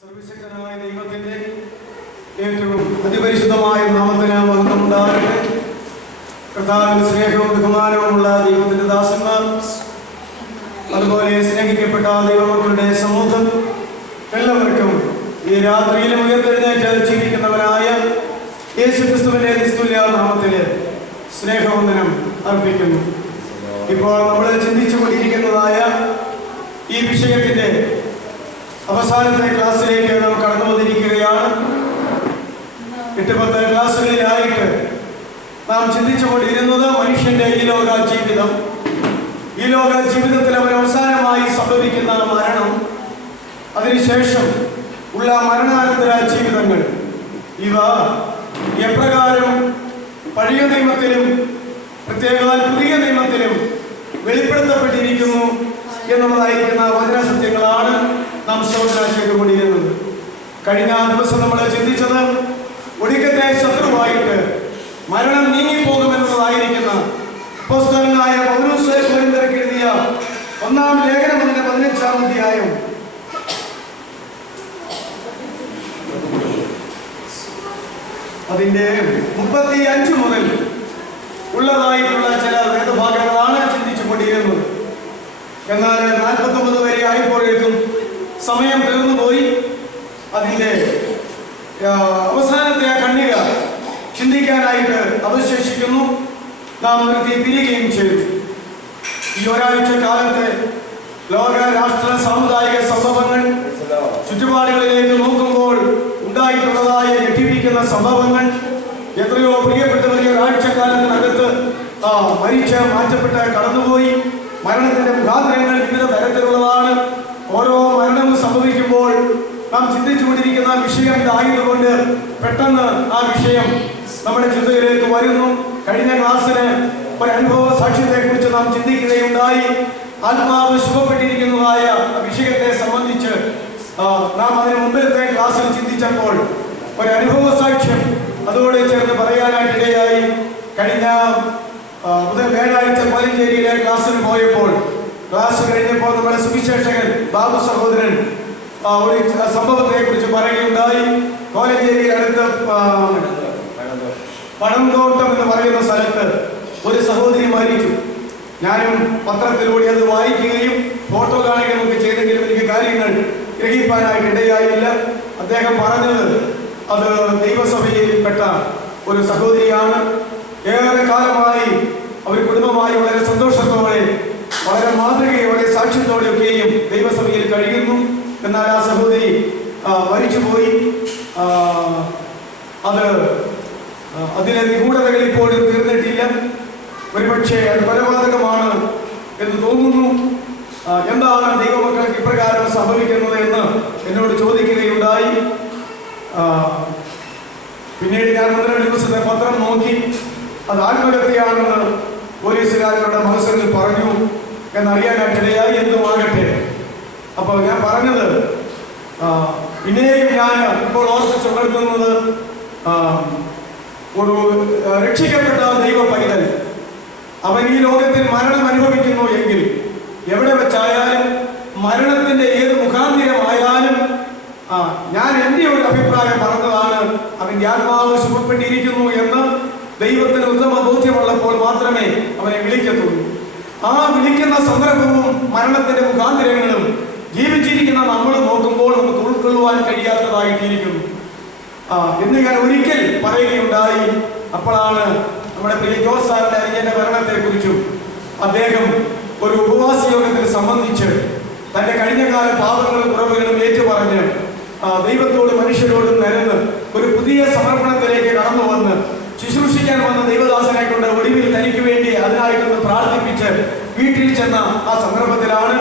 സർവശക്തനായ ദൈവത്തിന്റെ ഏറ്റവും അതിപരിശുദ്ധമായ നാമത്തിന് മഹത്വമുണ്ടാകട്ടെ. കർത്താവിന്റെ സ്നേഹവും ബഹുമാനവുമുള്ള ദൈവത്തിന്റെ ദാസന്മാർ, അതുപോലെ സ്നേഹിക്കപ്പെട്ട ദൈവമക്കളുടെ സമൂഹം, എല്ലാവർക്കും ഈ രാത്രിയിലും ഉയർത്തെഴുന്നേറ്റ് ജീവിക്കുന്നവനായ യേശുക്രിസ്തുവിന്റെ നിസ്തുല്യ നാമത്തില് സ്നേഹവന്ദനം അർപ്പിക്കുന്നു. ഇപ്പോൾ നമ്മൾ ചിന്തിച്ചു കൊണ്ടിരിക്കുന്നതായ ഈ വിഷയത്തിന്റെ അവസാനത്തെ ക്ലാസ്സിലേക്ക് നാം കടന്നു വന്നിരിക്കുകയാണ്. 8-10 ക്ലാസ്സുകളിലായിട്ട് നാം ചിന്തിച്ചുകൊണ്ടിരുന്നത് മനുഷ്യന്റെ ഈ ലോക ജീവിതം, ഈ ലോക ജീവിതത്തിൽ അവൻ അവസാനമായി സംഭവിക്കുന്ന മരണം, അതിനുശേഷം ഉള്ള മരണാനന്തര ജീവിതങ്ങൾ, ഇവ എപ്രകാരം പഴയ നിയമത്തിലും പ്രത്യേക പുതിയ നിയമത്തിലും വെളിപ്പെടുത്തപ്പെട്ടിരിക്കുന്നു എന്നുള്ളതായിരിക്കുന്ന വചനസത്യങ്ങളാണ് നാം ശോധന ചെയ്തുകൊണ്ടിരുന്നത്. കഴിഞ്ഞ ദിവസം നമ്മൾ ചിന്തിച്ചത് ഒടുക്കത്തെ ശത്രുവായിട്ട് മരണം നീങ്ങിപ്പോകുമെന്നതായിരിക്കുന്ന അപ്പോസ്തലനായ പൗലോസ് കൊരിന്ത്യർക്ക് എഴുതിയ 1-ാം ലേഖനം 15-ാം അധ്യായം അതിന്റെ 35 മുതൽ ഉള്ളതായിട്ടുള്ള ചില വേദഭാഗങ്ങളാണ് ചിന്തിച്ചു കൊണ്ടിരുന്നത്. എന്നാൽ 49 വരെ ആയപ്പോഴേക്കും സമയം തീർന്നുപോയി. അതിൻ്റെ അവസാനത്തെ ഖണ്ഡിക ചിന്തിക്കാനായിട്ട് അവശേഷിക്കുന്നു. നാം നിർത്തി പിരിയുകയും ചെയ്തു. ഈ ഒരാഴ്ച കാലത്തെ ലോക രാഷ്ട്ര സാമുദായിക സംഭവങ്ങൾ, ചുറ്റുപാടുകളിലേക്ക് നോക്കുമ്പോൾ ഉണ്ടായിട്ടുള്ളതായ ഞെട്ടിപ്പിക്കുന്ന സംഭവങ്ങൾ, എത്രയോ പ്രിയപ്പെട്ടവർ ഒരാഴ്ചക്കാലത്തിനകത്ത് മരിച്ച് മാറ്റപ്പെട്ട് കടന്നുപോയി. മരണത്തിന്റെ മുഖാന്തരങ്ങൾ വിവിധ തരത്തിലുള്ളതാണ്. ഓരോ മരണവും സംഭവിക്കുമ്പോൾ നാം ചിന്തിച്ചുകൊണ്ടിരിക്കുന്ന വിഷയം ഇതായതുകൊണ്ട് പെട്ടെന്ന് ആ വിഷയം നമ്മുടെ ചിന്തയിലേക്ക് വരുന്നു. കഴിഞ്ഞ ക്ലാസ്സിന് ഒരു അനുഭവ സാക്ഷ്യത്തെ കുറിച്ച് നാം ചിന്തിക്കുകയുണ്ടായി. ആത്മാവ് സുഖപ്പെട്ടിരിക്കുന്നതായ വിഷയത്തെ സംബന്ധിച്ച് നാം അതിന് മുമ്പിലത്തെ ക്ലാസ്സിൽ ചിന്തിച്ചപ്പോൾ ഒരു അനുഭവ സാക്ഷ്യം അതോടെ ചേർന്ന് പറയാനായിട്ടിടയായി. കഴിഞ്ഞ വ്യാഴാഴ്ച കോലഞ്ചേരിയിലെ ക്ലാസ്സിന് പോയപ്പോൾ, ക്ലാസ് കഴിഞ്ഞപ്പോൾ നമ്മുടെ സുവിശേഷകൻ ബാബു സഹോദരൻ ഒരു സംഭവത്തെ കുറിച്ച് പറയുകയുണ്ടായി. കോലഞ്ചേരിയിൽ അടുത്ത് പഴംതോട്ടം എന്ന് പറയുന്ന സ്ഥലത്ത് ഒരു സഹോദരി മരിച്ചു. ഞാനും പത്രത്തിലൂടെ അത് വായിക്കുകയും ഫോട്ടോ കാണുകയും ഒക്കെ ചെയ്തെങ്കിലും എനിക്ക് കാര്യങ്ങൾ ഗ്രഹിക്കാനായിട്ട് ഇടയായില്ല. അദ്ദേഹം പറഞ്ഞത് അത് ദൈവസഭയിൽപ്പെട്ട ഒരു സഹോദരിയാണ്. ഏറെ കാലമായി അവർ കുടുംബമായി വളരെ സന്തോഷത്തോടെ, വളരെ മാതൃകയോടെ, സാക്ഷ്യത്തോടെയൊക്കെയും ദൈവസഭയിൽ കഴിയുന്നു. എന്നാൽ ആ സഹോദരി മരിച്ചുപോയി. അതിലെ നിഗൂഢതകൾ ഇപ്പോഴും തീർന്നിട്ടില്ല. ഒരുപക്ഷെ അത് കൊലപാതകമാണ് എന്ന് തോന്നുന്നു. എന്താണ് ദൈവമക്കൾക്ക് ഇപ്രകാരം സംഭവിക്കുന്നത് എന്ന് എന്നോട് ചോദിക്കുകയുണ്ടായി. പിന്നീട് ഞാൻ 1-2 ദിവസത്തെ പത്രം നോക്കി. അത് ആത്മഹത്യയാണെന്ന് പോലീസുകാരുടെ മനസ്സിൽ പറഞ്ഞു എന്നറിയാനായിട്ടിടയായി. എന്തുമാകട്ടെ, അപ്പോൾ ഞാൻ പറഞ്ഞത്, പിന്നെയും ഞാൻ ഇപ്പോൾ ഓർമ്മിച്ചുണർത്തുന്നത്, ഒരു രക്ഷിക്കപ്പെട്ട ദൈവ പൈതൽ അവൻ ഈ ലോകത്തിൽ മരണം അനുഭവിക്കുന്നു എങ്കിൽ, എവിടെ വെച്ചായാലും മരണത്തിന്റെ ഏത് മുഖാന്തിരമായാലും, ഞാൻ എൻ്റെ ഒരു അഭിപ്രായം പറഞ്ഞതാണ്, അവൻ്റെ ആത്മാവ് സുഖപ്പെട്ടിരിക്കുന്നു എന്ന് ദൈവത്തിന് ഉത്തമ ബോധ്യമുള്ളപ്പോൾ മാത്രമേ അവനെ വിളിക്കത്തുള്ളൂ. ആ വിളിക്കുന്ന സന്ദർഭവും മരണത്തിന്റെ മുഖാന്തരങ്ങളും ജീവിച്ചിരിക്കുന്ന നമ്മൾ നോക്കുമ്പോൾ നമുക്ക് ഉൾക്കൊള്ളുവാൻ കഴിയാത്തതായിട്ടിരിക്കുന്നു എന്ന് ഞാൻ ഒരിക്കൽ പറയുകയുണ്ടായി. അപ്പോഴാണ് നമ്മുടെ പ്രിയ ജോസ് സാറിന്റെ അനുജന്റെ മരണത്തെ കുറിച്ചും അദ്ദേഹം ഒരു ഉപവാസ യോഗത്തിൽ സംബന്ധിച്ച് തന്റെ കഴിഞ്ഞകാല പാപങ്ങളും കുറവുകളും ഏറ്റുപറഞ്ഞ് ദൈവത്തോടും മനുഷ്യരോടും നിരന്ന് ഒരു പുതിയ സമർപ്പണത്തിലേക്ക് കടന്നു വന്ന് ശുശ്രൂഷിക്കാൻ വന്ന ദൈവദാസനെ കൊണ്ട് ഒടുവിൽ തനിക്ക് വേണ്ടി അതിനായിട്ടൊന്ന് പ്രാർത്ഥിപ്പിച്ച് വീട്ടിൽ ചെന്ന ആ സന്ദർഭത്തിലാണ്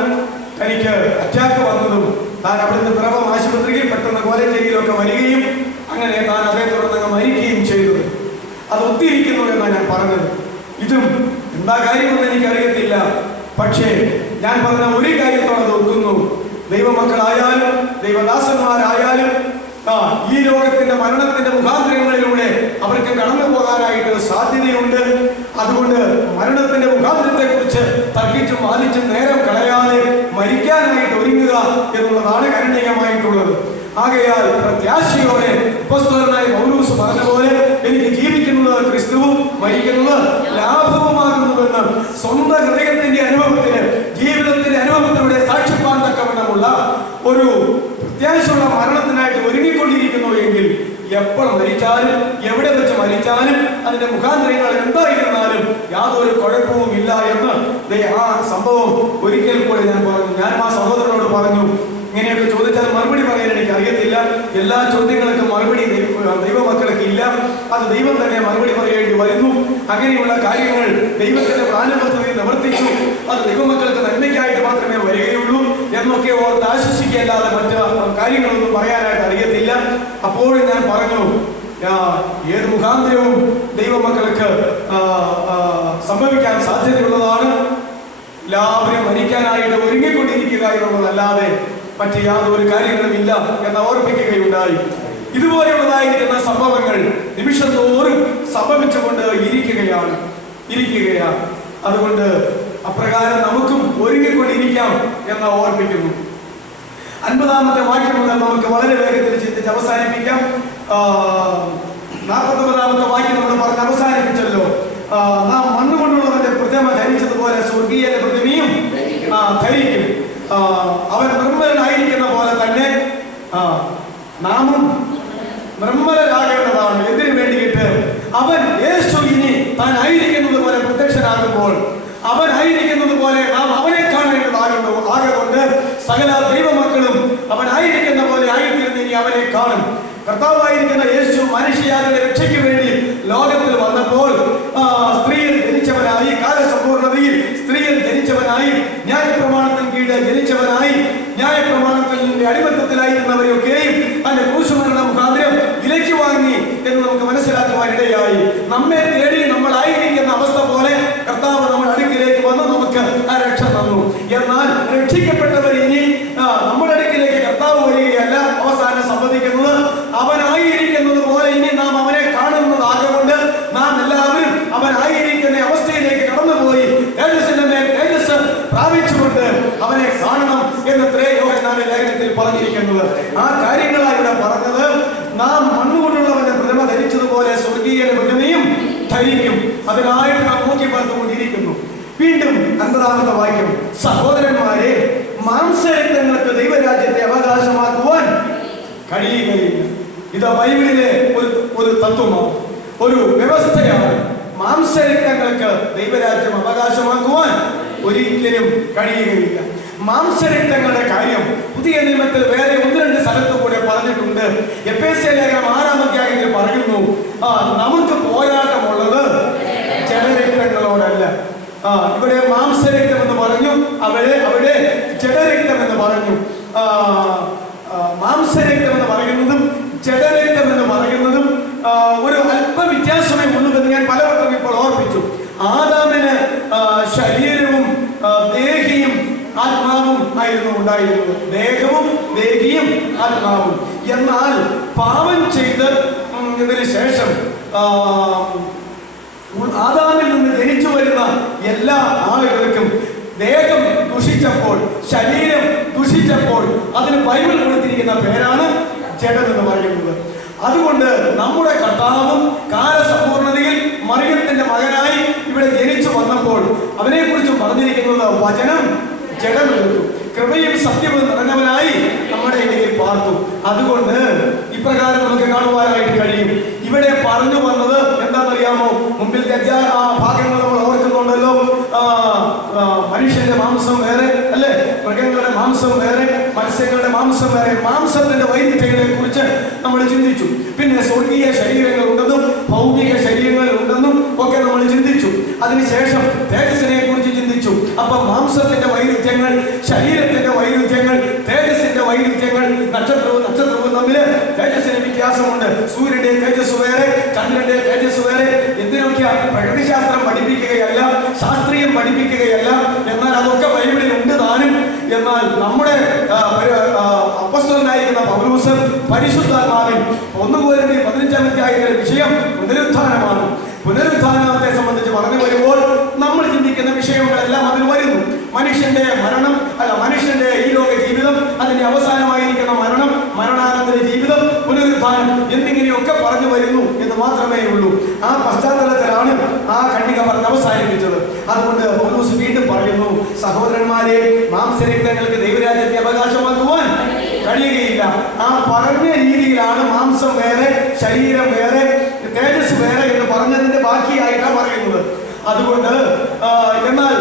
തനിക്ക് അറ്റാക്ക് വന്നതും താൻ അവിടുന്ന് പിറവം ആശുപത്രിയിൽ പെട്ടെന്ന് കോലഞ്ചേരിയിലൊക്കെ വരികയും അങ്ങനെ താൻ അതേ തുടർന്ന് മരിക്കുകയും ചെയ്തത്. അത് ഒത്തിരിക്കുന്നു എന്നാണ് ഞാൻ പറഞ്ഞത്. ഇതും എന്താ കാര്യമെന്ന് എനിക്കറിയത്തില്ല. പക്ഷേ ഞാൻ പറഞ്ഞ ഒരു കാര്യത്തോടെ അത് ഒക്കുന്നു. ദൈവമക്കളായാലും ദൈവദാസന്മാരായാലും ഈ ലോകത്തിന്റെ മരണത്തിന്റെ മുഖാന്തരങ്ങളിലൂടെ അവർക്ക് കടന്നു പോകാനായിട്ട് സാധ്യതയുണ്ട്. അതുകൊണ്ട് മരണത്തിന്റെ മുഖാന്തരത്തെ കുറിച്ച് തർക്കിച്ചും വാദിച്ചും നേരം കളയാതെ മരിക്കാനായിട്ട് ഒരുങ്ങുക എന്നുള്ളതാണ് കരുണീയമായിട്ടുള്ളത്. ആകയാൽ പ്രത്യാശയോടെ അപ്പോസ്തലനായ പൗലോസ് പറഞ്ഞ പോലെ എനിക്ക് ജീവിക്കുന്നത് ക്രിസ്തുവും മരിക്കുന്നത് ലാഭവുമാകുന്നുവെന്ന് സ്വന്തം ഹൃദയത്തിന്റെ അനുഭവത്തിന്, ജീവിതത്തിന്റെ അനുഭവത്തിലൂടെ സാക്ഷ്യപ്പാൻ തക്കവണ്ണമുള്ള ഒരു പ്രത്യാശയുള്ള മരണത്തിനായിട്ട് ഒരുങ്ങിക്കൊണ്ടിരിക്കുന്നു എങ്കിൽ എപ്പോൾ മരിച്ചാലും എവിടെ വെച്ച് മരിച്ചാലും അതിന്റെ മുഖാന്തരങ്ങൾ എന്തായിരുന്നാലും യാതൊരു കുഴപ്പവും ഇല്ല എന്ന് ആ സംഭവം ഒരിക്കൽ കൂടെ ഞാൻ പറഞ്ഞു. ഞാൻ ആ സഹോദരനോട് പറഞ്ഞു, ഇങ്ങനെയൊക്കെ ചോദിച്ചാൽ മറുപടി പറയാൻ എനിക്ക് അറിയത്തില്ല. എല്ലാ ചോദ്യങ്ങൾക്കും മറുപടി ദൈവമക്കൾക്ക് ഇല്ല. അത് ദൈവം തന്നെ മറുപടി പറയേണ്ടി വരുന്നു. അങ്ങനെയുള്ള കാര്യങ്ങൾ ദൈവത്തിന്റെ പ്രാണപദ്ധതി നിവർത്തിച്ചു, അത് ദൈവമക്കൾക്ക് നന്മയ്ക്കായിട്ട് മാത്രമേ വരികയുള്ളൂ എന്നൊക്കെ ഓർത്ത് ആശ്വസിക്കല്ലാതെ മറ്റ് കാര്യങ്ങളൊന്നും പറയാനായിട്ട് അറിയത്തില്ല. അപ്പോഴും ഞാൻ പറഞ്ഞു, ഏത് മുഖാന്തരവും ദൈവമക്കൾക്ക് സംഭവിക്കാൻ സാധ്യതയുള്ളതാണ്. എല്ലാവരും മരിക്കാനായിട്ട് ഒരുങ്ങിക്കൊണ്ടിരിക്കുക എന്നുള്ളതല്ലാതെ മറ്റ് യാതൊരു കാര്യങ്ങളും ഇല്ല എന്ന് ഓർമ്മിക്കുകയുണ്ടായി. ഇതുപോലെയുള്ളതായിരിക്കുന്ന സംഭവങ്ങൾ നിമിഷം തോറും സംഭവിച്ചുകൊണ്ട് ഇരിക്കുകയാണ്. അതുകൊണ്ട് അപ്രകാരം നമുക്കും ഒരുങ്ങിക്കൊണ്ടിരിക്കാം എന്ന് ഓർമ്മിക്കുന്നു. 50-ാമത്തെ വാക്യം മുതൽ നമുക്ക് വളരെ വേഗത്തിൽ ചിന്തിച്ച് അവസാനിപ്പിക്കാം. 49-ാമത്തെ വാക്യം നമ്മൾ പറഞ്ഞ് അവസാനിപ്പിച്ചല്ലോ. നാം മണ്ണുകൊണ്ടുള്ളവന്റെ പ്രതിമ ധരിച്ചതുപോലെ സ്വർഗീയ പ്രതിമയും ധരിക്കും. അവൻ നിർമ്മലനായിരിക്കുന്ന പോലെ തന്നെ നാമും നിർമ്മലരാകേണ്ടതാണ്. എന്തിനു വേണ്ടിയിട്ട്? അവൻ യേശു ഇനി താൻ ആയിരിക്കുന്നത് പോലെ പ്രത്യക്ഷനാകുമ്പോൾ അവനായിരിക്കുന്നത് പോലെ നാം അവനെ കാണേണ്ടതാകുന്നു. ആകൊണ്ട് സകല ദൈവമക്കളും അവനായിരിക്കുന്ന പോലെ ആയിരിക്കുന്ന ഇനി അവനെ കാണും. കർത്താവായിരിക്കുന്ന യേശു മനുഷ്യയാരുടെ രക്ഷയ്ക്ക് വേണ്ടി ലോകത്തിൽ വന്നപ്പോൾ സ്ത്രീയിൽ ജനിച്ചവനായി, കാലസമ്പൂർണതയിൽ സ്ത്രീയിൽ ജനിച്ചവനായി, ന്യായപ്രമാണത്തിന് കീഴ് ജനിച്ചവനായി, ന്യായപ്രമാണത്തിന്റെ അടിമത്തത്തിലായിരുന്നവരെയൊക്കെയും തന്റെ ക്രൂശുമരണ മുഖാന്തരം വിലയ്ക്ക് വാങ്ങി എന്ന് നമുക്ക് മനസ്സിലാക്കുവാൻ ഇടയായി. നമ്മെ തേടി നമ്മളായിരിക്കുന്ന അവസ്ഥ പോലെ കർത്താവ് നമ്മുടെ അടുക്കിലേക്ക് വന്ന് നമുക്ക് ആ രക്ഷ തന്നു. എന്നാൽ രക്ഷിക്കപ്പെട്ടവർ ഇനി നമ്മുടെ അടുക്കിലേക്ക് കർത്താവ് വരികയല്ല, അവസാനം സംഭവിക്കുന്നത് അവനായിരിക്കുന്നത് പോലെ ഇനി നാം അവനെ കാണുന്നതാകൊണ്ട് നാം എല്ലാവരും അവനായിരിക്കുന്ന അവസ്ഥയിലേക്ക് കടന്നുപോയി തേജസ്സിന്റെ മേൽ തേജസ് പ്രാപിച്ചുകൊണ്ട് അവനെ കാണണം എന്നത്രേ യോഹന്നാന്റെ ലേഖനത്തിൽ പറഞ്ഞിരിക്കുന്നത്. ആ കാര്യങ്ങളാണ് ഇവിടെ പറഞ്ഞത്. നാം മണ്ണുകൊണ്ടുള്ളവന്റെ പ്രതിമ ധരിച്ചതുപോലെ സ്വർഗീയ പ്രതിമയും ധരിക്കും. അതിനായിട്ട് നാം നോക്കി പറഞ്ഞുകൊണ്ടിരിക്കുന്നു. വീണ്ടും 50-ാമത്തെ വാക്യം, സഹോദരന്മാരെ, മാംസരക്തങ്ങൾക്ക് ദൈവരാജ്യത്തെ അവകാശമാക്കുവാൻ കഴിയുകയില്ല. ഇത് ബൈബിളിലെ ഒരു തത്വമാണ്, ഒരു വ്യവസ്ഥയാണ്. മാംസരക്തങ്ങൾക്ക് ദൈവരാജ്യം അവകാശമാക്കുവാൻ ഒരിക്കലും കഴിയുകയില്ല. മാംസരക്തങ്ങളുടെ കാര്യം പുതിയ നിയമത്തിൽ വേറെ 1-2 സ്ഥലത്ത് കൂടെ പറഞ്ഞിട്ടുണ്ട്. എഫേസ്യ ലേഖനം 6-ാം അധ്യായത്തിൽ പറയുന്നു, നമുക്ക് പോരാട്ടമുള്ളത് ജഡരക്തങ്ങളോടല്ല. ഇവിടെ മാംസരക്തം എന്ന് പറഞ്ഞു, അവിടെ ജഡരക്തം എന്ന് പറഞ്ഞു. മാംസരക്തം എന്ന് പറയുന്നതും ജഡരക്തം എന്ന് പറയുന്നതും ഒരു അല്പ വ്യത്യാസമേ ഉള്ളൂവെന്ന് ഞാൻ പലവട്ടം ഇപ്പോൾ ഓർപ്പിച്ചു. ആദാമിന് ശരീരവും ദേഹിയും ആത്മാവും ആയിരുന്നു ഉണ്ടായിരുന്നത്. ദേഹവും ദേഹിയും ആത്മാവും. എന്നാൽ പാപം ചെയ്തതിന് ശേഷം ആദാമിൽ നിന്ന് ജനിച്ചു വരുന്ന എല്ലാ ആളുകൾക്കും ദേഹം ദുഷിച്ചപ്പോൾ, ശരീരം ദുഷിച്ചപ്പോൾ അതിന് ബൈബിൾ കൊടുത്തിരിക്കുന്ന പേരാണ് ജഡം എന്ന് പറയുന്നത്. അതുകൊണ്ട് നമ്മുടെ കർത്താവും കാലസമ്പൂർണതയിൽ മറിയത്തിന്റെ മകനായി ഇവിടെ ജനിച്ചു വന്നപ്പോൾ അവനെ കുറിച്ച് പറഞ്ഞിരിക്കുന്നത് വചനം ജഡമെടുത്തു, കൃപയും സത്യവും നിറഞ്ഞവനായി നമ്മുടെ ഇടയിൽ പാർത്തു. അതുകൊണ്ട് ഇപ്രകാരം നമുക്ക് കാണുവാനായിട്ട് കഴിയും. ഇവിടെ പറഞ്ഞു വന്നത് എന്താണെന്നറിയാമോ? മുമ്പിൽ ആ ഭാഗങ്ങൾ നമ്മൾ ഓർക്കുന്നുണ്ടല്ലോ. മനുഷ്യന്റെ മാംസം വേറെ അല്ലെ, മൃഗങ്ങളുടെ മാംസം വേറെ, മത്സ്യങ്ങളുടെ മാംസം വേറെ. മാംസത്തിന്റെ വൈവിധ്യങ്ങളെ കുറിച്ച് നമ്മൾ ചിന്തിച്ചു. പിന്നെ സ്വർഗീയ ശരീരങ്ങൾ ഉണ്ടെന്നും ഭൗതിക ശരീരങ്ങൾ ഉണ്ടെന്നും ഒക്കെ നമ്മൾ ചിന്തിച്ചു. അതിനുശേഷം തേജസ്സിനെ കുറിച്ച് ചിന്തിച്ചു. അപ്പൊ മാംസത്തിന്റെ വൈരുദ്ധ്യങ്ങൾ, ശരീരത്തിന്റെ വൈരുദ്ധ്യങ്ങൾ, തേജസ്സിന്റെ വൈരുദ്ധ്യങ്ങൾ, നക്ഷത്രവും തമ്മില് തേജസ്സിന് വ്യത്യാസമുണ്ട്. സൂര്യന്റെ തേജസ് വേറെ, ചന്ദ്രന്റെ തേജസ് വേറെ. എന്തിനൊക്കെയാ? പ്രകൃതിശാസ്ത്രം പഠിപ്പിക്കുകയല്ല, ശാസ്ത്രീയം പഠിപ്പിക്കുകയല്ല. എന്നാൽ അതൊക്കെ ബൈബിളിൽ ഉണ്ട് താനും. എന്നാൽ നമ്മുടെ അപ്പോസ്തലനായിരിക്കുന്ന പൗലോസ് പരിശുദ്ധാത്മാവിൽ 1 കൊരിന്ത്യർ 15-ാം അധ്യായത്തിലെ വിഷയം പുനരുത്ഥാനമാണ്. പുനരുത്ഥാനത്തെ സംബന്ധിച്ച് പറഞ്ഞു വരുമ്പോൾ നമ്മൾ ചിന്തിക്കുന്ന വിഷയങ്ങളെല്ലാം അതിൽ വരുന്നു. മനുഷ്യന്റെ മരണം, മനുഷ്യന്റെ ഈ ലോക ജീവിതം ജീവിതം, അതിന്റെ അവസാനമായിരിക്കുന്ന മരണം, മരണാനന്തര ജീവിതം, പുനരുത്ഥാനം എന്നിങ്ങനെയൊക്കെ പറഞ്ഞു വരുന്നു എന്ന് മാത്രമേ ഉള്ളൂ. ആ പശ്ചാത്തലത്തിലാണ് ആ ഖണ്ഡിക പറഞ്ഞ് അവസാനിപ്പിച്ചത്. അതുകൊണ്ട് പൗലോസ് വീണ്ടും പറയുന്നു, സഹോദരന്മാരെ, മാംസരക്തങ്ങൾക്ക് ദൈവരാജ്യത്തെ അവകാശമാക്കുവാൻ കഴിയുകയില്ല. ആ പറഞ്ഞ രീതിയിലാണ് മാംസം വേറെ, ശരീരം വേറെ, തേജസ് വേറെ എന്ന് പറഞ്ഞതിന്റെ ബാക്കിയായിട്ടാണ് പറയുന്നത്. അതുകൊണ്ട് എന്നാൽ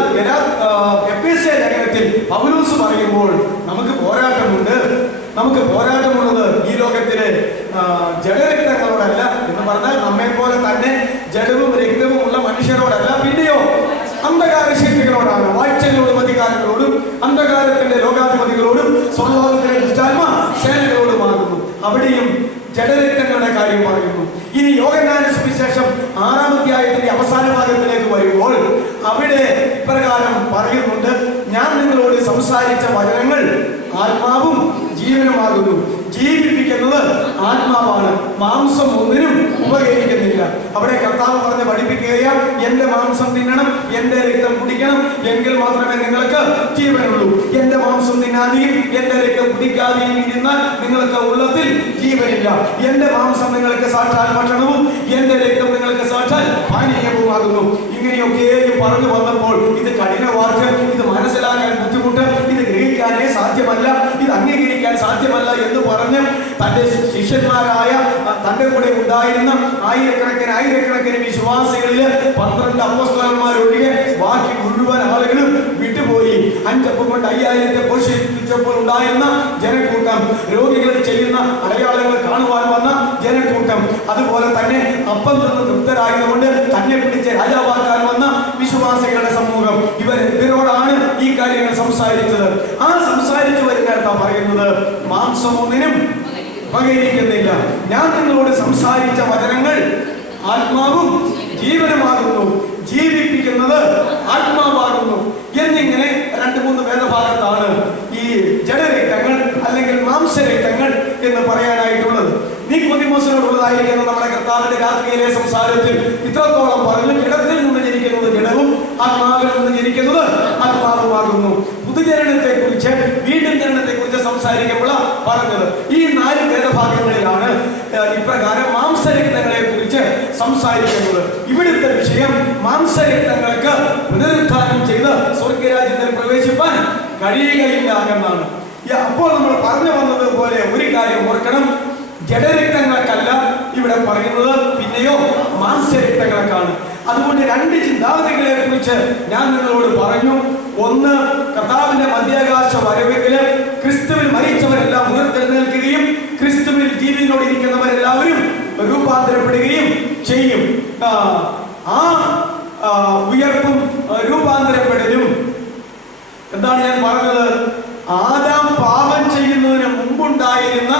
എഫേസ്യ ലേഖനത്തിൽ പൗലോസ് പറയുമ്പോൾ നമുക്ക് പോരാട്ടമുള്ളത് ഈ ലോകത്തിലെ ജഡരക്തങ്ങളോടല്ല എന്ന് പറഞ്ഞാൽ നമ്മെ പോലെ തന്നെ ജഡവും രക്തവും ഉള്ള മനുഷ്യരോടല്ല, പിന്നെയോ അന്ധകാര ശക്തികളോടാണ്, വാഴ്ചകളോടും അധികാരങ്ങളോടും അന്ധകാരത്തിന്റെ ലോകാധിപതികളോടും സ്വർലോകത്തിലെ ദുഷ്ടാത്മ സേനകളോടുമാകുന്നു. അവിടെയും ജഡരക്തങ്ങളുടെ കാര്യം പറയുന്നു. ഇനി യോഹന്നാന്റെ സുവിശേഷം 6-ാം അധ്യായത്തിന്റെ അവസാന ഭാഗത്തിലേക്ക് വരുമ്പോൾ അവിടെ ഇപ്രകാരം പറയുന്നുണ്ട്, ഞാൻ നിങ്ങളോട് സംസാരിച്ച വചനങ്ങൾ ആത്മാവും ജീവനുമാകുന്നു. ജീവിപ്പിക്കുന്നത് ആത്മാവാണ്, മാംസം ഒന്നിനും ഉപകരിക്കുന്നില്ല. അവിടെ കർത്താവ് പറഞ്ഞ് പഠിപ്പിക്കുകയാ, എന്റെ മാംസം തിന്നണം, എന്റെ രക്തം കുടിക്കണം, എങ്കിൽ മാത്രമേ നിങ്ങൾക്ക് ജീവനുള്ളൂ. എന്റെ മാംസം തിന്നാതെയും എന്റെ രക്തം കുടിക്കാതെയും ഇരുന്നാൽ നിങ്ങൾക്ക് ഉള്ളത്തിൽ ജീവനില്ല. എന്റെ മാംസം നിങ്ങൾക്ക് സാക്ഷാൽ ഭക്ഷണവും എന്റെ രക്തം നിങ്ങൾക്ക് സാക്ഷാൽ പാനീയവുമാകുന്നു. ഇങ്ങനെയൊക്കെയും പറഞ്ഞു വന്നപ്പോൾ ഇത് കഠിന വാക്ക്, ഇത് മനസ്സിലാക്കാൻ ബുദ്ധിമുട്ട്, ഇത് ഗ്രഹിക്കാനേ സാധ്യമല്ല, ഇത് അംഗീകരിക്കാൻ സാധ്യമല്ല എന്ന് പറഞ്ഞ് തന്റെ ശിഷ്യന്മാരായ തന്റെ കൂടെ ഉണ്ടായിരുന്ന ആയിരക്കണക്കിന് വിശ്വാസികളില് 12 അപ്പോസ്തലന്മാരൊഴികെ ബാക്കി മുഴുവൻ ആളുകളും വിട്ടുപോയി. 5 അപ്പം കൊണ്ട് 5000 പോഷിപ്പിച്ചപ്പോൾ ഉണ്ടായിരുന്ന ജനക്കൂട്ടം, രോഗികൾ ചെയ്യുന്ന അടയാളങ്ങൾ കാണുവാൻ വന്ന ജനക്കൂട്ടം, അതുപോലെ തന്നെ അപ്പം നിന്ന് തൃപ്തരായതുകൊണ്ട് തന്നെ പിടിച്ച് രാജാവാക്കാൻ വന്ന വിശ്വാസികളുടെ സമൂഹം, ഇവരോടാണ് ഈ കാര്യങ്ങൾ സംസാരിച്ചത്. ആ സംസാരിച്ചു വരുന്നിടത്താ പറയുന്നത്, മാംസം ഒന്നിനും ഉപകരിക്കുന്നില്ല. ഞാൻ നിങ്ങളോട് സംസാരിച്ച വചനങ്ങൾ ആത്മാവും ജീവനുമാകുന്നു, ജീവിപ്പിക്കുന്നത് ആത്മാവാകുന്നു എന്നിങ്ങനെ 2-3 വേദഭാഗത്താണ് ഈ ജഡരക്തങ്ങൾ അല്ലെങ്കിൽ മാംസരക്തങ്ങൾ എന്ന് പറയാനായിട്ടുള്ളത്. നിക്കോദിമോസിനോടുള്ളതായിരിക്കുന്ന നമ്മുടെ കർത്താവിന്റെ രാത്രിയിലെ സംസാരത്തിൽ ഇത്രത്തോളം പറഞ്ഞു, ജഡത്തിൽ നിന്ന് ജനിക്കുന്നത് ജഡവും ആത്മാവിൽ നിന്ന് ജനിക്കുന്നത് ആത്മാവുമാകുന്നു. പുതുജനനത്തെ കുറിച്ച്, വീണ്ടും ജനനത്തെ കുറിച്ച് സംസാരിക്കുമ്പോൾ പറഞ്ഞത് ഈ 4 വേദഭാഗങ്ങളിലാണ് ഇപ്രകാരം മാംസരക്തങ്ങളെ കുറിച്ച് സംസാരിക്കുന്നത്. ഇവിടുത്തെ വിഷയം മാംസരക്തങ്ങൾക്ക് പുനരുത്ഥാനം ചെയ്ത് സ്വർഗരാജ്യത്തിൽ പ്രവേശിപ്പാൻ കഴിയുകയില്ല എന്നാണ്. അപ്പോൾ നമ്മൾ പറഞ്ഞു വന്നതുപോലെ ഒരു കാര്യം ഓർക്കണം, ജഡരക്തങ്ങൾക്കല്ല ഇവിടെ പറയുന്നത്, പിന്നെയോ മാംസരക്തങ്ങൾക്കാണ്. അതുകൊണ്ട് 2 ചിന്താഗതികളെ കുറിച്ച് ഞാൻ നിങ്ങളോട് പറഞ്ഞു. ഒന്ന്, കർത്താവിന്റെ മധ്യാകാശ വരവില് ക്രിസ്തുവിൽ മരിച്ചവരെല്ലാം ഉയർത്തെഴുന്നേൽക്കുകയും ക്രിസ്തുവിൽ ജീവിതോടിരിക്കുന്നവരെല്ലാവരും രൂപാന്തരപ്പെടുകയും ചെയ്യും. ആ ഉയർപ്പും രൂപാന്തരപ്പെടലും എന്താണ് ഞാൻ പറഞ്ഞത്? ആദാം പാപം ചെയ്യുന്നതിന് മുമ്പുണ്ടായിരുന്ന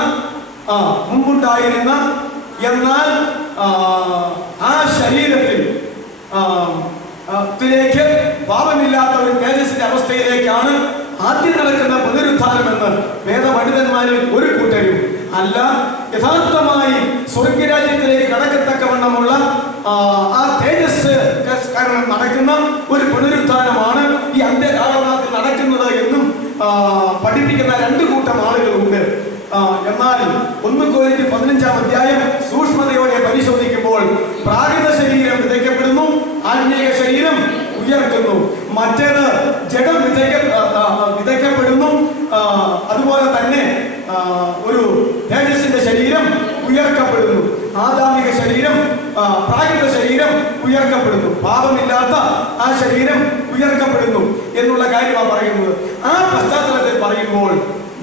എന്നാൽ ആ ശരീരത്തിൽ ത്തിലേക്ക് പാപമില്ലാത്ത ഒരു തേജസ്സിന്റെ അവസ്ഥയിലേക്കാണ് ആദ്യം നടക്കുന്ന പുനരുത്ഥാനമെന്ന് വേദപണ്ഡിതന്മാരിൽ ഒരു കൂട്ടരും അല്ല, യഥാർത്ഥമായി സ്വർഗരാജ്യത്തിലേക്ക് കടക്കത്തക്കവണ്ണമുള്ള ആ തേജസ് കാരണം നടക്കുന്ന ഒരു പുനരുത്ഥാനമാണ് ഈ അന്ത്യകാലത്തിൽ നടക്കുന്നത് എന്നും പഠിപ്പിക്കുന്ന 2 കൂട്ടം ആളുകളുണ്ട്. എന്നാൽ 1 കൊരിന്ത്യർ 15-ാം അധ്യായം സൂക്ഷ്മതയോടെ പരിശോധിക്കുമ്പോൾ പ്രാകൃത ശരീരം വിതയ്ക്കപ്പെടുന്നു, ആത്മീയ ശരീരം ഉയർത്തുന്നു. മറ്റേത് ജഡം വിതയ്ക്കപ്പെടുന്നു, അതുപോലെ തന്നെ ഒരു തേജസ്സിന്റെ ശരീരം ഉയർക്കപ്പെടുന്നു. ആദാമിക ശരീരം, പ്രാകൃത ശരീരം ഉയർക്കപ്പെടുന്നു, പാപമില്ലാത്ത ആ ശരീരം ഉയർക്കപ്പെടുന്നു എന്നുള്ള കാര്യമാണ് പറയുന്നത്. ആ പശ്ചാത്തലത്തിൽ പറയുമ്പോൾ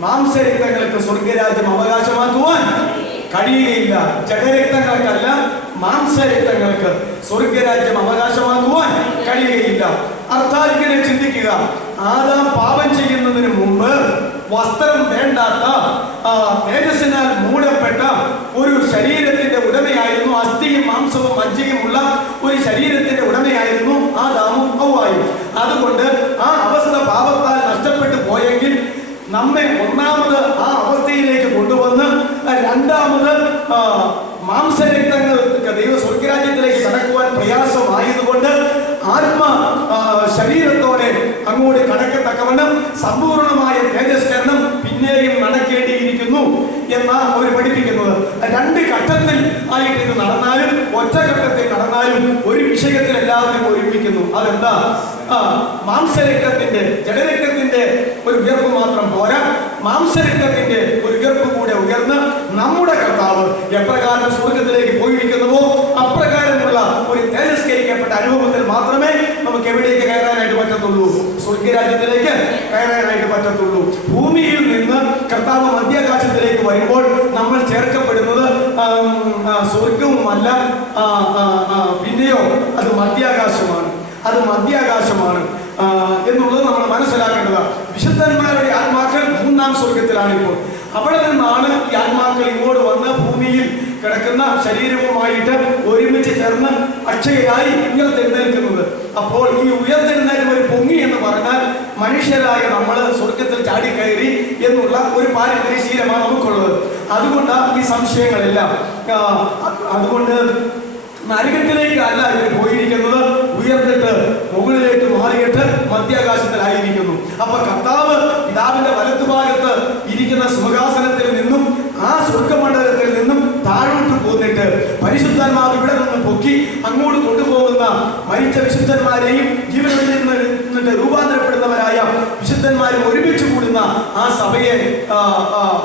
മാംസരക്തങ്ങൾക്ക് സ്വർഗരാജ്യം അവകാശമാക്കുവാൻ കഴിയുകയില്ല. ജഡരക്തങ്ങൾക്കല്ല, മാംസരക്തങ്ങൾക്ക് സ്വർഗരാജ്യം അവകാശമാക്കുവാൻ കഴിയുകയില്ല. അർത്ഥാൽ ഇങ്ങനെ ചിന്തിക്കുക, ആദാം പാപം ചെയ്യുന്നതിന് മുമ്പ് വസ്ത്രം വേണ്ടാത്ത തേജസ്സിനാൽ മൂടപ്പെട്ട ഒരു ശരീരത്തിന്റെ ഉടമയായിരുന്നു, അസ്ഥിയും മാംസവും മജ്ജയുമുള്ള ഒരു ശരീരത്തിന്റെ ഉടമയായിരുന്നു ആദാമും ഹവ്വായും. അതുകൊണ്ട് ആ അവസ്ഥ പാപത്താൽ നഷ്ടപ്പെട്ടു പോയെങ്കിൽ നമ്മെ ഒന്നാമത് ആ അവസ്ഥയിലേക്ക് കൊണ്ടുവന്ന് രണ്ടാമത് മാംസരക്തങ്ങൾ ദൈവ സ്വർഗരാജ്യത്തിലേക്ക് കടക്കുവാൻ പ്രയാസമായതുകൊണ്ട് ശരീരത്തോടെ അങ്ങോട്ട് കടക്കത്തക്കവണ്ണം സമ്പൂർണമായ തേജസ്കരണം പിന്നെ എന്ന അവർ പഠിപ്പിക്കുന്നത്. രണ്ട് ഘട്ടത്തിൽ ആയിട്ട് ഇത് നടന്നാലും ഒറ്റഘട്ടത്തിൽ നടന്നാലും ഒരു വിഷയത്തിൽ എല്ലാവരും ഒരുമിക്കുന്നു. അതെന്താ? മാംസരക്തത്തിന്റെ ജഡരക്തത്തിന്റെ ഒരു ഉയർപ്പ് മാത്രം പോരാ, മാംസരക്തത്തിന്റെ ഒരു ഉയർപ്പ് കൂടെ ഉയർന്ന് നമ്മുടെ കർത്താവ് എപ്രകാരം സ്വർഗത്തിലേക്ക് പോയിരിക്കുന്നുവോ അപ്രകാരമുള്ള ഒരു തേജസ്കരിക്കപ്പെട്ട അനുഭവത്തിൽ മാത്രമേ നമുക്ക് എവിടേക്ക് കയറാനായിട്ട് പറ്റത്തുള്ളൂ, സ്വർഗരാജ്യത്തിലേക്ക് കയറാനായിട്ട് പറ്റത്തുള്ളൂ. ഭൂമിയിൽ നിന്ന് കർത്താവ് മധ്യാകാശത്തിലേക്ക് വരുമ്പോൾ നമ്മൾ ചേർക്കപ്പെടുന്നത് സ്വർഗവുമല്ല, പിന്നെയോ അത് മധ്യാകാശമാണ്. അത് മധ്യാകാശമാണ് എന്നുള്ളത് നമ്മൾ മനസ്സിലാക്കേണ്ടതാണ്. വിശുദ്ധന്മാരുടെ ആത്മാക്കൾ മൂന്നാം സ്വർഗത്തിലാണ് ഇപ്പോൾ. അവിടെ നിന്നാണ് ഈ ആത്മാക്കൾ ഇങ്ങോട്ട് വന്ന് ഭൂമിയിൽ കിടക്കുന്ന ശരീരവുമായിട്ട് ഒരുമിച്ച് ചേർന്ന് അക്ഷയരായി ഉയർത്തെഴുന്നേൽക്കുന്നത്. അപ്പോൾ ഈ ഉയർത്തെഴുന്നേൽപ്പ് പൊങ്ങി എന്ന് പറഞ്ഞാൽ മനുഷ്യരായ നമ്മൾ സ്വർഗത്തിൽ ചാടിക്കയറി എന്നുള്ള ഒരു പാരമ്പര്യ ശീലമാണ് നമുക്കുള്ളത്. അതുകൊണ്ടാണ് ഈ സംശയങ്ങളെല്ലാം. അതുകൊണ്ട് നരകത്തിലേക്കല്ല ഇവർ പോയിരിക്കുന്നത്, ഉയർന്നിട്ട് മുകളിലേക്ക് മാറിയിട്ട് മധ്യാകാശത്തിലായിരിക്കുന്നു. അപ്പൊ കർത്താവ് പിതാവിന്റെ വലത്തുഭാഗത്ത് ഇരിക്കുന്ന സിംഹാസനത്തിൽ നിന്നും ആ സ്വർഗമണ്ഡലത്തിൽ നിന്നും താഴോട്ട് പോന്നിട്ട് പരിശുദ്ധാത്മാവ് ഇവിടെ നിന്ന് പൊക്കി അങ്ങോട്ട് കൊണ്ടുപോകുന്ന മരിച്ച വിശുദ്ധന്മാരെയും ജീവനിൽ നിന്നിട്ട് രൂപാന്തരപ്പെടുന്നവരായ വിശുദ്ധന്മാരും ഒരുമിച്ച് കൂടുന്ന ആ സഭയെ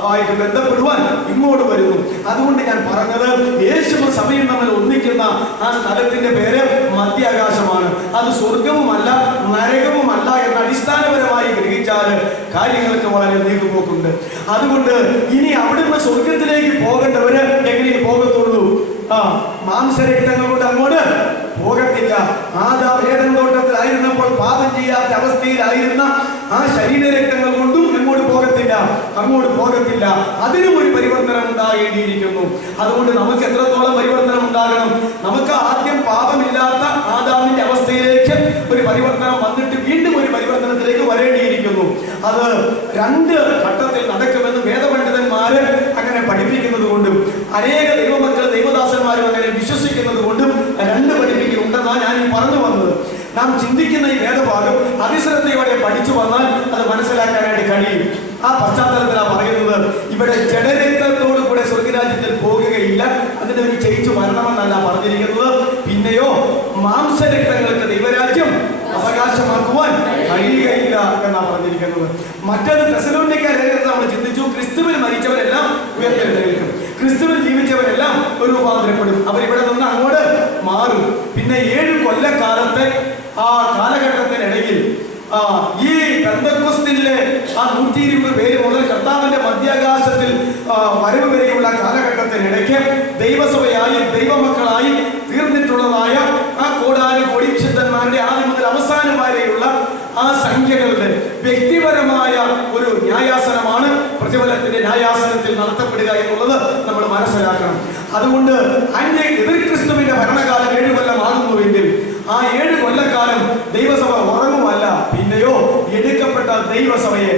ആയിട്ട് ബന്ധപ്പെടുവാൻ ഇങ്ങോട്ട് വരുന്നു. അതുകൊണ്ട് ഞാൻ പറഞ്ഞത് യേശുവും സഭയും തമ്മിൽ ഒന്നിക്കുന്ന ആ സ്ഥലത്തിന്റെ പേര് മധ്യാകാശമാണ്. അത് സ്വർഗവുമല്ല നരകവുമല്ല എന്ന അടിസ്ഥാനപരമായി ഗ്രഹിച്ചാൽ കാര്യങ്ങൾക്ക് വളരെ നീക്കുപോക്കുണ്ട്. അതുകൊണ്ട് ഇനി അവിടുന്ന് സ്വർഗത്തിലേക്ക് പോകേണ്ടവര് എങ്ങനെ പോകത്തുള്ളൂ? മാംസരക്തങ്ങൾ കൊണ്ട് അങ്ങോട്ട് പോകത്തില്ല. ഏദൻ തോട്ടത്തിലായിരുന്നപ്പോൾ പാപം ചെയ്യാത്ത അവസ്ഥയിലായിരുന്ന ആ ശരീരരക്തങ്ങൾ കൊണ്ടും അങ്ങോട്ട് പോകത്തില്ല. അതിനും ഒരു പരിവർത്തനം ഉണ്ടാകേണ്ടിയിരിക്കുന്നു. അതുകൊണ്ട് നമുക്ക് എത്രത്തോളം പരിവർത്തനം ഉണ്ടാകണം? നമുക്ക് ആദ്യം പാപമില്ലാത്ത ആദാമിന്റെ അവസ്ഥയിലേക്ക് ഒരു പരിവർത്തനം വന്നിട്ട് വീണ്ടും ഒരു പരിവർത്തനത്തിലേക്ക് വരേണ്ടിയിരിക്കുന്നു. അത് രണ്ട് ഘട്ടത്തിൽ നടക്കുമെന്ന് വേദപണ്ഡിതന്മാര് അങ്ങനെ പഠിപ്പിക്കുന്നത് കൊണ്ടും അനേക ദൈവമക്കൾ ദൈവദാസന്മാരും അങ്ങനെ വിശ്വസിക്കുന്നത് കൊണ്ടും രണ്ട് പഠിപ്പിക്കുന്നുണ്ടെന്നാണ് ഞാൻ ഈ പറഞ്ഞു വന്നത്. നാം ചിന്തിക്കുന്ന ഈ വേദഭാഗം അതിശ്രദ്ധയോടെ പഠിച്ചു വന്നാൽ അത് മനസ്സിലാക്കാനായിട്ട് കഴിയും. ആ പശ്ചാത്തലത്തിലാണ് പറയുന്നത്, ഇവിടെ ജഡരക്തത്തോടു കൂടെ സ്വർഗരാജ്യത്തിൽ പോകുകയില്ല, അതിന് ഒരു ചേഞ്ച് വരണമെന്നല്ല പറഞ്ഞിരിക്കുന്നത്. പിന്നെയോ മാംസരക്തങ്ങൾക്ക് ദൈവരാജ്യം അവകാശമാക്കുവാൻ കഴിയുകയില്ല എന്നാണ് പറഞ്ഞിരിക്കുന്നത്. മറ്റൊരു തെസ്സലോനിക്കക്കാരെ നമ്മൾ ചിന്തിച്ചു, ക്രിസ്തുവിൽ മരിച്ചവരെല്ലാം ഉയർത്തെഴുന്നേൽക്കും, ക്രിസ്തുവിൽ ജീവിച്ചവരെല്ലാം ഒരു രൂപാന്തരപ്പെടും, അവരിവിടെ നിന്ന് അങ്ങോട്ട് മാറും. പിന്നെ 7 കൊല്ലക്കാലത്തെ ആ കാലഘട്ടത്തിനിടയിൽ ഈ പെന്തക്കോസ്തിലെ ആ 120 പേര് മുതൽ കർത്താവിന്റെ മധ്യാകാശത്തിൽ വരവ് വരെയുള്ള കാലഘട്ടത്തിനിടയ്ക്ക് ദൈവസഭയായി ദൈവമക്കളായി തീർന്നിട്ടുള്ളതായ ആ കോടാനുകോടി വിശുദ്ധന്മാരുടെ ആദ്യം മുതൽ അവസാനം വരെയുള്ള ആ സംഖ്യകളുടെ വ്യക്തിപരമായ ഒരു ന്യായാസനമാണ് പ്രതിഫലത്തിന്റെ ന്യായാസനത്തിൽ നടത്തപ്പെടുക എന്നുള്ളത് നമ്മൾ മനസ്സിലാക്കണം. അതുകൊണ്ട് എതിർ ക്രിസ്തുവിന്റെ ഭരണകാലം 7 കൊല്ലമാകുന്നുവെങ്കിൽ ആ 7 കൊല്ലക്കാലം ദൈവസഭ ഉറങ്ങുമല്ല, പിന്നെയോ എടുക്കപ്പെട്ട ദൈവസഭയെ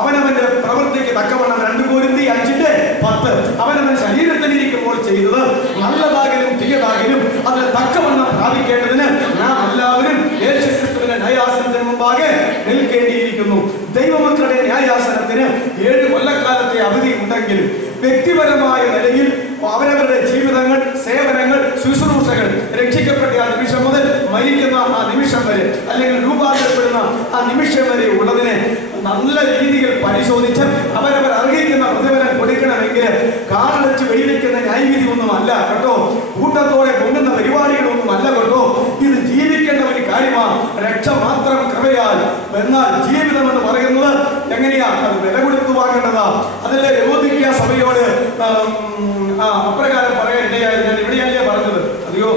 അവനവന്റെ പ്രവൃത്തിക്ക് തക്കവണ്ണം 2 കൊരിന്ത്യർ 5:10 അവനവൻ ശരീരത്തിലിരിക്കുമ്പോൾ ചെയ്തത് നല്ലതാകലും തീയതാകലും അത് തക്കവണ്ണം പ്രാപിക്കേണ്ടതിന് നാം എല്ലാവരും യേശുക്രിസ്തുവിന്റെ ന്യായാസനത്തിന് മുമ്പാകെ നിൽക്കേണ്ടിയിരിക്കുന്നു. ദൈവമക്കളുടെ ന്യായാസനത്തിന് 7 കൊല്ലക്കാലത്തെ അവധി ഉണ്ടെങ്കിൽ വ്യക്തിപരമായ നിലയിൽ അവരവരുടെ ജീവിതങ്ങൾ, സേവനങ്ങൾ, ശുശ്രൂഷകൾ രക്ഷിക്കപ്പെട്ട ആ നിമിഷം മുതൽ മരിക്കുന്ന ആ നിമിഷം വരെ അല്ലെങ്കിൽ രൂപാന്തരപ്പെടുന്ന ആ നിമിഷം വരെ ഉള്ളതിനെ നല്ല രീതിയിൽ പരിശോധിച്ച് അവരവർ അർഹിക്കുന്ന പ്രതിഫലം കൊടുക്കണമെങ്കിൽ കാറടച്ച് വെടിവെക്കുന്ന ന്യായവിധി ഒന്നുമല്ല കേട്ടോ, കൂട്ടത്തോടെ പൊങ്ങുന്ന പരിപാടികളൊന്നും അല്ല കേട്ടോ. ഇത് ജീവിക്കേണ്ട ഒരു കാര്യമാണ്. രക്ഷ മാത്രം കൃപയാൽ. എന്നാൽ ജീവിതം എന്ന് പറയുന്നത് എങ്ങനെയാ? അത് വില കൊടുത്തു വാങ്ങേണ്ടതാ. അതല്ലേ ലവോദിക്ക സഭയോട് അപ്രകാരം പറയാനിടയായത്. ഞാൻ ഇവിടെയല്ലേ പറഞ്ഞത്, അതെയോ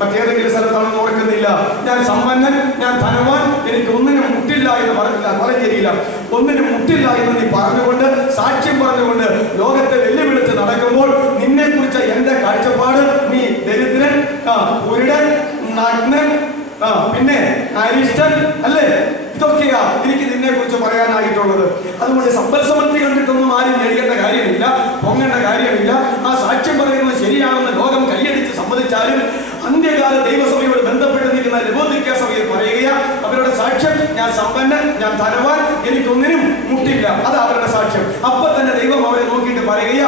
മറ്റേതെങ്കിലും സ്ഥലത്താണെന്ന് ഓർക്കുന്നില്ല. ഞാൻ സമ്പന്നൻ, ഞാൻ ധനവാൻ, എനിക്ക് ഒന്നിനും മുട്ടില്ല എന്ന് പറഞ്ഞില്ല, പറഞ്ഞില്ല. ഒന്നിനും മുട്ടില്ല എന്ന് നീ പറഞ്ഞുകൊണ്ട്, സാക്ഷ്യം പറഞ്ഞുകൊണ്ട് ലോകത്തെ വെല്ലുവിളിച്ച് നടക്കുമ്പോൾ നിന്നെ കുറിച്ച് എന്റെ കാഴ്ചപ്പാട് നീ ദരിദ്രൻ, കുരുടൻ, നഗ്നൻ, പിന്നെ അരിഷ്ടൻ അല്ലേ, ഇതൊക്കെയാ എനിക്ക് നിന്നെ കുറിച്ച് പറയാനായിട്ടുള്ളത്. അതുകൊണ്ട് സമ്പൽ സമൃദ്ധി കണ്ടിട്ടൊന്നും ആരും നേടിയേണ്ട കാര്യമില്ല, പൊങ്ങേണ്ട കാര്യമില്ല. ആ സാക്ഷ്യം പറയുന്നത് ശരിയാണെന്ന് ലോകം കൈയടിച്ച് സമ്മതിച്ചാലും അന്ത്യകാല ദൈവസഭയോട് ബന്ധപ്പെട്ട് നിൽക്കുന്ന ലവോദിക്ക സഭയിൽ പറയുക, അവരുടെ സാക്ഷ്യം ഞാൻ സമ്പന്നൻ, ഞാൻ ധനവാൻ, എനിക്കൊന്നിനും മുട്ടില്ല, അത് അവരുടെ സാക്ഷ്യം. അപ്പൊ തന്നെ ദൈവം അവരെ നോക്കിയിട്ട് പറയുക,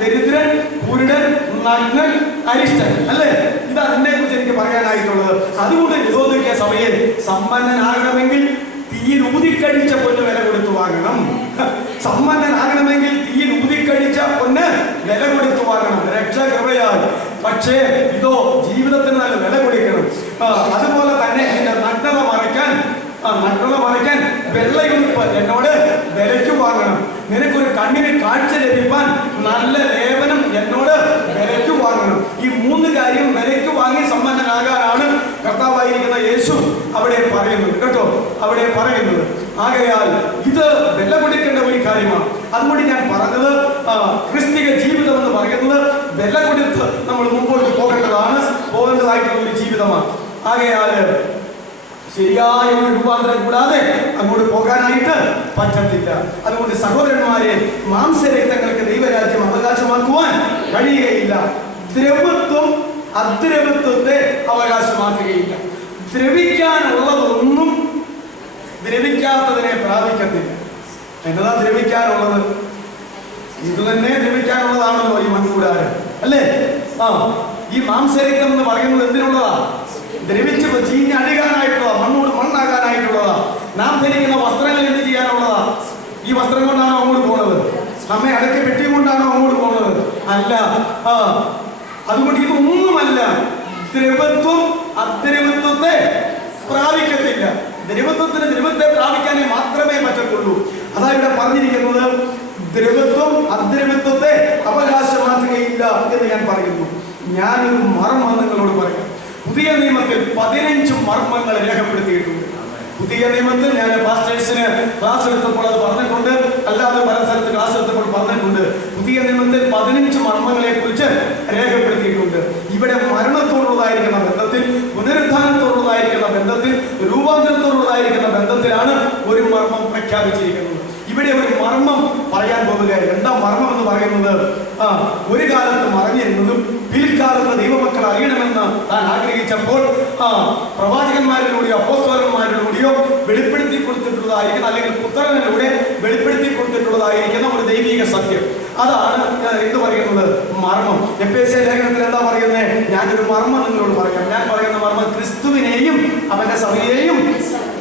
ദരിദ്രൻ, കുരുടൻ, നഗ്നൻ, അരിഷ്ടൻ, അല്ലേ? ഇത് അതിനെ കുറിച്ച് എനിക്ക് പറയാനായിട്ടുള്ളത്. അതുകൊണ്ട് ലവോദിക്ക സഭയെ സമ്പന്നനാകണമെങ്കിൽ തീയിൽ ഊതിക്കഴിച്ച പൊന്ന് വില കൊടുത്തു വാങ്ങണം. സമ്പന്നനാകണമെങ്കിൽ തീയിൽ ഊതിക്കഴിച്ച പൊന്ന് വില കൊടുത്തു വാങ്ങണം. രക്ഷ കൃപയാൽ. പക്ഷേ ഇതോ ജീവിതത്തിന് നല്ല വില കൊടുക്കണം. അതുപോലെ തന്നെ എന്റെ നഗ്നത മറയ്ക്കാൻ വെള്ളയുടുപ്പ് എന്നോട് വിലയ്ക്ക് വാങ്ങണം. നിനക്കൊരു കണ്ണിന് കാഴ്ച ലഭിക്കാൻ നല്ല ലേപനം എന്നോട് വിലയ്ക്ക് വാങ്ങണം. ഈ 3 കാര്യം വിലയ്ക്ക് വാങ്ങി സമ്പന്നനാകാനാണ് കർത്താവായിരിക്കുന്ന യേശു അവിടെ പറയുന്നത് കേട്ടോ, അവിടെ പറയുന്നത്. ആകയാൽ ഇത് വില കൊടുക്കേണ്ട ഒരു കാര്യമാണ്. അതുകൊണ്ട് ഞാൻ പറഞ്ഞത് ക്രിസ്തീയ ജീവിതം എന്ന് പറയുന്നത് വില കൊടുത്ത് നമ്മൾ മുമ്പോട്ട് പോകേണ്ടതായിട്ടുള്ള ഒരു ജീവിതമാണ്. ആകയാൽ ശരിയായ ഒരു രൂപാന്തരം കൂടാതെ അങ്ങോട്ട് പോകാനായിട്ട് പറ്റത്തില്ല. അതുകൊണ്ട് സഹോദരന്മാരെ, മാംസരക്തങ്ങൾക്ക് ദൈവരാജ്യം അവകാശമാക്കുവാൻ കഴിയുകയില്ല. ദ്രവത്വം അദ്രവത്വത്തെ അവകാശമാക്കുകയില്ല. ദ്രവിക്കാനുള്ളതൊന്നും ദ്രവിക്കാത്തതിനെ പ്രാപിക്കത്തില്ല. എന്നതാ ദ്രവിക്കാനുള്ളത്? ഇത് തന്നെ ദ്രവിക്കാനുള്ളതാണല്ലോ ഈ മൺകൂടാരം, അല്ലേ? ഈ മാംസരക്തം എന്ന് പറയുന്നത് എന്തിനുള്ളതാ? ദ്രവിച്ച് ചീഞ്ഞഴുകാനായിട്ടുള്ളതാ, മണ്ണോട് മണ്ണാകാനായിട്ടുള്ളതാ. നാം ധരിക്കുന്ന വസ്ത്രങ്ങൾ എന്ത് ചെയ്യാനുള്ളതാ? ഈ വസ്ത്രം കൊണ്ടാണോ അങ്ങോട്ട് പോകുന്നത്? നമ്മെ അടക്കി വെട്ടിക്കൊണ്ടാണോ അങ്ങോട്ട് പോകുന്നത്? അല്ല. അതുകൊണ്ട് ഇതൊന്നുമല്ല. ദ്രവത്വം അദ്രവത്വത്തെ പ്രാപിക്കത്തില്ല. ദ്രവത്വത്തിന് ദ്രവത്തെ പ്രാപിക്കാനേ മാത്രമേ പറ്റത്തുള്ളൂ. അതാ ഇവിടെ പറഞ്ഞിരിക്കുന്നത്. ദ്രവത്വം അദ്രവത്വത്തെ അവകാശമാക്കുകയില്ല എന്ന് ഞാൻ പറയുന്നു. ഞാനൊരു മർമ്മം നിങ്ങളോട് പറയാം. പുതിയ നിയമത്തിൽ 15 മർമ്മങ്ങൾ രേഖപ്പെടുത്തിയിട്ടുണ്ട്. പുതിയ നിയമത്തിൽ ഞാൻ പാസ്റ്റേഴ്സിന് ക്ലാസ് എടുത്തപ്പോൾ അത് പറഞ്ഞിട്ടുണ്ട്, അല്ലാതെ പല സ്ഥലത്ത് ക്ലാസ് എടുത്തപ്പോൾ പറഞ്ഞിട്ടുണ്ട്. പുതിയ നിയമത്തിൽ 15 മർമ്മങ്ങളെ കുറിച്ച് രേഖപ്പെടുത്തിയിട്ടുണ്ട്. ഇവിടെ മരണത്തോടുള്ളതായിരിക്കുന്ന ബന്ധത്തിൽ, പുനരുത്ഥാനത്തോടുള്ളതായിരിക്കുന്ന ബന്ധത്തിൽ, രൂപാന്തരത്തോടുള്ളതായിരിക്കുന്ന ബന്ധത്തിലാണ് ഒരു മർമ്മം പ്രഖ്യാപിച്ചിരിക്കുന്നത്. ഇവിടെ ഒരു മർമ്മം പറയാൻ പോവുകയാണ്. എന്താ മർമ്മം എന്ന് പറയുന്നത്? ഒരു കാലത്ത് മറഞ്ഞിരുന്നതും പിൽക്കാലത്ത് ദൈവമക്കൾ അറിയണമെന്ന് താൻ ആഗ്രഹിച്ചപ്പോൾ പ്രവാചകന്മാരിലൂടെയോ അപ്പോസ്തലന്മാരിലൂടെയോ വെളിപ്പെടുത്തി കൊടുത്തിട്ടുള്ളതായിരിക്കുന്ന, അല്ലെങ്കിൽ പുത്രനിലൂടെ വെളിപ്പെടുത്തി കൊടുത്തിട്ടുള്ളതായിരിക്കുന്ന ഒരു ദൈവിക സത്യം. അതാണ് എന്ത് പറയുന്നത്? മർമ്മം. എഫേസ്യ ലേഖനത്തിൽ എന്താ പറയുന്നത്? ഞാനൊരു മർമ്മം നിങ്ങളോട് പറയാം. ഞാൻ പറയുന്ന മർമ്മം ക്രിസ്തുവിനെയും അവന്റെ സഭയെയും.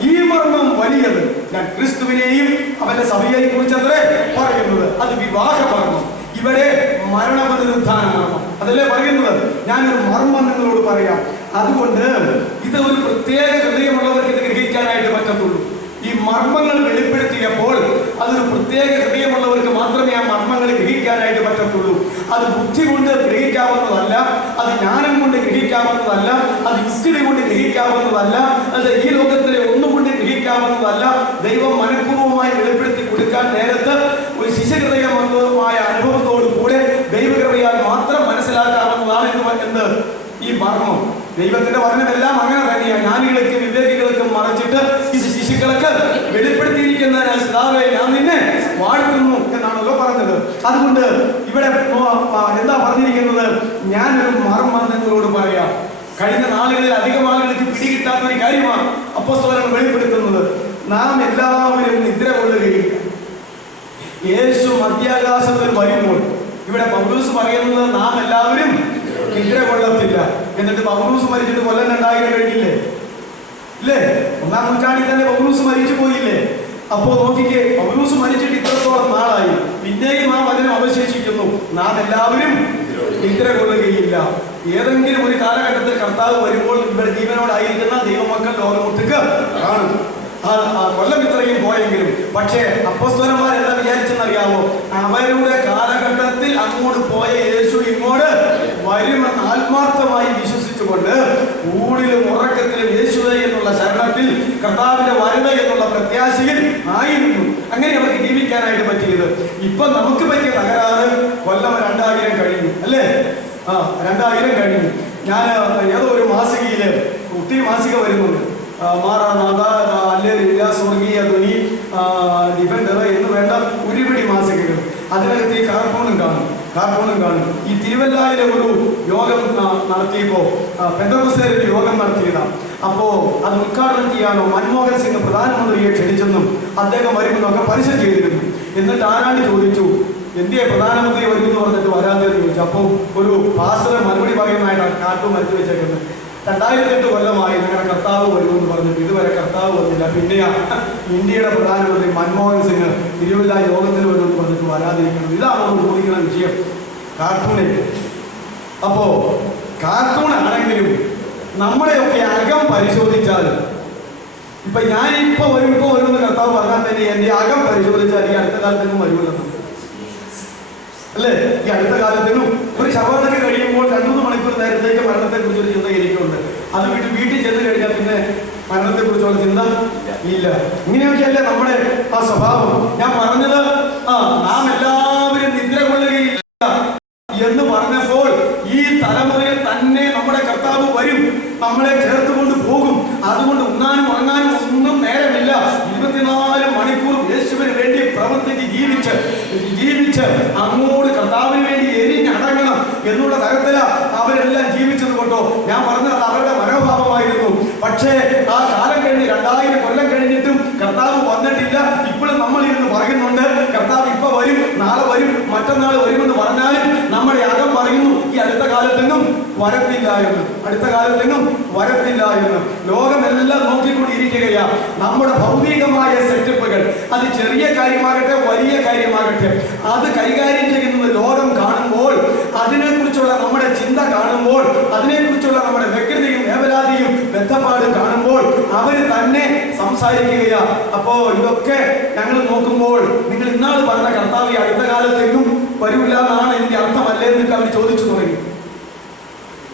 ഈ മർമ്മം വലിയത്. ഞാൻ ക്രിസ്തുവിനെയും അവന്റെ സഭയെയും കുറിച്ചത്രേ പറയുന്നത്. അത് വിവാഹ മർമ്മം. ഇവിടെ മരണപുനരുത്ഥാന മർമ്മം. അതല്ലേ പറയുന്നത്? ഞാനൊരു മർമ്മം നിങ്ങളോട് പറയാം. അതുകൊണ്ട് ഇത് ഒരു പ്രത്യേക ഹൃദയമുള്ളവർക്ക് ഇത് ഗ്രഹിക്കാനായിട്ട് പറ്റത്തുള്ളൂ. ഈ മർമ്മങ്ങൾ വെളിപ്പെടുത്തിയപ്പോൾ അതൊരു പ്രത്യേക ഹൃദയമുള്ളവർക്ക് മാത്രമേ ആ മർമ്മങ്ങൾ ഗ്രഹിക്കാനായിട്ട് പറ്റത്തുള്ളൂ. അത് ബുദ്ധി കൊണ്ട് ഗ്രഹിക്കാവുന്നതല്ല, അത് ജ്ഞാനം കൊണ്ട് ഗ്രഹിക്കാവുന്നതല്ല, അത് യുക്തി കൊണ്ട് ഗ്രഹിക്കാവുന്നതല്ല, അത് ഈ ലോകത്തിലെ ഒന്നുകൊണ്ട് ഗ്രഹിക്കാവുന്നതല്ല. ദൈവം മനഃപൂർവ്വമായി വെളിപ്പെടുത്തി കൊടുക്കാൻ നേരത്ത് ഒരു ശിശുഹൃദയമായ അനുഭവത്തോടു കൂടെ ദൈവകൃപയാൽ മാത്രം മനസ്സിലാക്കാവുന്നതാണ് എന്ത് ഈ മർമ്മം. ദൈവത്തിന്റെ വചനമെല്ലാം അങ്ങനെ തന്നെയാണ്. ജ്ഞാനികൾക്കും വിവേകികൾക്കും മറച്ചിട്ട് ഇത് ശിശുക്കൾക്ക് വെളിപ്പെടുത്തിയിരിക്കുന്നതിനാൽ പിതാവേ ഞാൻ നിന്നെ വാഴ്ത്തുന്നു എന്നാണല്ലോ പറഞ്ഞത്. അതുകൊണ്ട് ഇവിടെ എന്താ പറഞ്ഞിരിക്കുന്നത്? ഞാനൊരു മർമ്മം നിങ്ങളോട് പറയാം. കഴിഞ്ഞ നാളുകളിൽ അധികം ആളുകൾക്ക് പിടികിട്ടാത്ത ഒരു കാര്യമാണ് അപ്പോസ്തലൻ വെളിപ്പെടുത്തുന്നത്. നാം എല്ലാവരും നിദ്ര കൊള്ളുകയില്ല. യേശു മധ്യാകാശത്തിൽ വരുമ്പോൾ ഇവിടെ പൗലോസ് പറയുന്നത് നാം എല്ലാവരും നിദ്ര കൊള്ളത്തില്ല. എന്നിട്ട് പൗലോസ് മരിച്ചിട്ട് കൊല്ലം 2000 കഴിഞ്ഞില്ലേ? ഇല്ലേ? 1-ാം നൂറ്റാണ്ടിൽ തന്നെ പൗലോസ് മരിച്ചു പോയില്ലേ? അപ്പോ നോക്കിക്കേ, പൗലോസ് മരിച്ചിട്ട് ഇത്രത്തോളം നാളായി, പിന്നെയും ആ വചനം അവശേഷിക്കുന്നു. നാം എല്ലാവരും നിദ്ര കൊള്ളുകയില്ല. ഏതെങ്കിലും ഒരു കാലഘട്ടത്തിൽ കർത്താവ് വരുമ്പോൾ ഇവിടെ ജീവനോടായിരിക്കുന്ന ദൈവമക്കൾ ലോകമൊട്ടുക്ക് കാണും. കൊല്ലം ഇത്രയും പോയെങ്കിലും. പക്ഷേ അപ്പോസ്തലന്മാരെന്താ വിചാരിച്ചെന്നറിയാമോ? അവരുടെ കാലഘട്ടത്തിൽ അങ്ങോട്ട് പോയ യേശു ഇങ്ങോട്ട് വരുമെന്ന് ആത്മാർത്ഥമായി വിശ്വസിച്ചുകൊണ്ട് ഊടിലും ഉറക്കത്തിലും യേശുവേ എന്നുള്ള ശരണത്തിൽ കർത്താവിന്റെ വരത എന്നുള്ള പ്രത്യാശയിൽ ആയിരുന്നു. അങ്ങനെ അവർക്ക് ജീവിക്കാനായിട്ട് പറ്റിയത്. ഇപ്പൊ നമുക്ക് പറ്റിയ തകരാറ് കൊല്ലം 2000 കഴിഞ്ഞു, അല്ലേ? 2000 കഴിഞ്ഞു. ഞാൻ ഏതോ ഒരു മാസികയില്, ഒത്തിരി മാസിക വരുന്നുണ്ട്, മാറാനാഥ, ഹല്ലേലൂയ, സ്വർഗീയ ധ്വനി, ഡിഫൻഡർ എന്ന് വേണ്ട ഒരുപിടി മാസികകൾ. അതിനകത്ത് ഈ കാർട്ടൂണും കാണും. ഈ തിരുവല്ലായിലെ ഒരു യോഗം നടത്തിയപ്പോൾ പെന്തക്കോസ്തുകാരുടെ യോഗം നടത്തിയതാണ്. അപ്പോ അത് ഉദ്ഘാടനം ചെയ്യാനോ മൻമോഹൻ സിംഗ് പ്രധാനമന്ത്രിയെ ക്ഷണിച്ചെന്നും അദ്ദേഹം വരുമെന്നൊക്കെ പരസ്യം ചെയ്തിരുന്നു. എന്നിട്ട് ആരാണ്ട് ചോദിച്ചു, ഇന്ത്യ പ്രധാനമന്ത്രി വരുമെന്ന് പറഞ്ഞിട്ട് വരാതെന്ന് ചോദിച്ചു. അപ്പോൾ ഒരു പാസ്റ്റർ മറുപടി പറയുന്നതായിട്ടാണ് കാർട്ടൂൺ വരച്ചു വെച്ചേക്കുന്നത്. 2008 കൊല്ലമായി ഞങ്ങളുടെ കർത്താവ് വരുമെന്ന് പറഞ്ഞിട്ട് ഇതുവരെ കർത്താവ് വന്നില്ല. പിന്നെയാ ഇന്ത്യയുടെ പ്രധാനമന്ത്രി മൻമോഹൻ സിംഗ് തിരുവല്ല യോഗത്തിൽ വരുമെന്ന് പറഞ്ഞിട്ട് വരാതിരിക്കുന്നത്. ഇതാണ് നമ്മൾ ചോദിക്കുന്ന വിഷയം, കാർട്ടൂണിൽ. അപ്പോ കാർട്ടൂൺ ആണെങ്കിലും നമ്മളെയൊക്കെ അകം പരിശോധിച്ചാൽ, ഇപ്പൊ ഞാൻ ഇപ്പൊ വരുമെന്ന് കർത്താവ് പറഞ്ഞാൽ തന്നെ എന്റെ അകം പരിശോധിച്ചാൽ ഈ അടുത്ത കാലത്തേക്കും വരുമെന്ന് അല്ലേ? ഈ അടുത്ത കാലത്തിനും ഒരു ശവമൊക്കെ കഴിയുമ്പോൾ 2-3 മണിക്കൂർ നേരത്തേക്ക് മരണത്തെ കുറിച്ചൊരു ചിന്ത എനിക്കുണ്ട്. അത് വീട്ടിൽ ചെന്ന് കഴിഞ്ഞാൽ പിന്നെ മരണത്തെ കുറിച്ചുള്ള ചിന്ത ഇല്ല. ഇങ്ങനെയൊക്കെയല്ലേ നമ്മുടെ ആ സ്വഭാവം. ഞാൻ പറഞ്ഞത് നാം എല്ലാവരും നിദ്ര കൊള്ളുകയില്ല എന്ന് പറഞ്ഞപ്പോൾ ഈ തലമുറയിൽ തന്നെ നമ്മുടെ കർത്താവ് വരും, നമ്മളെ ചേർത്തുകൊണ്ട് പോകും. അതുകൊണ്ട് ഉണ്ണാനും ഉറങ്ങാനും ഒന്നും നേരമില്ല. 24 മണിക്കൂർ യേശുവിന് വേണ്ടി പ്രവർത്തിച്ച് ജീവിച്ച് അങ്ങോട്ട് കർത്താവിന് വേണ്ടി എരിഞ്ഞടങ്ങണം എന്നുള്ള തരത്തില് അവരെല്ലാം ജീവിച്ചത് കൊണ്ടോ ഞാൻ പറഞ്ഞത് അവരുടെ മനോഭാവമായിരുന്നു. പക്ഷേ ആ കാലം കഴിഞ്ഞ് 2000 കൊല്ലം കഴിഞ്ഞിട്ടും കർത്താവ് വന്നിട്ടില്ല. ഇപ്പോഴും നമ്മൾ ഇരുന്ന് പറയുന്നുണ്ട് കർത്താവ് ഇപ്പൊ വരും, നാളെ വരും, മറ്റന്നാൾ വരുമെന്ന് പറഞ്ഞാലും നമ്മുടെ അകം പറയുന്നു ഈ അടുത്ത കാലത്തെങ്ങും വരത്തില്ല എന്ന്. ലോകമെല്ലാം നോക്കിക്കൊണ്ടിരിക്കുകയാ. നമ്മുടെ ഭൗതികമായ സെറ്റപ്പുകൾ, അത് ചെറിയ കാര്യമാകട്ടെ വലിയ കാര്യമാകട്ടെ, അത് കൈകാര്യം ചെയ്യുന്നത് ലോകം കാണുമ്പോൾ, അതിനെക്കുറിച്ചുള്ള നമ്മുടെ ചിന്ത കാണുമ്പോൾ, അതിനെക്കുറിച്ചുള്ള നമ്മുടെ വ്യഗ്രതയും വേവലാതിയും ബന്ധപ്പാടും കാണുമ്പോൾ അവര് തന്നെ സംസാരിക്കുകയാ. അപ്പോ ഇതൊക്കെ ഞങ്ങൾ നോക്കുമ്പോൾ നിങ്ങൾ ഇന്നാൾ പറഞ്ഞ കർത്താവ് ഈ അടുത്ത കാലത്തേക്കും വരില്ല എന്നാണ് എനിക്ക് അർത്ഥമല്ലേ എന്നൊക്കെ അവർ ചോദിച്ചു തുടങ്ങി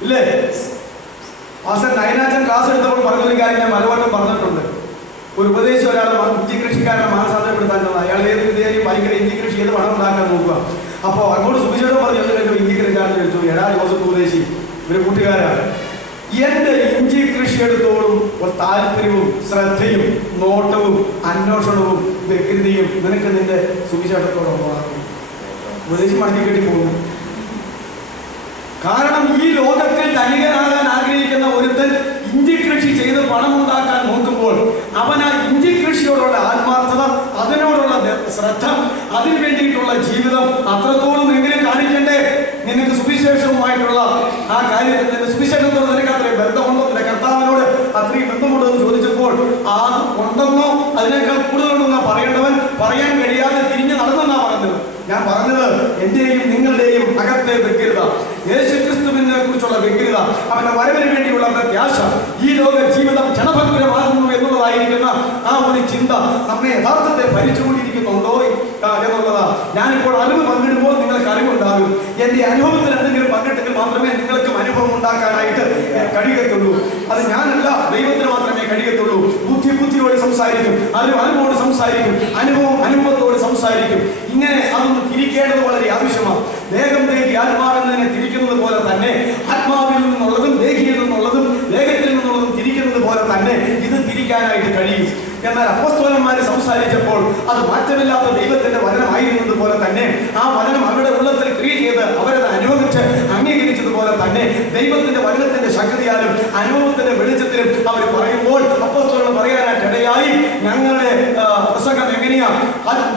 ഇല്ലേ? മാസ്റ്റർ നയനാച്ചൻ ക്ലാസ് എടുത്തപ്പോൾ പറഞ്ഞൊരു കാര്യം ഞാൻ പലവട്ടം പറഞ്ഞിട്ടുണ്ട്. ഒരു ഉപദേശം ഒരാൾ ഇഞ്ചി കൃഷിക്കാരനെ മാനസാന്തരപ്പെടുത്താൻ തന്നു. അയാൾ ഏത് വിദ്യാലയം ഭയങ്കര ഇഞ്ചി കൃഷി ചെയ്ത് പണം ഉണ്ടാക്കാൻ നോക്കുക. അപ്പോൾ അങ്ങോട്ട് സുവിശേഷം പറഞ്ഞു കേട്ടോ, ഇഞ്ചി കൃഷിക്കാരൻ ചോദിച്ചു, എടാ ജോസഫ് ഉപദേശി, ഒരു കൂട്ടുകാരാണ്, എന്റെ ഇഞ്ചി കൃഷിയെടുത്തോളും താല്പര്യവും ശ്രദ്ധയും നോട്ടവും അന്വേഷണവും വ്യഗ്രതയും നിനക്ക് നിന്റെ സുവിശേഷത്തോടൊപ്പം ഉപദേശം മടക്കി കെട്ടി പോകുന്നു. കാരണം ഈ ലോകത്തിൽ ധനികനാകാൻ ആഗ്രഹിക്കുന്ന ഒരുത്തൻ ഇഞ്ചി കൃഷി ചെയ്ത് പണമുണ്ടാക്കാൻ നോക്കുമ്പോൾ അവൻ ആ ഇഞ്ചി കൃഷിയോടുള്ള ആത്മാർത്ഥത, അതിനോടുള്ള ശ്രദ്ധ, അതിനു വേണ്ടിയിട്ടുള്ള ജീവിതം അത്രത്തോളം എങ്കിലും കാണിക്കണ്ടേ? നിനക്ക് സുവിശേഷവുമായിട്ടുള്ള ആ കാര്യത്തിൽ നിന്റെ സുവിശേഷത്തോട് നിനക്ക് അത്രയും ബന്ധമുണ്ടോ? നിന്റെ കർത്താവിനോട് അത്രയും ബന്ധമുണ്ടോ എന്ന് ചോദിച്ചപ്പോൾ ആ ഉണ്ടെന്നോ അതിനേക്കാൾ കൂടുതലുണ്ടെന്നാ പറയേണ്ടവൻ പറയാൻ കഴിയാതെ തിരിഞ്ഞു നടന്നെന്നാ പറഞ്ഞത്. ഞാൻ പറഞ്ഞത് എന്റെയും നിങ്ങളുടെയും അകത്തെ വ്യഗ്രത, യേശുക്രിസ്തുവിനെ കുറിച്ചുള്ള വ്യഗ്രത, അവന്റെ വരവിന് വേണ്ടിയുള്ള പ്രത്യാശ, ഈ ലോക ജീവിതം ക്ഷണഭംഗുരമാകുന്നു എന്നുള്ളതായിരിക്കുന്ന ആ ഒരു ചിന്ത നമ്മെ യഥാർത്ഥത്തെ ഭരിച്ചുകൊണ്ടിരിക്കുന്നുണ്ടോ എന്നുള്ളതാ. ഞാനിപ്പോൾ അറിവ് പങ്കിടുമ്പോൾ നിങ്ങൾക്ക് അറിവുണ്ടാകും. എന്റെ അനുഭവത്തിൽ എന്തെങ്കിലും പങ്കിട്ടെങ്കിൽ മാത്രമേ നിങ്ങൾക്കും അനുഭവം ഉണ്ടാക്കാനായിട്ട് കഴിയത്തുള്ളൂ. അത് ഞാനല്ല, ദൈവത്തിന് മാത്രമേ കഴിയത്തുള്ളൂ. ബുദ്ധിയോട് സംസാരിക്കും, അറിവോട് സംസാരിക്കും, അനുഭവത്തോട് സംസാരിക്കും. ഇങ്ങനെ അതൊന്ന് തിരിക്കേണ്ടത് വളരെ ആവശ്യമാണ്. ദേഹം ദേഹി ആത്മാവെന്നതിനെ തിരിക്കുന്നത് പോലെ തന്നെ ആത്മാവിൽ നിന്നുള്ളതും ദേഹിയിൽ നിന്നുള്ളതും ദേഹത്തിൽ നിന്നുള്ളതും തിരിക്കുന്നത് പോലെ തന്നെ ഇത് തിരിക്കാനായിട്ട് കഴിയും. എന്നാൽ അപ്പോസ്തലന്മാർ സംസാരിച്ചപ്പോൾ അത് മാറ്റമില്ലാത്ത ദൈവത്തിന്റെ വചനമായിരുന്നത് പോലെ തന്നെ ആ വചനം അവരുടെ ഉള്ളത്തിൽ ക്രിയ ചെയ്ത് അവരത് അനുഭവിച്ച് അംഗീകരിച്ചതുപോലെ തന്നെ ദൈവത്തിന്റെ വചനത്തിന്റെ ശക്തിയാലും അനുഭവത്തിന്റെ വെളിച്ചത്തിലും അവർ പറയുമ്പോൾ അപ്പോസ്തലൻ പറയാനായിട്ട് ഇടയായി, ഞങ്ങളുടെ പ്രസംഗം എങ്ങനെയാ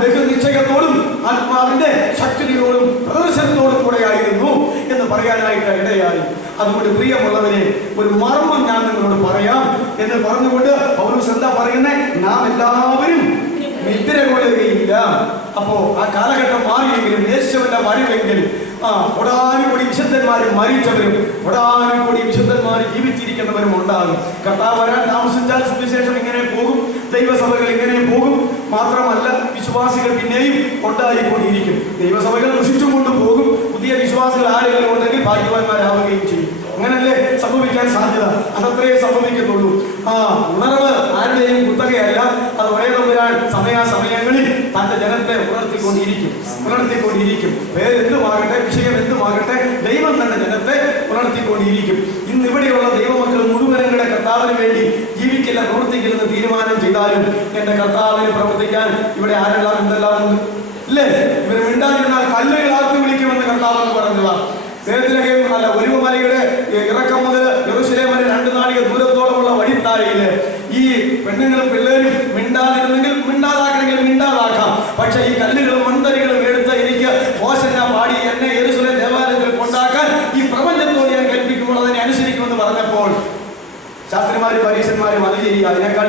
ബഹുനിശ്ചയത്തോടും ആത്മാവിന്റെ ശക്തിയോടും പ്രദർശനത്തോടും കൂടെയായിരുന്നു എന്ന് പറയാനായിട്ട് ഇടയായി. അതുകൊണ്ട് പ്രിയമുള്ളവരെ, ഒരു മർമ്മം ഞാൻ നിങ്ങളോട് പറയാം എന്ന് പറഞ്ഞുകൊണ്ട് പൗലോസ് എന്താ പറയുന്നത്? നാം എല്ലാവരും നിദ്ര കൊള്ളുകയില്ല. അപ്പോ ആ കാലഘട്ടം മാറിയെങ്കിലും യേശുവിന്റെ വരവെങ്കിൽ ഒടാനുകൂടി വിശുദ്ധന്മാരും മരിച്ചവരും ഒടാനുകൂടി വിശുദ്ധന്മാർ ജീവിച്ചിരിക്കുന്നവരും ഉണ്ടാകും. കർത്താവ് വരാൻ താമസിച്ചാൽ സുവിശേഷം ഇങ്ങനെ പോകും, ദൈവസഭകൾ ഇങ്ങനെ പോകും. മാത്രമല്ല വിശ്വാസികൾ പിന്നെയും ഉണ്ടായിക്കൊണ്ടിരിക്കും. ദൈവസഭകൾ നശിച്ചും കൊണ്ട് പോകും. പുതിയ വിശ്വാസികൾ ആരെങ്കിലും ഉണ്ടെങ്കിൽ ഭാഗ്യവാന്മാരാവുകയും ചെയ്യും. അങ്ങനല്ലേ സംഭവിക്കാൻ സാധ്യത? അതത്രേ സംഭവിക്കത്തുള്ളൂ. ഉണർവ് ആരുടെയും കുത്തകയല്ല. അത് ഒരേ തമ്പുരാൻ സമയാസമയങ്ങളിൽ തന്റെ ജനത്തെ ഉണർത്തിക്കൊണ്ടിരിക്കും. പേരെന്തുമാകട്ടെ, വിഷയം എന്തുമാകട്ടെ, ദൈവം തന്റെ ജനത്തെ ഉണർത്തിക്കൊണ്ടിരിക്കും. ഇന്ന് ഇവിടെയുള്ള ദൈവമക്കൾ മുഴുവനങ്ങളുടെ കർത്താവിന് വേണ്ടി ജീവിക്കില്ല, പ്രവർത്തിക്കില്ലെന്ന് തീരുമാനം ചെയ്താലും എന്റെ കർത്താവിന് പ്രവർത്തിക്കാൻ ഇവിടെ ആരെല്ലാം എന്തെല്ലാം ഉണ്ട് ഇല്ലേ? ഇവർ മിണ്ടാതിരുന്നാൽ കല്ലുകൾ ആർത്തി വിളിക്കുമെന്ന് കർത്താവ് എന്ന് പറഞ്ഞതാണ്. അല്ല, ഒലിവുമലയുടെ ഇറക്കം മുതൽ യെരൂശലേം വരെ 2 നാഴിക ദൂരത്തോളമുള്ള വഴിത്താരയില് ഈ പെണ്ണുങ്ങളും പിള്ളേരും മിണ്ടാതിരുന്നെങ്കിൽ മിണ്ടാതാക്കണമെങ്കിൽ മിണ്ടാതാക്കാം. പക്ഷെ ഈ കല്ലുകളും മൺതരികളും എടുത്ത് എനിക്ക് അതിനേക്കാൾ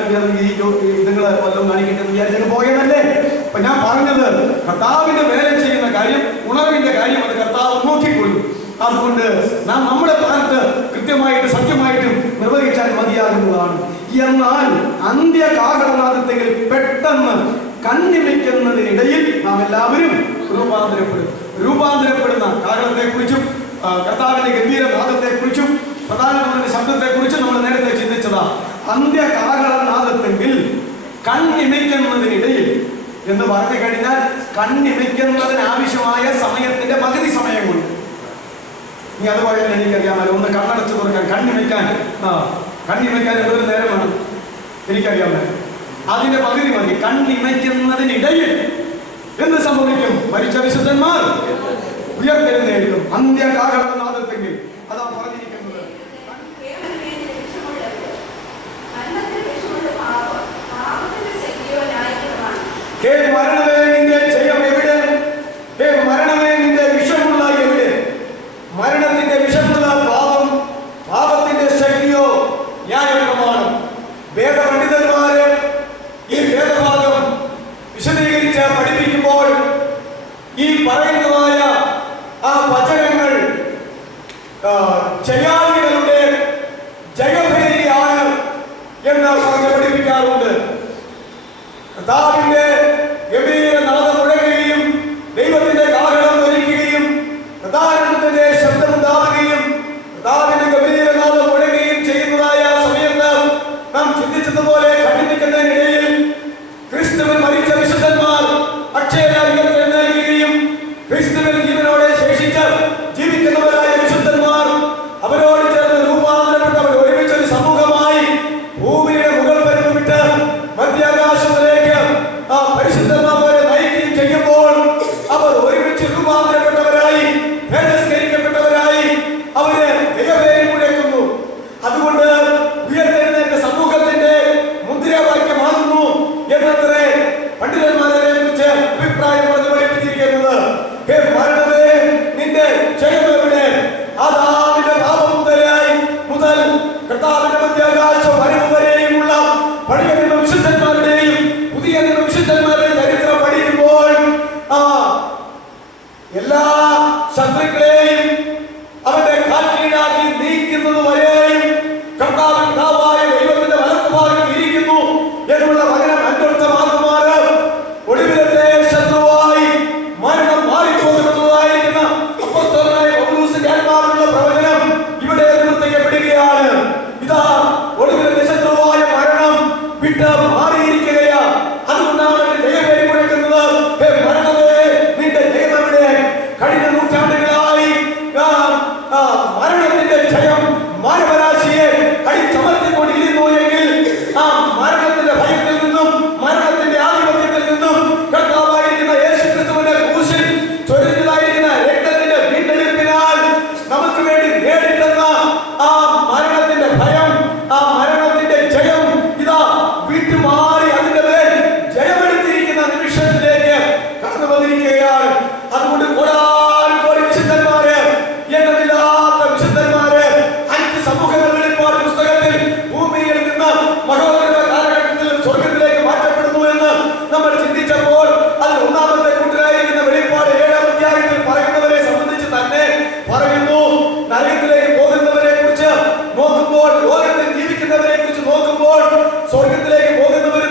നിങ്ങൾ വല്ലതും കാണിക്കട്ടെന്ന് വിചാരിച്ചങ്ങ് പോയതല്ലേ? അപ്പൊ ഞാൻ പറഞ്ഞത് കർത്താവിന്റെ വേല ചെയ്യുന്ന കാര്യം, ഉണർവിന്റെ കാര്യം അത് കർത്താവ് നോക്കിക്കൊള്ളും. അതുകൊണ്ട് നാം നമ്മുടെ ഭാഗത്ത് കൃത്യമായിട്ട് സത്യമായിട്ടും നിർവഹിച്ചാൽ മതിയാകുന്നതാണ്. എന്നാൽ അന്ത്യകാഹളനാദത്തെങ്കിൽ പെട്ടെന്ന് കണ്ണിമയ്ക്കുന്നതിനിടയിൽ നാം എല്ലാവരും രൂപാന്തരപ്പെടുന്ന കാഹളത്തെ കുറിച്ചും കർത്താവിന്റെ ഗംഭീരനാദത്തെ കുറിച്ചും പ്രധാനമന്ത്രിയുടെ ശബ്ദത്തെ കുറിച്ചും നമ്മൾ നേരത്തെ ചിന്തിച്ചതാ. അന്ത്യകാഹളനാദത്തെങ്കിൽ കണ്ണിമയ്ക്കുന്നതിനിടയിൽ എന്ന് പറഞ്ഞു കഴിഞ്ഞാൽ കണ്ണിമയ്ക്കുന്നതിന് ആവശ്യമായ സമയത്തിന്റെ പകുതി സമയം കൊണ്ട്. നീ അത് പറയാൻ എനിക്കറിയാമല്ലോ. ഒന്ന് കണ്ണടച്ചു തുറക്കാൻ കണ്ണിമയ്ക്കാൻ എന്തൊരു നേരമാണ് എനിക്കറിയാമല്ലോ. അതിന്റെ പകുതി മതി. കണ്ണിമയ്ക്കുന്നതിനിടയിൽ എന്ത് സംഭവിക്കും? മരിച്ച വിശുദ്ധന്മാർ ഉയർത്തെഴുന്നേൽക്കും. അന്ത്യകാഹളനാദത്തെങ്കിൽ അതാ പറഞ്ഞിരിക്കുന്നത്. ഹേ മരണമേ, നിന്റെ ജയം എവിടെ? ഹേ മരണമേ, നിന്റെ വിഷമുള്ള എവിടെ? മരണത്തിന്റെ വിഷമുള്ള പാപത്തിന്റെ ശക്തിയോ ന്യായപ്രമാണം. വേദപണ്ഡിതന്മാര് ഈ വേദഭാഗം വിശദീകരിച്ച് പഠിപ്പിക്കുമ്പോൾ ഈ പറയുന്നതായ ആ വചനങ്ങൾ ജയാളികളുടെ ജയഭേരിയാണ് എന്ന് പറഞ്ഞ് പഠിപ്പിക്കാറുണ്ട്. കർത്താവിന്റെ ഗംഭീരനാദം മുഴങ്ങുകയും ദൈവത്തിന്റെ കാഹളം ധരിക്കുകയും പ്രധാനത്തിന്റെ ശബ്ദമുണ്ടാവുകയും കർത്താവിന്റെ ഗംഭീരനാദം മുഴങ്ങുകയും ചെയ്യുന്നതായ സമയത്ത് നാം ചിന്തിച്ചതുപോലെ കണ്ണിമയ്ക്കുന്നതിനിടയിൽ ക്രിസ്തുവിൽ മരിച്ച വിശുദ്ധന്മാർ അക്ഷയരായി ഉയർത്തെഴുന്നേൽക്കുകയും ക്രിസ്തുവിൽ ജീവനോടെ ശേഷിച്ച് ജീവിക്കുന്നവരായ വിശുദ്ധന്മാർ അവരോട് ചേർന്ന് രൂപാന്തരപ്പെട്ടവർ ഒരുമിച്ചൊരു സമൂഹമായി ഭൂമിയുടെ മുകൾ പരപ്പ് വിട്ട് മധ്യാകാശത്തിലേക്ക് പരിശുദ്ധന്മാരെ നയിക്കുകയും ചെയ്യുമ്പോൾ അവർ ഒരുമിച്ച് രൂപാന്തരപ്പെട്ടവരായി ഭേദസ്കരിക്കപ്പെട്ടവരായി അവര് ദൈവവേലി മുഴക്കുന്നു. അതുകൊണ്ട് ഉയർത്തെഴുന്നേറ്റ സമൂഹത്തിന്റെ മുദ്രാവാക്യമാകുന്നു എന്നത്രേ പണ്ഡിതന്മാരെ കുറിച്ച് അഭിപ്രായം പറഞ്ഞു പഠിപ്പിച്ചിരിക്കുന്നത്. ഹേ മരണമേ, നിന്റെ ജയം എവിടെ? ആദാമിന്റെ പാപം മുതൽ കർത്താവിന്റെ മധ്യാകാശ വരവ് വരെയുമുള്ള പഴയ നിയമ വിശുദ്ധന്മാരുടെയും പുതിയ നിയമ വിശുദ്ധന്മാരുടെയും ചരിത്രം പഠിക്കുമ്പോൾ എല്ലാ ശത്രുക്കളെയും അവന്റെ കാൽക്കീഴാക്കി നീക്കുന്നത് വരെയും കർത്താവായ ദൈവത്തിന്റെ വലത്തുഭാഗത്ത് ഇരിക്കുന്നു എന്നുള്ള വചനം അന്വർത്ഥമാകുമാറ് ഒടുവിലത്തെ ശത്രുവായി മരണം മാറിപ്പോകുന്നതായിരിക്കുന്ന അപ്പോസ്തലനായ പൗലോസിന്റെ ആത്മാവിലുള്ള പ്രവചനം ഇവിടെ നിവർത്തിക്കപ്പെടുകയാണ്. ഇതാ ഒടുവിലത്തെ ശത്രുവായ മരണം വിട്ട് മാറിയിരിക്കുകയാ. അതുകൊണ്ടാണ് ദൈവവേലി മുഴക്കുന്നത്. ഹേ മരണമേ, നിന്റെ ജയം എവിടെ? കഴിഞ്ഞ നൂറ്റാണ്ടുകളായി മരണത്തിന്റെ ജയം മാനവരാശിയെ അടിച്ചമർത്തിക്കൊണ്ടിരുന്നു എങ്കിൽ ആ മരണത്തിന്റെ ഭയത്തിൽ നിന്നും മരണത്തിന്റെ ആധിപത്യത്തിൽ നിന്നും കർത്താവായിരിക്കുന്ന യേശുക്രിസ്തുവിന്റെ ക്രൂശിൽ ചൊരിഞ്ഞതായിരിക്കുന്ന രക്തത്തിന്റെ വീണ്ടെടുപ്പിനാൽ നമുക്ക് വേണ്ടി നേടിത്തന്ന ആ മരണത്തിന്റെ ഭയം, ആ മരണത്തിന്റെ ജയം ഇതാ വിട്ടുമാറി അതിന്റെ മേൽ ജയമെടുത്തിരിക്കുന്ന നിമിഷത്തിലേക്ക് കടന്നു വന്നിരിക്കുകയാണ്. അതുകൊണ്ട് കോടാനുകോടി വിശുദ്ധന്മാര്, എണ്ണമില്ലാത്ത വിശുദ്ധന്മാര്, 5 സമൂഹങ്ങൾ വെളിപ്പാട് പുസ്തകത്തിൽ ഭൂമിയിൽ നിന്ന് മഹോന്നത കാലഘട്ടത്തിൽ സ്വർഗത്തിലേക്ക് മാറ്റപ്പെടുന്നു എന്ന് നമ്മൾ ചിന്തിച്ചപ്പോൾ അതിൽ ഒന്നാമത്തെ കൂട്ടരായിരിക്കുന്ന വെളിപ്പാട് 7-ാം അധ്യായത്തിൽ പറയുന്നവരെ സംബന്ധിച്ച് തന്നെ പറയുന്നു. നരകത്തിലേക്ക് പോകുന്നവരെ കുറിച്ച് നോക്കുമ്പോൾ, ലോകത്തിൽ ജീവിക്കുന്നവരെ കുറിച്ച് നോക്കുമ്പോൾ, സ്വർഗത്തിലേക്ക് പോകുന്നവരെ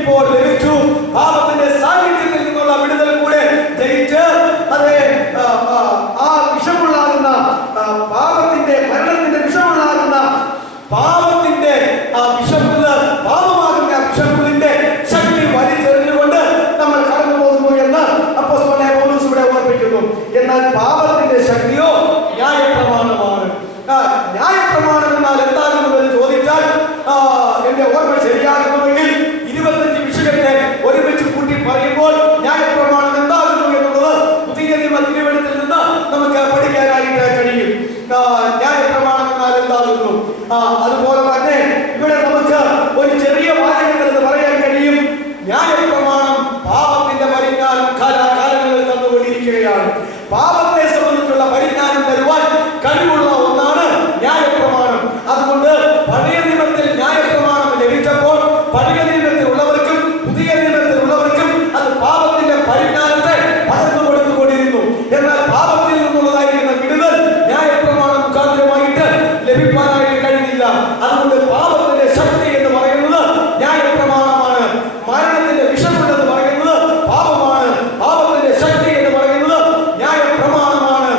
ഇപ്പോൾ ലഭിച്ചു. പാപത്തിന്റെ സാന്നിധ്യത്തിൽ നിന്നുള്ള വിടുതൽ കൂടെ ജയിച്ച് അതെ ആ വിഷമുള്ളാകുന്ന പാപത്തിന്റെ മരണത്തിന്റെ വിഷമുള്ളാകുന്ന പാപത്തിന്റെ ആ വിഷമുള്ള പാപമാകുന്ന വിഷമുള്ളിന്റെ ശക്തി വലിച്ചെറിഞ്ഞുകൊണ്ട് നമ്മൾ കടന്നു പോകുന്നു എന്ന് അപ്പോസ്തലനായ പൗലോസ് ഇവിടെ ഓർമ്മിപ്പിക്കുന്നു. എന്നാൽ പാപത്തിന്റെ ശക്തിയോ ന്യായപ്രമാണമാണ്. ന്യായപ്രമാണം എന്നാൽ എന്താകുന്നു എന്ന് ചോദിച്ചാൽ എന്റെ ഓർമ്മ ശരിയാകുന്നുവെങ്കിൽ 25 വിഷയത്തെ ഒരുമിച്ച് കൂട്ടി പറയുമ്പോൾ ന്യായപ്രമാണം എന്താകുന്നു എന്നുള്ളത് പുതിയ നിയമ തിരുവെഴുത്തിൽ നിന്ന് നമുക്ക് പഠിക്കാനായിട്ട് കഴിയും. ന്യായപ്രമാണം എന്നാൽ എന്താകുന്നു. അതുപോലെ തന്നെ ഇവിടെ നമുക്ക് ഒരു ചെറിയ വാചകത്തിൽ എന്ന് പറയാൻ കഴിയും. ന്യായപ്രമാണം പാപത്തിന്റെ പരിജ്ഞാനം കാലാകാലങ്ങളിൽ തന്നുകൊണ്ടിരിക്കുകയാണ്. പാപത്തെ സംബന്ധിച്ചുള്ള പരിജ്ഞാനം തരുവാൻ കഴിവുള്ള ഒന്നാണ് ന്യായപ്രമാണം. അതുകൊണ്ട് പഴയ നിയമത്തിൽ ന്യായപ്രമാണം ലഭിച്ചപ്പോൾ പഴയ നിയമത്തിലുള്ളവർക്കും പുതിയ നിയമത്തിലുള്ളവർക്കും അത് പാപത്തിന്റെ പരിജ്ഞാനത്തെ പകർന്നു കൊടുത്തുകൊണ്ടിരുന്നു. എന്നാൽ പാപത്തിൽ നിന്നുള്ളതായിരിക്കുന്ന വിടുതൽ ന്യായപ്രമാണം മുഖാന്തരമായിട്ട് ലഭിക്കാനായിട്ട് കഴിഞ്ഞില്ല. അതുകൊണ്ട് പാപത്തിന്റെ ശക്തി എന്ന് പറയുന്നത് ന്യായപ്രമാണമാണ്. മരണത്തിന്റെ വിഷമുണ്ടെന്ന് പറയുന്നത് പാപമാണ്. പാപത്തിന്റെ ശക്തി എന്ന് പറയുന്നത് ന്യായപ്രമാണമാണ്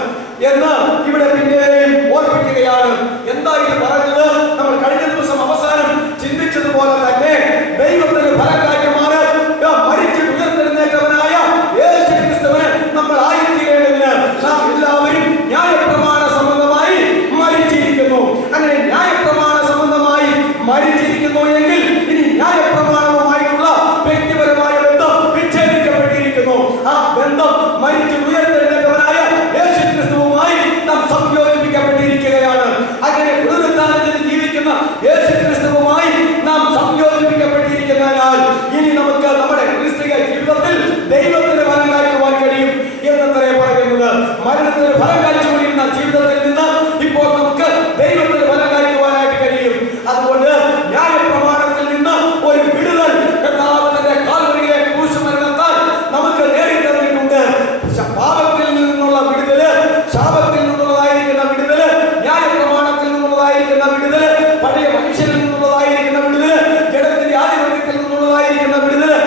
എന്ന് ഇവിടെ പിന്നെയും ഓർമ്മിക്കുകയാണ്. എന്താ ഇത് പറഞ്ഞത്? നമ്മൾ കഴിഞ്ഞ ദിവസം അവസാനം ചിന്തിച്ചതുപോലെ തന്നെ ദൈവത്തിന് ഫലകാര്യമാണ് മരിച്ച് ഉയർത്തെഴുന്നേറ്റവനായ യേശു ക്രിസ്തുവിനെ നമ്മൾ ആയിരിക്കേണ്ടതിന് നാം എല്ലാവരും ന്യായപ്രമാണ സംബന്ധമായി മരിച്ചിരിക്കുന്നു. അങ്ങനെ ന്യായപ്രമാണ സംബന്ധമായി മരിച്ചിരിക്കുന്നു എങ്കിൽ ഇനി ന്യായപ്രമാണവുമായിട്ടുള്ള വ്യക്തിപരമായ ബന്ധം വിച്ഛേദിക്കപ്പെട്ടിരിക്കുന്നു. ആ ബന്ധം മരിച്ച് ഉയർത്തെഴുന്നേറ്റവനായ യേശു ക്രിസ്തുവുമായി നാം സംയോജിപ്പിക്കപ്പെട്ടിരിക്കുകയാണ്. അങ്ങനെ പുനരുത്ഥാനത്തിൽ ജീവിക്കുന്ന യേശു ക്രിസ്തുവുമായി നാം സംയോജിപ്പിക്കപ്പെട്ടിരിക്കുന്നതിനാൽ ഇനി നമുക്ക് നമ്മുടെ ക്രിസ്തീയ ജീവിതത്തിൽ ദൈവത്തിന് ഫലം കായ്ക്കുവാൻ കഴിയും എന്നത്രേ പറയുന്നത്. മരണത്തിന് ഫലം കായ്ച്ചുകൊണ്ടിരുന്ന ജീവിതത്തിൽ നിന്ന് ഇപ്പോൾ നമുക്ക് ദൈവത്തിന് ഫലം കായ്ക്കുവാനായിട്ട് കഴിയും. അതുകൊണ്ട് ന്യായപ്രമാണത്തിൽ നിന്ന് ഒരു വിടുതൽ കർത്താവിന്റെ കാൽവരിയിലെ ക്രൂശുമരണത്താൽ നമുക്ക് നേടിത്തന്നിട്ടുണ്ട്. പാപത്തിൽ നിന്നുള്ള വിടുതല്, ശാപത്തിൽ നിന്നുള്ളതായിരിക്കുന്ന വിടുതല്, ന്യായപ്രമാണത്തിൽ നിന്നുള്ളതായിരിക്കുന്ന വിടുതല്, പഴയ മനുഷ്യരിൽ നിന്നുള്ളതായിരിക്കുന്ന വിടുതല്, ജഡത്തിന്റെ ആധിപത്യത്തിൽ നിന്നുള്ളതായിരിക്കുന്ന വിടുതല്,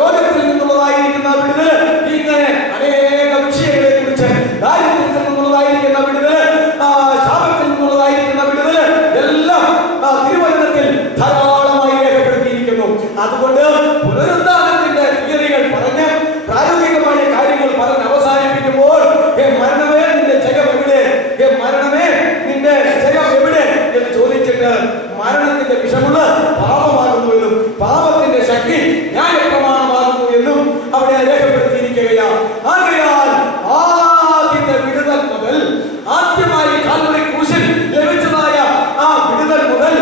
രോഗത്തിൽ നിന്നുള്ളതായിരിക്കുന്ന വിടുതല്, ഇങ്ങനെ അനേക വിഷയങ്ങളെ കുറിച്ച് ദാരിദ്ര്യത്തിൽ നിന്നുള്ളതായിരിക്കുന്ന വിടുതല്, ശാപത്തിൽ നിന്നുള്ളതായിരിക്കുന്ന വിടുതല് എല്ലാം തിരുവചനത്തിൽ ധാരാളമായി രേഖപ്പെടുത്തിയിരിക്കുന്നു. അതുകൊണ്ട് പുനരുദ്ധാനത്തിന്റെ തിയറികൾ പറഞ്ഞ് പ്രായോഗികമായ കാര്യങ്ങൾ പറഞ്ഞ് അവസാനിപ്പിക്കുമ്പോൾ മരണമേ നിന്റെ ജയം എവിടെ, മരണമേ നിന്റെ ജയം എവിടെ എന്ന് ചോദിച്ചിട്ട് മരണത്തിന്റെ വിഷമുള്ള പാപമാകുന്നു എന്നും പാപത്തിന്റെ ശക്തി ന്യായപ്രമാണമാകുന്നു എന്നും അവിടെ രേഖപ്പെടുത്തിയിരിക്കുകയാണ്. ആകയാൽ ആദ്യത്തെ വിടുതൽ മുതൽ, ആദ്യമായി കാൽവരി ക്രൂശിൽ ലഭിച്ചതായ ആ വിടുതൽ മുതൽ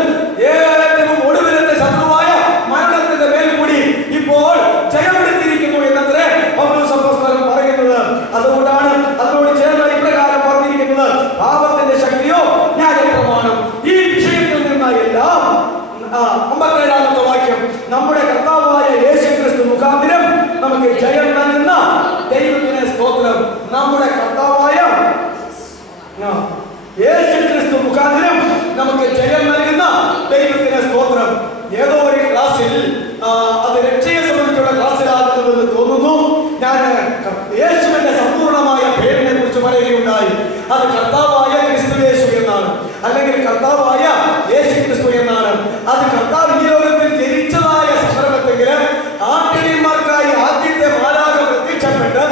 ഏറ്റവും ഒടുവിലത്തെ ശത്രുവായ മരണത്തിന്റെ മേൽ കൂടി ഇപ്പോൾ ജയമെടുത്തിരിക്കുന്നു എന്നത്രേ പൗലോസ് അപ്പോസ്തലൻ പറയുന്നത്. അതുകൊണ്ടാണ് അതിനോട് ചേർന്ന് ഇപ്രകാരം പറഞ്ഞിരിക്കുന്നത്, പാപത്തിന്റെ ശക്തിയോ ന്യായപ്രമാണം. ഈ വിഷയത്തിൽ നിന്നെല്ലാം 57ാമത്തെ വാക്യം, നമ്മുടെ കർത്താവായ യേശു ക്രിസ്തു മുഖാന്തരം നമുക്ക് ജയം നൽകുന്ന ദൈവത്തിന് സ്തോത്രം. നമ്മുടെ കർത്താവായ യേശു ക്രിസ്തു മുഖാന്തരം നമുക്ക് ജയം നൽകുന്ന ദൈവത്തിന് സ്തോത്രം. ഏതോ ഒരു ക്ലാസ്സിൽ അത് രക്ഷയെ സംബന്ധിച്ചുള്ള ക്ലാസ്സിലാകുന്നുവെന്ന് തോന്നുന്നു. ഞാൻ യേശുവിന്റെ സമ്പൂർണമായ പേരിനെ കുറിച്ച് പറയുകയുണ്ടായി. അത് കർത്താവായ ക്രിസ്തു യേശു എന്നാണ്, അല്ലെങ്കിൽ കർത്താവായ യേശു ക്രിസ്തു എന്നാണ്. അത് കർത്താവ് ഈ ലോകത്തിൽ ജനിച്ചതായ സന്ദർഭത്തിൽ ആട്ടിടയന്മാർക്കായി ആദ്യത്തെ മാലാഖ പ്രത്യക്ഷപ്പെട്ട്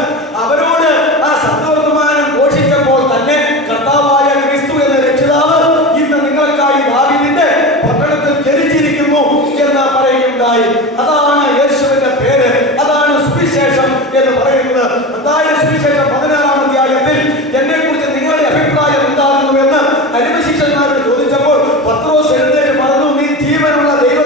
അവരോട് ആ സദ്വർത്തമാനം ഘോഷിച്ചപ്പോൾ തന്നെ കർത്താവായ ക്രിസ്തു എന്ന രക്ഷിതാവ് ഇന്ന് നിങ്ങൾക്കായി ദാവീദിന്റെ പട്ടണത്തിൽ ജനിച്ചിരിക്കുന്നു എന്ന് പറയുകയുണ്ടായി. അതാണ് യേശുവിന്റെ പേര്, അതാണ് സുവിശേഷം എന്ന് പറയുന്നത്. അതായത് സുവിശേഷം 16-ാം അധ്യായത്തിൽ എന്നെ കുറിച്ച് നിങ്ങളുടെ അഭിപ്രായം എന്താകുന്നു എന്ന് അരിമശിഷ്യന്മാരോട് ചോദിച്ചപ്പോൾ പത്രോസ് എഴുന്നേറ്റ് പറഞ്ഞു, നീ ജീവനുള്ള ദൈവ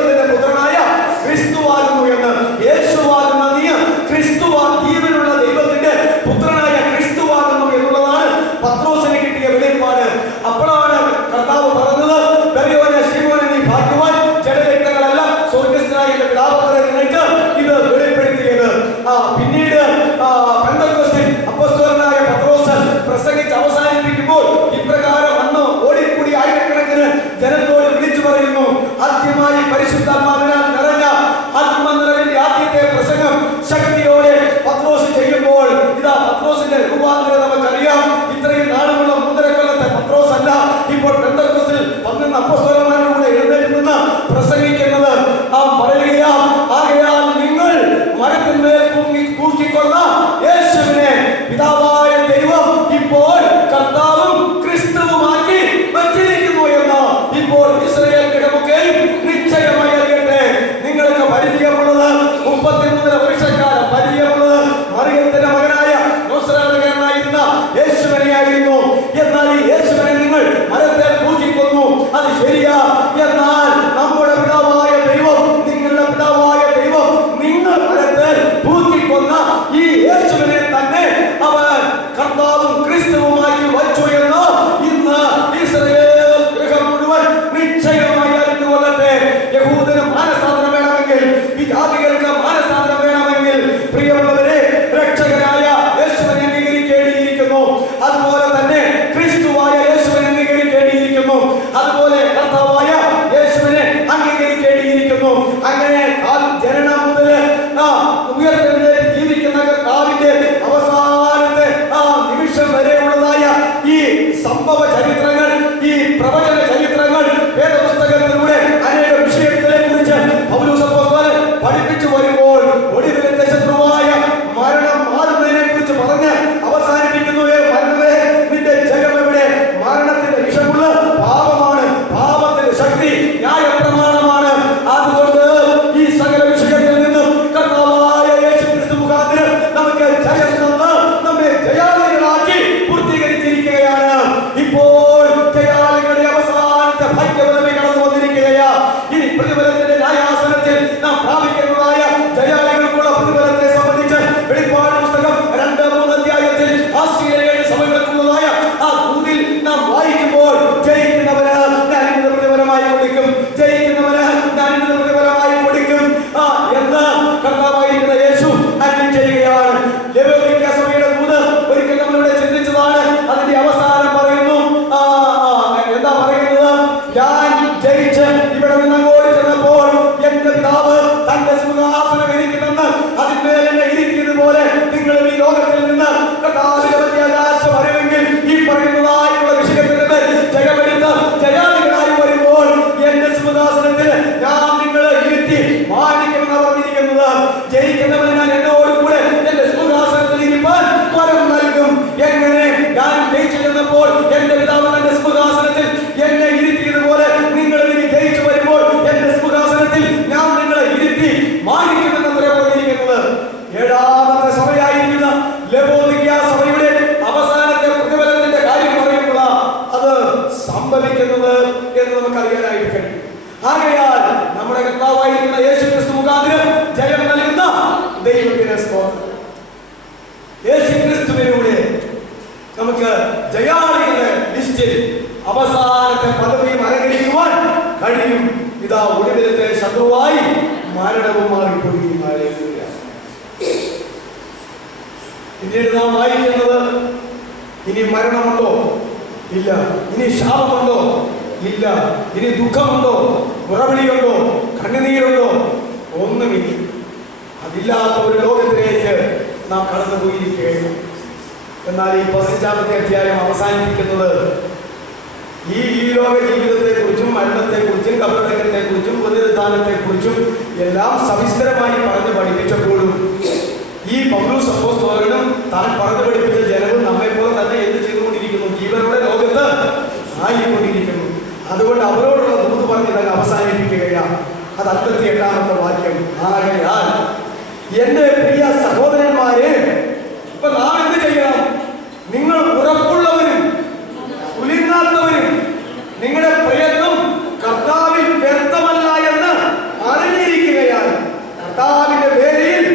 ഏഴാമത്തെ സഭയായിരിക്കുന്ന ലവോദിക്യ സഭയുടെ അവസാനത്തെ പ്രതിഫലത്തിന്റെ കാര്യം പറയുമ്പോൾ അത് സംഭവിക്കുന്നത് എന്ന് നമുക്കറിയാനായിട്ട് കഴിയും. ആകയാൽ നമ്മുടെ കർത്താവായിരിക്കുന്ന യേശുക്രിസ്തു മുഖാന്തരം ജയം നൽകുന്ന ദൈവത്തിന്റെ സ്തോത്രം. യേശുക്രിസ്തുവിലൂടെ നമുക്ക് ജയാളികളുടെ ലിസ്റ്റിൽ അവസാനത്തെ പദവിയും അലങ്കരിക്കുവാൻ കഴിയും. ഇതാ ഒടുവിലത്തെ ശത്രുവായി മരണവും മാറിക്കൊണ്ടിരിക്കുന്നു. പിന്നീട് നാം വായിക്കുന്നത്, ഇനി മരണമുണ്ടോ? ഇല്ല. ഇനി ശാപമുണ്ടോ? ഇല്ല. ഇനി ദുഃഖമുണ്ടോ? മുറവിളിയുണ്ടോ? കണ്ണുനീരുണ്ടോ? ഒന്നുമില്ല. അതില്ലാത്ത ഒരു ലോകത്തിലേക്ക് നാം കടന്നുപോയിരിക്കുകയാണ്. എന്നാൽ ഈ 15-ാമത്തെ അധ്യായം അവസാനിപ്പിക്കുന്നത് ഈ ലോക ജീവിതത്തെക്കുറിച്ചും മരണത്തെക്കുറിച്ചും കബറടക്കത്തെക്കുറിച്ചും പുനരുത്ഥാനത്തെക്കുറിച്ചും എല്ലാം സവിസ്തരമായി പറഞ്ഞു പഠിപ്പിച്ചപ്പോഴും ഈ പൗലോസ് അപ്പോസ്തലനും താൻ പറഞ്ഞു പഠിപ്പിച്ച ജനവും നമ്മെപ്പോലെ തന്നെ എന്ത് ചെയ്തുകൊണ്ടിരിക്കുന്നു? ജീവനോടെ ലോകത്ത് ആയിക്കൊണ്ടിരിക്കുന്നു. അതുകൊണ്ട് അവരോടുള്ള ദൂത് പറഞ്ഞ് ഇതങ്ങ് അവസാനിപ്പിക്കുകയാണ്. അത് 58-ാമത്തെ വാക്യം. ആകയാൽ എന്റെ പ്രിയ സഹോദരന്മാരെ, ഇപ്പൊ നാം എന്ത് ചെയ്യണം? നിങ്ങൾ ഉറപ്പുള്ളവരും കുലുങ്ങാത്തവരും നിങ്ങളുടെ പ്രയത്നം കർത്താവിൽ വ്യർത്ഥമല്ല എന്ന് അറിഞ്ഞിരിക്കുകയാൽ കർത്താവിന്റെ വേലയിൽ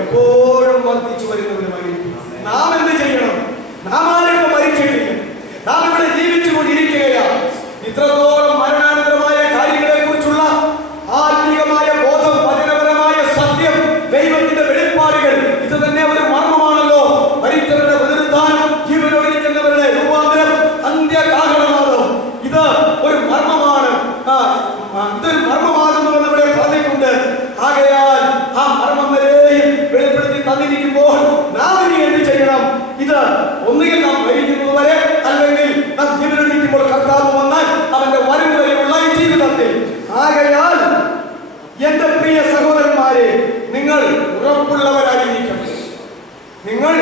എപ്പോഴും വർദ്ധിച്ചു വരുന്നവരുമായിരിക്കും. നാം എന്ത് ചെയ്യണം? നാം ആരും മരിച്ചിട്ടില്ല. നാം ഇവിടെ ജീവിച്ചുകൊണ്ടിരിക്കുകയാണ്. ഇത്രത്തോളം മരണാനന്തരമായ കാര്യങ്ങളെ കുറിച്ചുള്ള ആത്മീയമായ ബോധം, വചനപരമായ സത്യം, ദൈവത്തിന്റെ വെളിപ്പാടുകൾ, ഇത് തന്നെ ഒരു മർമ്മമാണല്ലോ. മരിച്ചവരുടെ പുനരുത്ഥാനം, ജീവനോടിരിക്കുന്നവരുടെ രൂപാന്തരം, അന്ത്യകാഹളനാദം, ഇത് ഒരു മർമ്മമാണ്. ഇതൊരു മർമ്മമാകുന്നുവെന്ന് ഇവിടെ പറഞ്ഞിട്ടുണ്ട്. ആകയാൽ ആ മർമ്മം വരെയും വെളിപ്പെടുത്തി തന്നിരിക്കുമ്പോൾ നാം ഇനി എന്ത് ചെയ്യണം? ഇത് ഒന്നുകിൽ നാം മരിക്കുന്നത് വരെ, അല്ലെങ്കിൽ നാം ജീവനോടിരിക്കുമ്പോൾ കർത്താവ് വന്നാൽ അവന്റെ വരും വരെയുള്ള ഈ ജീവിതത്തിൽ. ആകയാൽ എന്റെ പ്രിയ സഹോദരന്മാരെ, നിങ്ങൾ ഉറപ്പുള്ളവരായിരിക്കണം. നിങ്ങൾ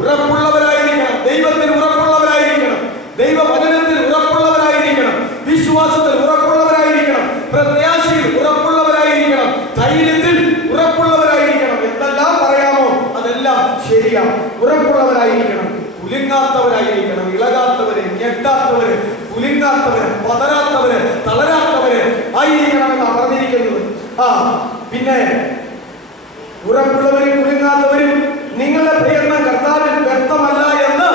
ഉറപ്പുള്ളവരായിരിക്കണം. ദൈവത്തിൽ ഉറപ്പുള്ളവരായിരിക്കണം. ദൈവവചനത്തിൽ ഉറപ്പുള്ളവരായിരിക്കണം. വിശ്വാസത്തിൽ ഉറപ്പുള്ളവരായിരിക്കണം. പ്രത്യാശയിൽ ഉറപ്പുള്ളവരായിരിക്കണം. ധൈര്യത്തിൽ ഉറപ്പുള്ളവരായിരിക്കണം. എന്തെല്ലാം പറയാമോ അതെല്ലാം ശരിയാണ്. ഉറപ്പുള്ളവരായിരിക്കണം. കുലുങ്ങാത്തവരായിരിക്കണം. ഇളകാത്തവര്, ഞെട്ടാത്തവര്, കുലുങ്ങാത്തവര്, പതരാത്തവര്, തളരാത്തവര് ആയിരിക്കണമെന്നാണ് പറഞ്ഞിരിക്കുന്നത്. പിന്നെ ഉറപ്പുള്ളവരും കുലുങ്ങാത്തവരും നിങ്ങളുടെ പ്രയത്നം കർത്താവിൽ വ്യക്തമല്ല എന്ന്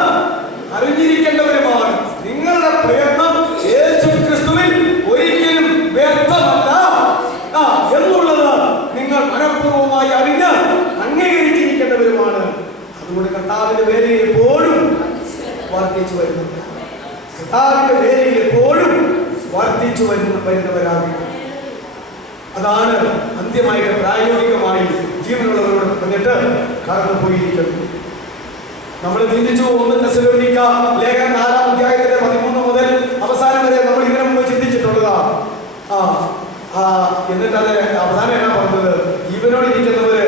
അറിഞ്ഞിരിക്കേണ്ടവരുമാണ്. നിങ്ങളുടെ പ്രയത്നം യേശുക്രിസ്തുവിൽ ഒരിക്കലും വ്യക്തമല്ല എന്നുള്ളത് നിങ്ങൾ മനഃപൂർവ്വമായി അറിഞ്ഞ് അംഗീകരിച്ചിരിക്കേണ്ടവരുമാണ്. അതുകൊണ്ട് കർത്താവിന്റെ വേലയിൽ എപ്പോഴും വർദ്ധിച്ചു വരുന്നുണ്ട്. കർത്താവിന്റെ വേലയിൽ എപ്പോഴും വർദ്ധിച്ചു വരുന്നവരാകും. അതാണ് അന്ത്യമായിട്ട് പ്രായോഗികമായി ജീവനുള്ളവരോട് പറഞ്ഞിട്ട് കടന്നു പോയിരിക്കുന്നത്. നമ്മൾ ചിന്തിച്ചു 1 തെസ്സലോനിക്ക ലേഖനം 4-ാം അധ്യായത്തിന്റെ 13 മുതൽ അവസാനം വരെ നമ്മൾ ഇതിനു മുമ്പ് ചിന്തിച്ചിട്ടുള്ളതാണ്. എന്നിട്ട് അത് അവസാനം എന്നാ പറഞ്ഞത്? ജീവനോട് ഇരിക്കുന്നവര്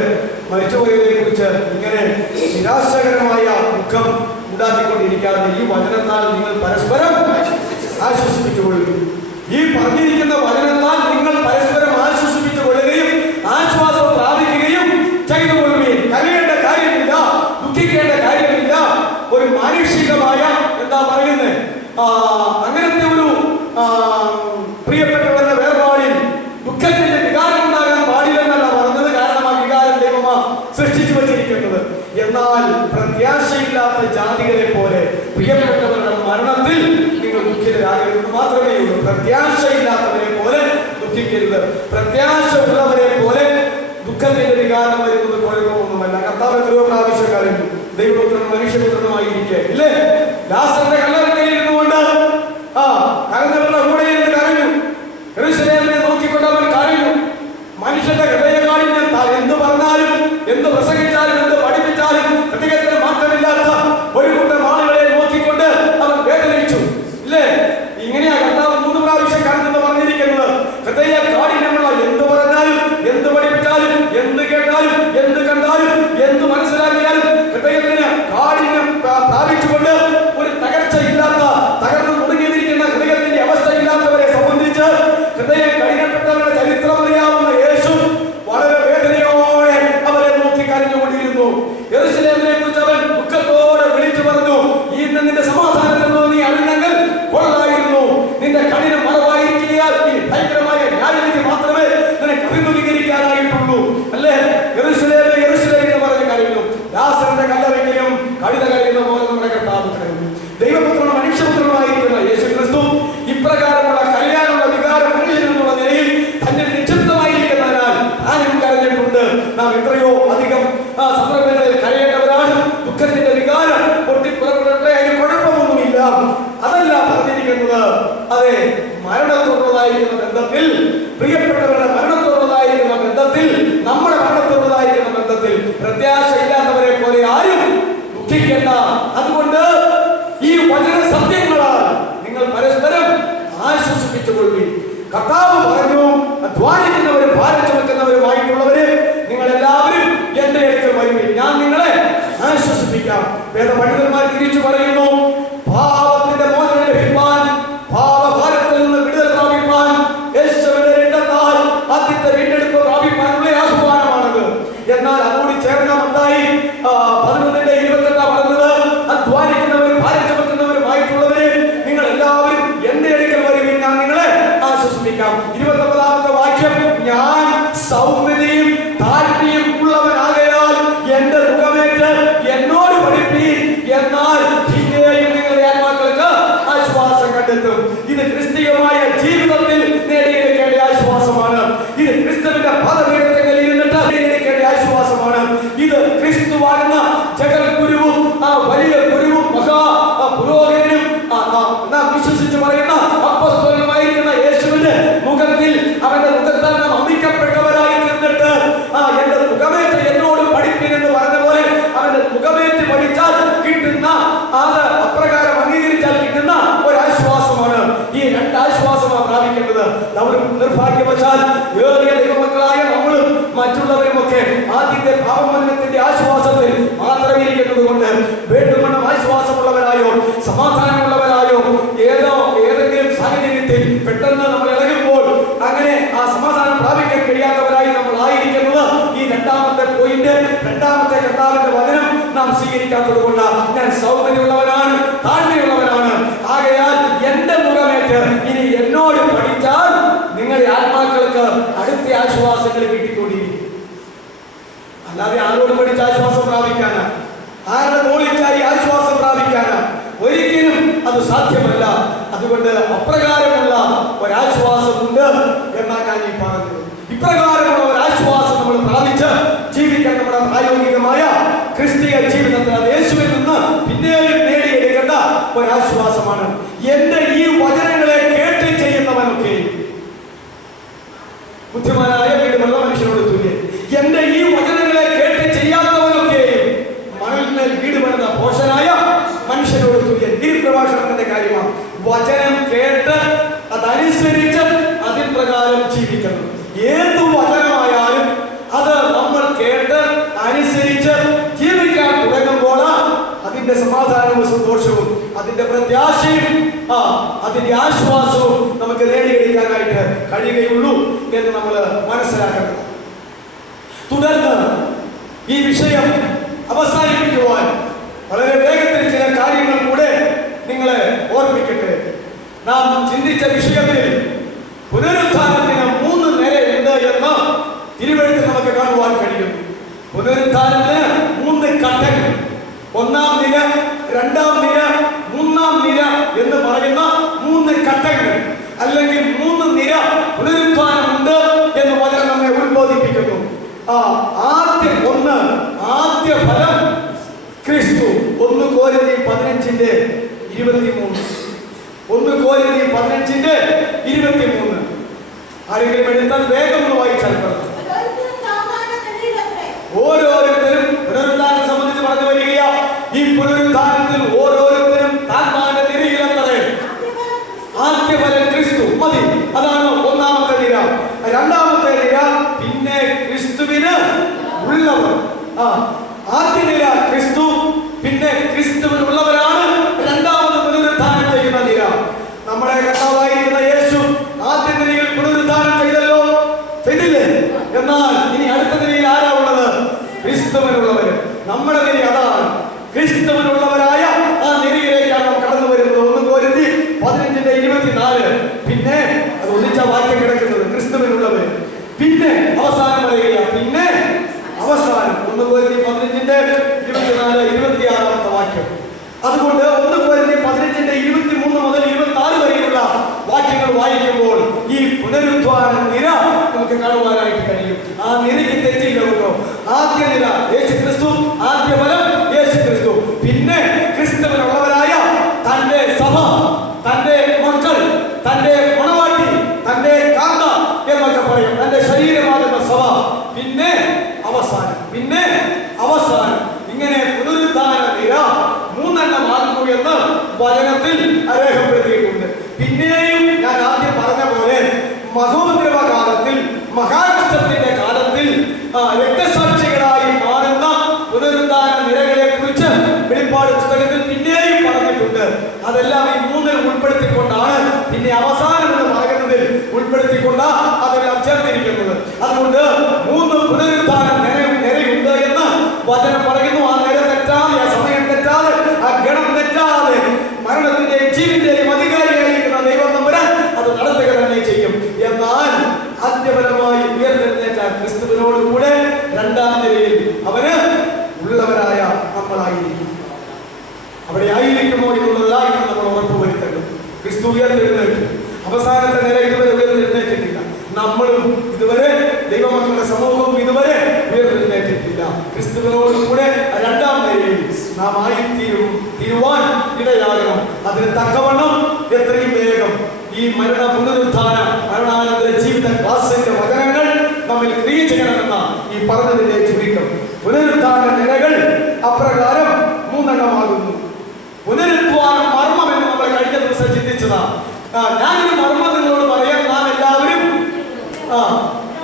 മരിച്ചുപോയതിനെ കുറിച്ച് ഇങ്ങനെ നിരാശകരമായ ദുഃഖം ഉണ്ടാക്കിക്കൊണ്ടിരിക്കാതെ ഈ വചനത്താൽ നിങ്ങൾ പരസ്പരം ആശ്വസിപ്പിച്ചുകൊള്ളുക. ഈ പറഞ്ഞിരിക്കുന്ന വചനത്താൽ നിങ്ങൾ പരസ്പരം ആശ്വസിപ്പിച്ചുകൊള്ളുകയും ആശ്വാസം പ്രാപിക്കുകയും ചെയ്തുകൊള്ളുകയും. കരയേണ്ട കാര്യമില്ല, ദുഃഖിക്കേണ്ട കാര്യമില്ല. ഒരു മാനുഷികമായ എന്താ പറയുന്നത്, അങ്ങനത്തെ ഒരു പ്രിയപ്പെട്ടവരുടെ വേർപാടിൽ ദുഃഖത്തിന്റെ വികാരം ഉണ്ടാകാൻ പാടില്ലെന്നല്ല പറഞ്ഞത്. കാരണം ആ വികാരം ദൈവമാ സൃഷ്ടിച്ചു വച്ചിരിക്കുന്നത്. എന്നാൽ പ്രത്യാശയില്ലാത്ത ജാതികളെ പോലെ പ്രിയപ്പെട്ടവരുടെ മരണത്തിൽ നിങ്ങൾ ദുഃഖിതരാകരുതെന്ന് മാത്രമേ ഉള്ളൂ. പ്രത്യാശയില്ലാത്തവരെ പോലെ ദുഃഖിക്കരുത്. പ്രത്യാശ ഉള്ളവരെ പോലെ ദുഃഖത്തിന്റെ വികാരം വരുന്നത് കുഴപ്പമൊന്നുമല്ല. കർത്താവ് എത്രയോ പ്രാവശ്യം കരഞ്ഞു. ദൈവപുത്രനും മനുഷ്യപുത്രനുമായിരിക്കെ ഇല്ലേ? ലാസറിന്റെ കല്ലറയിൽ കൊണ്ട് കരഞ്ഞവരുടെ കൂടെ ഇരുന്ന് കരഞ്ഞു. യെരൂശലേമിനെ നോക്കിക്കൊണ്ട് അവൻ കരഞ്ഞു. മനുഷ്യന്റെ ഹൃദയകാഠിന്യം എന്ത് പറഞ്ഞാലും, എന്ത് പ്രസംഗിച്ചാലും, എന്ത് പഠിപ്പിച്ചാലും ഹൃദയത്തിന് മാറ്റമില്ലാത്ത ഒരു കൂട്ടം ആളുകളെ നോക്കിക്കൊണ്ട് അവൻ വേദനിച്ചു. ഇല്ലേ? ഇങ്ങനെയാ കർത്താവ് 3 പ്രാവശ്യം കരഞ്ഞെന്ന് പറഞ്ഞിരിക്കുന്നത്. ഹൃദയ കാഠിന്യമുള്ള എന്ത് പറഞ്ഞാലും, എന്ത് പഠിപ്പിച്ചാലും, എന്ത് കേട്ടാലും, എന്ത് കണ്ടാലും, എന്ത് മനസ്സിലാക്കിയാലും ഹൃദയത്തിന് കാഠിന്യം പ്രാപിച്ചുകൊണ്ട് ഒരു തകർച്ചയില്ലാത്ത, തകർന്നു മുടങ്ങിയിരിക്കുന്ന ഹൃദയത്തിന്റെ അവസ്ഥയില്ലാത്തവരെ സംബന്ധിച്ച് ഹൃദയം കഠിനപ്പെട്ടവരുടെ ചരിത്രം അറിയാവുന്ന യേശു വളരെ വേദനയോടെ അവരെ നോക്കി കരഞ്ഞുകൊണ്ടിരിക്കുന്നു. നാം എത്രയോ അധികം സന്ദർഭങ്ങളിൽ കരയേണ്ടവരാണ്. ദുഃഖത്തിന്റെ വികാരം പൊട്ടിപ്പുറപ്പെടട്ടെ, അതിന് കുഴപ്പമൊന്നുമില്ല. അതല്ല പറഞ്ഞിരിക്കുന്നത്. അതെ, മരണത്തോടുള്ളതായിരിക്കുന്ന ബന്ധത്തിൽ, പ്രിയപ്പെട്ടവരുടെ മരണത്തോടുള്ളതായിരിക്കുന്ന ബന്ധത്തിൽ, നമ്മുടെ മരണത്തോടുള്ളതായിരിക്കുന്ന ബന്ധത്തിൽ പ്രത്യാശയില്ലാത്തവരെ പോലെ ആരും ദുഃഖിക്കേണ്ട. അതുകൊണ്ട് ഈ വചന സത്യങ്ങളാൽ നിങ്ങൾ പരസ്പരം ആശ്വസിപ്പിച്ചുകൊള്ളി. കർത്താവ് പറഞ്ഞു, അധ്വാനിക്കുന്നവരും ഭാരം ചുമക്കുന്നവരുമായിട്ടുള്ളവര് നിങ്ങൾ എല്ലാവരും എന്റെ അടുക്കൽ വരുവിൻ, ഞാൻ നിങ്ങളെ ആശ്വസിപ്പിക്കാം. വേദപണ്ഡിതന്മാർ തിരിച്ചു പറയുന്നു, പാപത്തിന്റെ മോചനം ലഭിക്കാൻ, പാപഭാരത്തിൽ നിന്ന് വിടുതൽ പ്രാപിപ്പാൻ, യേശുവിന്റെ രക്തത്താൽ ആദ്യത്തെ വീണ്ടെടുപ്പ് പ്രാപിപ്പാനുള്ള ആഹ്വാനമാണത്. എന്നാൽ അതോട് ചേർന്ന മത്തായി 11:28 പറഞ്ഞത്, അധ്വാനിക്കുന്നവരും ഭാരം ചുമക്കുന്നവരുമായിട്ടുള്ളവര് നിങ്ങൾ എല്ലാവരും എന്റെ അടുക്കൽ വരുവിൻ, ഞാൻ നിങ്ങളെ ആശ്വസിപ്പിക്കാം. 29ാമത്തെ വാക്യം, ഞാൻ സൗമ്യതയും താഴ്മയും ഉള്ളവനാകയാൽ എന്റെ മുഖമേറ്റ് എന്നോട് പഠിപ്പീൻ, എന്നാൽ പിന്നെയും നിങ്ങളുടെ ആത്മാക്കൾക്ക് ആശ്വാസം കണ്ടെത്തും. ഇത് ക്രിസ്തീയമായ ജീവിതത്തിൽ നേടിയെടുക്കേണ്ട ആശ്വാസമാണ്. ഇത് ക്രിസ്തുവിന്റെ പദപീഠത്തിൽ ഇരുന്നിട്ട് നേടിയെടുക്കേണ്ട ആശ്വാസമാണ്. ഇത് ക്രിസ്തുവാകുന്ന ജഗദ്ഗുരുവും ആ വലിയ ഗുരുവും മഹാ പുരോഹിതനും നാം വിശ്വസിച്ച് പറയുന്ന അപ്പോസ്തലനുമായിരിക്കുന്ന യേശുവിന്റെ മുഖത്തിൽ, അവന്റെ മുഖത്താൽ നാം അമിക്കപ്പെട്ടവരായി തീർന്നിട്ട് എന്റെ മുഖമേറ്റ് എന്നോട് പഠിപ്പിൻ എന്ന് പറഞ്ഞ പോലെ അവന്റെ മുഖമേറ്റ് പഠിച്ചാൽ കിട്ടുന്ന, അത് അപ്രകാരം അംഗീകരിച്ചാൽ കിട്ടുന്ന ഒരാശ്വാസമാണ്. ഈ രണ്ടാശ്വാസമാണ് പ്രാപിക്കേണ്ടത്. നിർഭാഗ്യവശാൽ ഏറിയ ദൈവമക്കളായ നമ്മളും മറ്റുള്ളവരുമൊക്കെ ആദ്യത്തെ പാപമോചനത്തിന്റെ ആശ്വാസത്തിൽ മാത്രം ഇരിക്കുന്നത് കൊണ്ട് വേണ്ടുമെണ്ണം ആശ്വാസമുള്ളവരായോ സമാധാനമുള്ളവരായോ ഏതെങ്കിലും സാഹചര്യത്തിൽ പെട്ടെന്ന് നമ്മൾ ഇളകുമ്പോൾ അങ്ങനെ ആ സമാധാനം പ്രാപിക്കാൻ കഴിയാത്തവരായി നമ്മൾ ആയിരിക്കുന്നത് ഈ രണ്ടാമത്തെ പോയിന്റ്, രണ്ടാമത്തെ കർത്താവിന്റെ വചനം നാം സ്വീകരിക്കാത്തത് കൊണ്ടാണ്. ഞാൻ സൗമ്യതയുള്ളവനാണ്, താഴ്മയുള്ളവനാണ്, ആകയാൽ എന്റെ മുഖമേറ്റ് ഇനി എന്നോട് പഠിച്ചാൽ നിങ്ങളുടെ ആത്മാക്കൾക്ക് അടുത്ത ആശ്വാസങ്ങൾ കിട്ടിക്കൊണ്ടിരിക്കും. അല്ലാതെ ആരോട് പഠിച്ച ആശ്വാസം പ്രാപിക്കാനാ, ആരുടെ തോളിച്ചായി ആശ്വാസം പ്രാപിക്കാനാ? ഒരിക്കലും അത് സാധ്യമല്ല. അതുകൊണ്ട് അപ്രകാരമുള്ള ഒരാശ്വാസമുണ്ട് എന്നാണ് ഞാൻ ഈ പറഞ്ഞത്. ഇപ്രകാരമുള്ള ഒരാശ്വാസം നമ്മൾ പ്രാപിച്ച് ജീവിക്കാൻ നമ്മുടെ പ്രായോഗികമായ ക്രിസ്തീയ ജീവിതത്തിൽ അത് യേശുവിൽ നിന്ന് പിന്നെയും നേടിയെടുക്കേണ്ട ഒരാശ്വാസമാണ്. എന്റെ ഈ വചനങ്ങളെ കേട്ട് ചെയ്യുന്നവനൊക്കെ ബുദ്ധിമാനായ വീടുള്ള മനുഷ്യനോട് തുല്യൻ. എന്റെ ഈ വചനങ്ങളെ കേട്ട് ചെയ്യാത്തവനൊക്കെയും മണലിന്മേൽ വീട് പണിത ഭോഷനായ മനുഷ്യനോട് തുല്യൻ. ഈ പ്രഭാഷണത്തിന്റെ കാര്യമാണ്. വചനം കേട്ട് അതനുസരിച്ച് അതിൻ പ്രകാരം ജീവിക്കണം. ഏതു വചനമായാലും അത് നമ്മൾ കേട്ട് അനുസരിച്ച് ജീവിക്കാൻ തുടങ്ങുമ്പോൾ അതിന്റെ സമാധാനവും സന്തോഷവും അതിന്റെ പ്രത്യാശയും അതിന്റെ ആശ്വാസവും നമുക്ക് നേടിയെടുക്കാനായിട്ട് കഴിയുകയുള്ളൂ എന്ന് നമ്മൾ മനസ്സിലാക്കണം. തുടർന്ന് ഈ വിഷയം അവസാനിപ്പിക്കുവാൻ വളരെ വേഗത്തിൽ ചില കാര്യങ്ങൾ കൂടെ നിങ്ങളെ ഓർമ്മിക്കട്ടെ. നാം ചിന്തിച്ച വിഷയത്തിൽ പുനരുത്ഥാനത്തിന് 3 നിരയുണ്ട് എന്ന് തിരുവെഴുത്തിൽ നമുക്ക് കാണുവാൻ കഴിയും. പുനരുത്ഥാനത്തിന് 3 ഘട്ടങ്ങൾ, 1-ാം നിര, 2-ാം നിര, 3-ാം നിര എന്ന് പറയുന്ന 3 ഘട്ടങ്ങൾ അല്ലെങ്കിൽ 3 നിര പുനരുത്ഥാനമുണ്ട് എന്ന് വചനം നമ്മെ ഉത്ബോധിപ്പിക്കുന്നു. ആദ്യ ഫലം ക്രിസ്തു. 1 കോരിന്ത്യർ 15:23. 1 കോരിന്ത്യർ 15:23. ആരെങ്കിലും എടുത്താൽ വേഗം വായിച്ചാൽ ഓരോരുത്തരും പുനരുത്ഥാനം സംബന്ധിച്ച് പറഞ്ഞു വരികയാ. ഈ പുനരുത്ഥാനത്തിൽ ഓരോരുത്തരും താന്മാന്റെ നിരയിലെത്തണേ. ആദ്യ ഫലം ക്രിസ്തു മതി. അതാണ് 1-ാമത്തെ നിര. 2-ാമത്തെ നിര പിന്നെ ക്രിസ്തുവിന് ഉള്ളവർ. ആദ്യ നിര ക്രിസ്തു, പിന്നെ ക്രിസ്തുവിനുള്ളവരാണ് 2-ാമത് പുനരുത്ഥാനം ചെയ്യുന്ന നിര. നമ്മുടെ കർത്താവായിരിക്കുന്ന യേശു ആദ്യ നിരയിൽ പുനരുത്ഥാനം ചെയ്തല്ലോ, ചെയ്തില്ലേ? എന്നാൽ ഇനി അടുത്ത നിരയിൽ ആരാ ഉള്ളത്? ക്രിസ്തുവിനുള്ളവര്. നമ്മുടെ നിര അതാണ്. ക്രിസ്തുവിനുള്ളവരായ ആ നിരയിലേക്കാണ് നാം കടന്നു വരുന്നത്. 1 കോരിന്ത്യർ 15:24. പിന്നെ അത് ഒന്നിച്ച വാക്യം കിടക്കുന്നത് ക്രിസ്തുവിനുള്ളവര്. പിന്നെ അവസാനം പറയുക, പിന്നെ അവസാനം 1 കോരിന്ത്യർ 15:24-26 വാക്യം. അതുകൊണ്ട് 1 കോരിന്ത്യർ 15:23 മുതൽ 26 വരെയുള്ള വാക്യങ്ങൾ വായിക്കുമ്പോൾ ഈ പുനരുത്ഥാന നിര നമുക്ക് കാണുവാനായിട്ട് കഴിയും. ആ നിരയ്ക്ക് തെറ്റില്ല കേട്ടോ. ആദ്യ നില യേശു ക്രിസ്തു, ആദ്യ ഫലം യേശു ക്രിസ്തു. പിന്നെ ക്രിസ്തുവിനുള്ളവരായ തന്റെ സഭ, തന്റെ മക്കൾ, തന്റെ മണവാട്ടി, തന്റെ കാന്ത എന്നൊക്കെ പറയും, തന്റെ ശരീരമാകുന്ന സഭ. പിന്നെ അവസാനം ഇങ്ങനെ പുനരുദ്ധാന നിര മൂന്നെണ്ണമാകുന്നു എന്ന് വചനത്തിൽ രേഖപ്പെടുത്തിയിട്ടുണ്ട്. പിന്നെയും ഞാൻ ആദ്യം പറഞ്ഞ പോലെ മഹോദ്രവ കാലത്തിൽ, മഹാകഷ്ടത്തിന്റെ കാലത്തിൽ രക്തസാക്ഷികളായി മാറുന്ന പുനരുദ്ധാന നിരകളെ കുറിച്ച് വെളിപ്പാട് പുസ്തകത്തിൽ പിന്നെയും പറഞ്ഞിട്ടുണ്ട്. അതെല്ലാം ഈ മൂന്നിൽ ഉൾപ്പെടുത്തിക്കൊണ്ടാണ്, പിന്നെ അവസാനം എന്ന് പറയുന്നതിൽ ഉൾപ്പെടുത്തിക്കൊണ്ട് അതെല്ലാം ചേർത്തിരിക്കുന്നത്. അതുകൊണ്ട് 3 പുനരുദ്ധാന നിരയുണ്ട് എന്ന് വചനം പറയുന്നു. ആ നിര തെറ്റാതെ, ആ സമയം തെറ്റാതെ, ആ ഗണം തെറ്റാതെ മരണത്തിന്റെയും ജീവന്റെയും അധികാരിയായിരിക്കുന്ന ദൈവം തമ്പുരാൻ അത് നടത്തുക തന്നെ ചെയ്യും. എന്നാൽ ആദ്യപരമായി ഉയർത്തെഴുന്നേറ്റ ക്രിസ്തുവിനോട് കൂടെ രണ്ടാം നിരയിൽ അവന് ഉള്ളവരായ നമ്മളായിരിക്കും. അവിടെ ആയിരിക്കുമോ എന്നുള്ളതായിരുന്നു നമ്മൾ ഉറപ്പുവരുത്തേണ്ടത്. ക്രിസ്തു ഉയർത്തെഴുന്നേറ്റു. അവസാനത്തെ നില ഇതുവരെ ഉയർത്തെഴുന്നേറ്റിട്ടില്ല. നമ്മളും ഇതുവരെ, ദൈവമക്കളുടെ സമൂഹവും ഇതുവരെ ഉയർത്തെഴുന്നേറ്റിട്ടില്ല. ക്രിസ്തുവിനോട് കൂടെ രണ്ടാം നിലയിൽ നാം ആയിത്തീരുവാൻ ഇടയാകണം. അതിന് തക്കവണ്ണം എത്രയും വേഗം ഈ മരണാനന്തര ജീവിത ക്ലാസിന്റെ വചനങ്ങൾ നമ്മിൽ ക്രിയ ചെയ്യണമെന്ന ഈ പറഞ്ഞതിന്റെ ചുരുക്കം. പുനരുദ്ധാന നിലകൾ അപ്രകാരം 3 എണ്ണമാകുന്നു. പുനരുദ്ധാന മർമ്മം എന്ന് നമ്മൾ കഴിഞ്ഞ ദിവസം ചിന്തിച്ചതാണ്. ഞാനൊരു മർമ്മം നിങ്ങളോട് പറയാം. നാം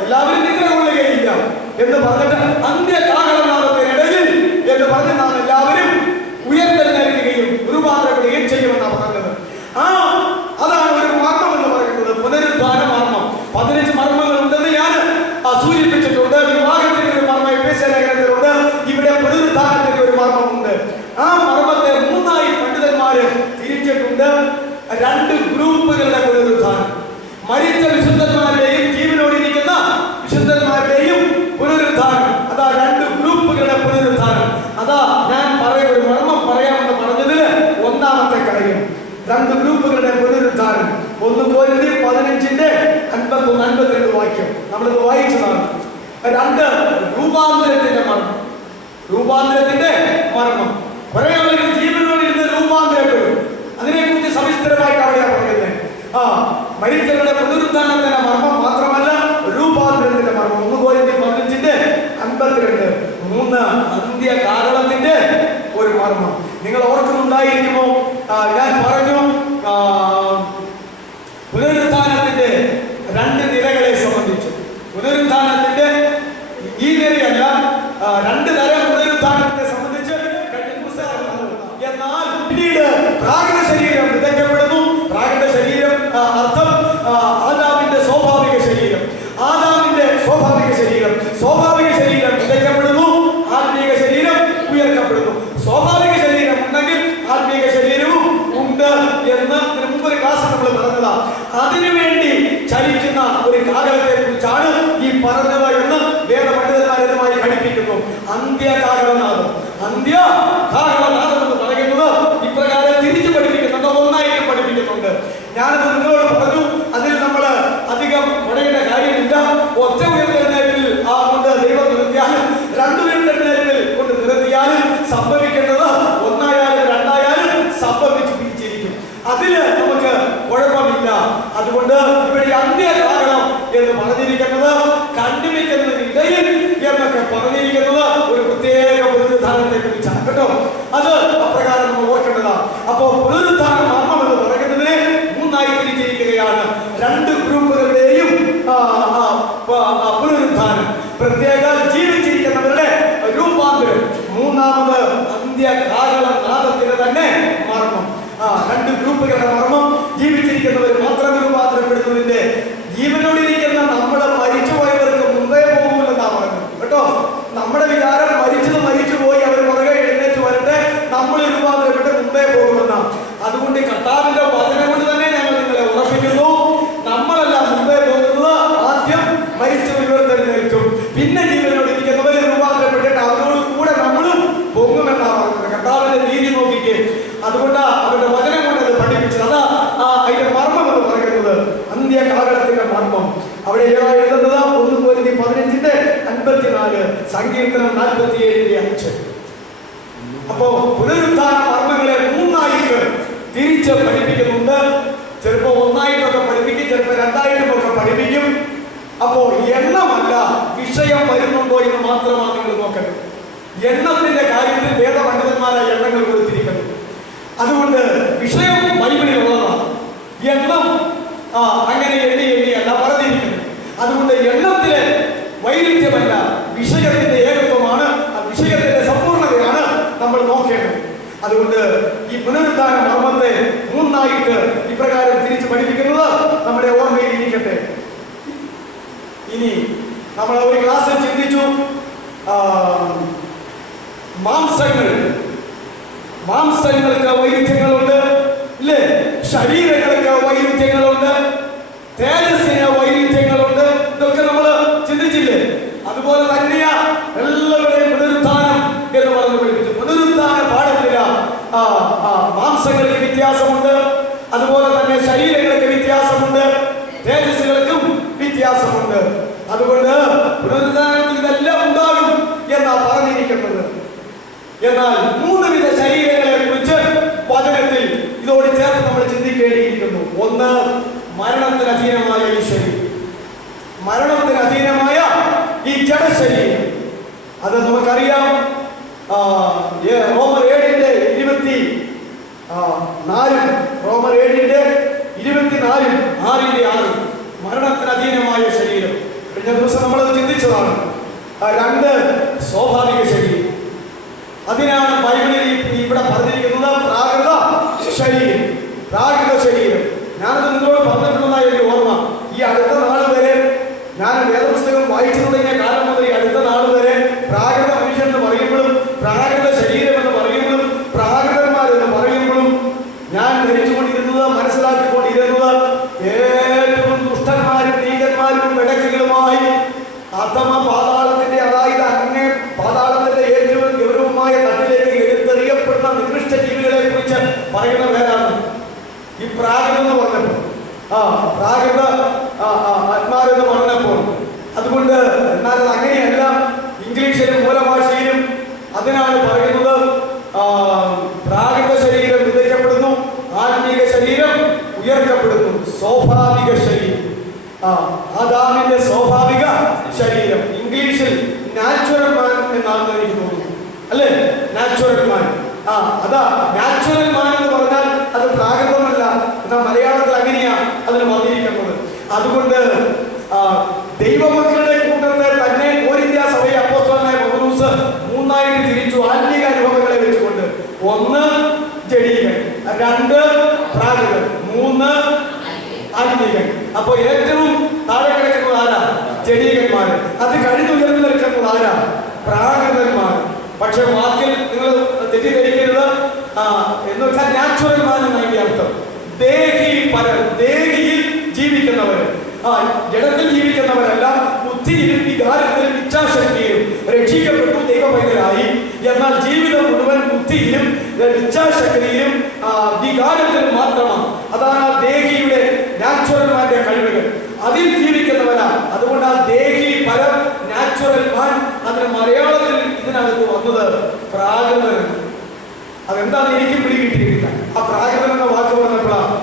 എല്ലാവരും നിദ്ര കൊള്ളുകയില്ല എന്ന് പറഞ്ഞിട്ട് അന്ത്യകാലനാഥത്തിനിടയിൽ എന്ന് പറഞ്ഞ് നാം എല്ലാവരും ഉയർത്തെഴുന്നേൽക്കുകയും രൂപാന്തരപ്പെടുകയും ചെയ്യുമെന്നാണ് പറഞ്ഞത്. അതാണ് ഒരു മർമ്മം എന്ന് പറയുന്നത്, പുനരുദ്ധാന മർമ്മം. 15 മർമ്മങ്ങൾ ഉണ്ടെന്ന് ഞാൻ സൂചിപ്പിച്ചിട്ടുണ്ട്. വിവാഹത്തിന്റെ ഒരു മർമ്മം ലേഖനത്തിലുണ്ട്. ഇവിടെ പുനരുദ്ധാനത്തിന്റെ ഒരു മർമ്മമുണ്ട്. ആ മർമ്മത്തെ 3ആയി പണ്ഡിതന്മാര് തിരിച്ചിട്ടുണ്ട്. 2 ഗ്രൂപ്പുകളുടെ പുനരുദ്ധാനം, മരിച്ച വിശുദ്ധന്മാരുടെയും ജീവനോടിരിക്കുന്ന വിശുദ്ധന്മാരുടെയും പുനരുദ്ധാനം. അതാ 2 ഗ്രൂപ്പുകളുടെ പുനരുദ്ധാനം. അതാ ഞാൻ ഒരു മർമ്മം പറയാമെന്ന് പറഞ്ഞതില് ഒന്നാമത്തെ കാര്യം 2 ഗ്രൂപ്പുകളുടെ പുനരുദ്ധാനം. 1 Corinthians 15:51-52 വാക്യം നമ്മളിത് വായിച്ചതാണ്. 2 രൂപാന്തരത്തിന്റെ മർമ്മം. കുറെ ആളുകൾ ജീവനോടിരുന്ന് രൂപാന്തരപ്പെടും. അതിനെക്കുറിച്ച് സവിസ്തരമായിട്ട് അവിടെയാണ് പറയുന്നത്. മരിച്ചവരുടെ പുനരുദ്ധാനത്തിന്റെ മർമ്മം മാത്രമല്ല, രൂപാന്തരത്തിന്റെ മർമ്മം. 1 Corinthians 15:52. 3 അന്ത്യകാലത്തിന്റെ ഒരു മർമ്മം. നിങ്ങൾ ഓർക്കുന്നുണ്ടായിരിക്കുമോ? ഞാൻ പറഞ്ഞു പുനരുദ്ധാനത്തിന്റെ 2 നിരകളെ സംബന്ധിച്ചു. പുനരുദ്ധാനത്തിന്റെ ഈ നിരയല്ല, 2 തരം പുനരുദ്ധാനത്തെ സംബന്ധിച്ച് എന്നാൽ പിന്നീട് പ്രാകൃത ശരീരം വിതയ്ക്കപ്പെടുന്നു. പ്രാകൃത ശരീരം അർത്ഥം ആദാമിന്റെ സ്വാഭാവിക ശരീരം. സ്വാഭാവിക ശരീരം വിതയ്ക്കപ്പെടുന്നു, ആത്മീക ശരീരം ഉയർത്തപ്പെടുന്നു. സ്വാഭാവിക ശരീരം ഉണ്ടെങ്കിൽ ആത്മീക ശരീരവും ഉണ്ട് എന്ന് മുമ്പൊരു ക്ലാസ് നമ്മൾ പറഞ്ഞതാണ്. അതിനുവേണ്ടി ചലിക്കുന്ന ഒരു കാലത്തെ കുറിച്ചാണ് ഈ പറഞ്ഞത് എന്ന് വേദപണ്ഡിതന്മാരുമായി ഘടിപ്പിക്കുന്നു. അന്ത്യകാലനാഥം എന്ന് പറയുന്നത് ഇപ്രകാരം തിരിച്ചു പഠിപ്പിക്കുന്നുണ്ട്, ഒന്നായിട്ട് പഠിപ്പിക്കുന്നുണ്ട്. ഞാനത് നിങ്ങളോട് പറഞ്ഞു. അതിൽ നമ്മൾ അധികം പറയേണ്ട കാര്യമില്ല. ഒറ്റ ഉയർത്തെഴുന്നേൽപ്പിൽ കൊണ്ട് ദൈവം നിർത്തിയാലും, 2 ഉയർത്തെഴുന്നേൽപ്പിൽ കൊണ്ട് നിർത്തിയാലും സംഭവിക്കേണ്ടത് ഒന്നായാലും 2ആയാലും സംഭവിച്ചു പിരിച്ചിരിക്കും. അതില് നമുക്ക് കുഴപ്പമില്ല. അതുകൊണ്ട് ഇവിടെ അന്ത്യകാലം എന്ന് പറഞ്ഞിരിക്കുന്നത് കണ്ടുപിടിക്കുന്നതിനിടയിൽ എന്നൊക്കെ പറഞ്ഞിരിക്കുന്നത് ഒരു പ്രത്യേക പുനരുദ്ധാനത്തെ കുറിച്ചാണ് കേട്ടോ. അത് അപ്രകാരം നമ്മൾ ഓർക്കേണ്ടതാണ്. അപ്പോ പുനരുദ്ധാന മർമ്മം എന്ന് പറയുന്നതിനെ 3ആയി തിരിച്ചിരിക്കുകയാണ്. 2 ഗ്രൂപ്പുകളുടെയും പുനരുദ്ധാനം, പ്രത്യേക ജീവിച്ചിരിക്കുന്നവരുടെ രൂപാന്തരം, 3ാമത് അന്ത്യകാലനാഥത്തിന്റെ തന്നെ മർമ്മം. 2 ഗ്രൂപ്പുകളുടെ മർമ്മം. ജീവിച്ചിരിക്കുന്നവർ മാത്രം രൂപാന്തരപ്പെടുന്നതിന്റെ, ജീവനോടിരിക്കുന്ന നമ്മുടെ മരിച്ചുപോയവർക്ക് മുമ്പേ പോകുമെന്നാണ് പറഞ്ഞത് കേട്ടോ. നമ്മുടെ വികാരം മരിച്ചുപോയി അവർ പുറകെ എഴുന്നേറ്റ് വരട്ടെ, നമ്മൾ രൂപാന്തരപ്പെട്ട് മുമ്പേ പോകുമെന്നാണ്. അതുകൊണ്ട് കർത്താവിന്റെ വചനം കൊണ്ട് തന്നെ ഞങ്ങൾ നിങ്ങളെ ഉറപ്പിക്കുന്നു, നമ്മളെല്ലാം മുമ്പേ പോകുന്നത് ആദ്യം മരിച്ചു ഉയർത്തെഴുന്നേൽക്കും, പിന്നെ ജീവനോടിരിക്കുന്നവർ രൂപാന്തരപ്പെട്ടിട്ട് അവരോട് കൂടെ നമ്മളും പൊങ്ങുമെന്നാണ് പറഞ്ഞത്. കർത്താവിന്റെ നീതി നോക്കിക്കേ. അതുകൊണ്ട് അവരുടെ വചനം കൊണ്ട് അത് പഠിപ്പിച്ചത്. അതാ 54, സങ്കീർത്തനം 47:5. അപ്പോ പുനരുത്ഥാന മർമ്മങ്ങളെ മൂന്നായിട്ട് തിരിച്ച് പഠിപ്പിക്കുന്നുണ്ട്. ചിലപ്പോൾ ഒന്നായിട്ടൊക്കെ പഠിപ്പിക്കും, ചിലപ്പോൾ രണ്ടായിട്ടുമൊക്കെ പഠിപ്പിക്കും. അപ്പോ എണ്ണമല്ല വിഷയം വരുന്നുണ്ടോ എന്ന് മാത്രമാണ് നിങ്ങൾ നോക്കേണ്ടത്. എണ്ണത്തിന്റെ കാര്യത്തിൽ വേദപണ്ഡിതന്മാരായ എണ്ണങ്ങൾ കൊടുത്തിരിക്കുന്നു. അതുകൊണ്ട് വിഷയം ബൈബിളിലുള്ളതാണ്. എണ്ണം അങ്ങനെ എണ്ണിയല്ല പറഞ്ഞിരിക്കുന്നു. അതുകൊണ്ട് എണ്ണത്തിലെ വൈരുദ്ധ്യമല്ല, വിഷയത്തിന്റെ ഏകത്വമാണ്, വിഷയത്തിന്റെ സമ്പൂർണ്ണതയാണ് നമ്മൾ നോക്കേണ്ടത്. അതുകൊണ്ട് ഈ പുനരുത്ഥാന മർമ്മത്തെ മൂന്നായിട്ട് ഇപ്രകാരം തിരിച്ച് പഠിപ്പിക്കുന്നത് നമ്മുടെ ഓർമ്മയിൽ ഇരിക്കട്ടെ. ഇനി നമ്മൾ ഒരു ക്ലാസ്സിൽ ചിന്തിച്ചു മാംസങ്ങൾക്ക് വൈരുദ്ധ്യങ്ങളുണ്ട്, ഇല്ലേ? ശരീരങ്ങൾക്ക് വൈരുദ്ധ്യങ്ങളുണ്ട്, തേജസ്സിന് വൈരുദ്ധ്യങ്ങളുണ്ട്. ഇതൊക്കെ നമ്മൾ ചിന്തിച്ചില്ലേ? അതുപോലെ തന്നെയാ എല്ലാവരുടെയും പുനരുത്ഥാനം എന്ന് പറഞ്ഞു പഠിപ്പിച്ചു. പുനരുത്ഥാന പാഠത്തില മാംസങ്ങൾക്ക് വ്യത്യാസമുണ്ട്, അതുപോലെ തന്നെ ശരീരങ്ങൾക്ക് വ്യത്യാസമുണ്ട്, തേജസ്സുകൾക്കും വ്യത്യാസമുണ്ട്. അതുകൊണ്ട് പുനരുത്ഥാനത്തിൽ ഇതെല്ലാം ഉണ്ടാകും എന്നാ പറഞ്ഞിരിക്കുന്നത്. എന്നാൽ 3 വിധ ശരീരങ്ങളെ കുറിച്ച് വചനത്തിൽ ഇതോട് ചേർത്ത് നമ്മൾ ചിന്തിക്കേണ്ടിയിരിക്കുന്നു. ഒന്ന്, മരണത്തിന് അധീനമായ ഈ ശരീരം, മരണത്തിന് അധീനമായ ഈ ജഡശരീരം. അത് നമുക്കറിയാം. റോമർ 7:24 മരണത്തിന് അധീനമായ ശരീരം. കഴിഞ്ഞ ദിവസം നമ്മളത് ചിന്തിച്ചതാണ്. 2, സ്വാഭാവിക ശരീരം. അതിനാണ് ബൈബിളിൽ ഇവിടെ പറഞ്ഞിരിക്കുന്നത് പ്രാകൃത ശരീരം. പ്രാകൃത ശരീരം ഞാനത് നിങ്ങളോട് പറഞ്ഞിട്ടുള്ളതായ ഒരു ഓർമ്മ. ഈ അടുത്ത നാൾ വരെ ഞാൻ വേദപുസ്തകം വായിച്ചു തുടങ്ങിയ കാലം മുതൽ ഈ അടുത്ത നാൾ വരെ പ്രാകൃത മനുഷ്യൻ എന്ന് പറയുമ്പോഴും പ്രാകൃത ശരീരം എന്ന് പറയുമ്പോഴും പ്രാകൃതന്മാരെന്ന് പറയുമ്പോഴും ഞാൻ ധരിച്ചുകൊണ്ടിരുന്നത്, മനസ്സിലാക്കിക്കൊണ്ടിരുന്നത് ഏറ്റവും ദുഷ്ടന്മാരും നീചന്മാരും വെടക്കുകളുമായി അധമ പാതാളത്തിന്റെ, അതായത് അങ്ങേ പാതാളത്തിന്റെ ഏറ്റവും ഗൗരവമായ തട്ടിലേക്ക് എടുത്തെറിയപ്പെടുന്ന നികൃഷ്ട ജീവികളെ കുറിച്ച് പറയുന്ന പേരാണ് ഈ പ്രാകൃതം എന്ന് പറഞ്ഞപ്പോൾ. പ്രാകൃത ആത്മാരെന്ന് പറഞ്ഞപ്പോൾ അതുകൊണ്ട് എന്നാൽ അങ്ങനെയല്ല. ഇംഗ്ലീഷിലും മൂലഭാഷയിലും അതിനാണ് പറയുന്നത് പ്രാകൃത ശരീരം വിതയ്ക്കപ്പെടുന്നു, ആത്മീക ശരീരം ഉയർത്തപ്പെടുന്നു. സ്വാഭാവിക ശരീരം, ആദാമിന്റെ സ്വാഭാവിക ശരീരം. ഇംഗ്ലീഷിൽ നാച്ചുറൽ മാൻ എന്നാണ് എനിക്ക് തോന്നുന്നു, അല്ലേ? നാച്ചുറൽ മാൻ. അതാ നാച്ചുറൽ മാൻ എന്ന് പറഞ്ഞാൽ അത് പ്രാകൃതമല്ല. എന്നാൽ മലയാളത്തിൽ അങ്ങനെയാ അതിന് വന്നിരിക്കുന്നത്. അതുകൊണ്ട് ദൈവമക്കളുടെ കൂട്ടത്തെ തന്നെ കോരിന്ത്യ സഭയെ അപ്പോസ്തലനായ പൗലോസ് മൂന്നായിട്ട് തിരിച്ചു. ആത്മീക അനുഭവങ്ങളെ വെച്ചുകൊണ്ട് 1 ജഡീകൻ, 2 പ്രാകൃതൻ, 3 ആത്മീകൻ. അപ്പൊ ഏറ്റവും താഴെ കിടക്കുന്നത് ആരാ? ജഡീകന്മാര്. അത് കഴിഞ്ഞുയർന്നു നിൽക്കുന്നത് ആരാ? പ്രാകൃതന്മാർ. പക്ഷെ വാക്കിൽ നിങ്ങൾ തെറ്റിദ്ധരിക്കരുത്. എന്ന് വെച്ചാൽ നാച്ചുറൽ മാൻ എന്നതിന്റെ അർത്ഥം ദേഹിയിൽ ജീവിക്കുന്നവര്, ജഡത്തിൽ ജീവിക്കുന്നവരല്ല. ബുദ്ധിയിലും വികാരത്തിലും ഇച്ഛാശക്തിയിലും രക്ഷിക്കപ്പെട്ടു ദൈവപൈതലായി. എന്നാൽ ജീവിതം മുഴുവൻ ബുദ്ധിയിലും ഇച്ഛാശക്തിയിലും വികാരത്തിലും മാത്രമാണ്. അതാണ് ആ ദേഹിയുടെ നാച്ചുറൽ മാന്റെ കഴിവുകൾ. അതിൽ ജീവിക്കുന്നവരാ. അതുകൊണ്ട് ആ ദേഹി പരം നാച്ചുറൽ മാൻ അതിന് മലയാളത്തിൽ ഇതിനകത്ത് വന്നത് പ്രാകൃതൻ. അതെന്താണെന്ന് എനിക്കും പിടികിട്ടിയിരിക്കില്ല. ആ പ്രാകൃതൻ എന്ന വാക്ക് പറഞ്ഞപ്പോഴാണ്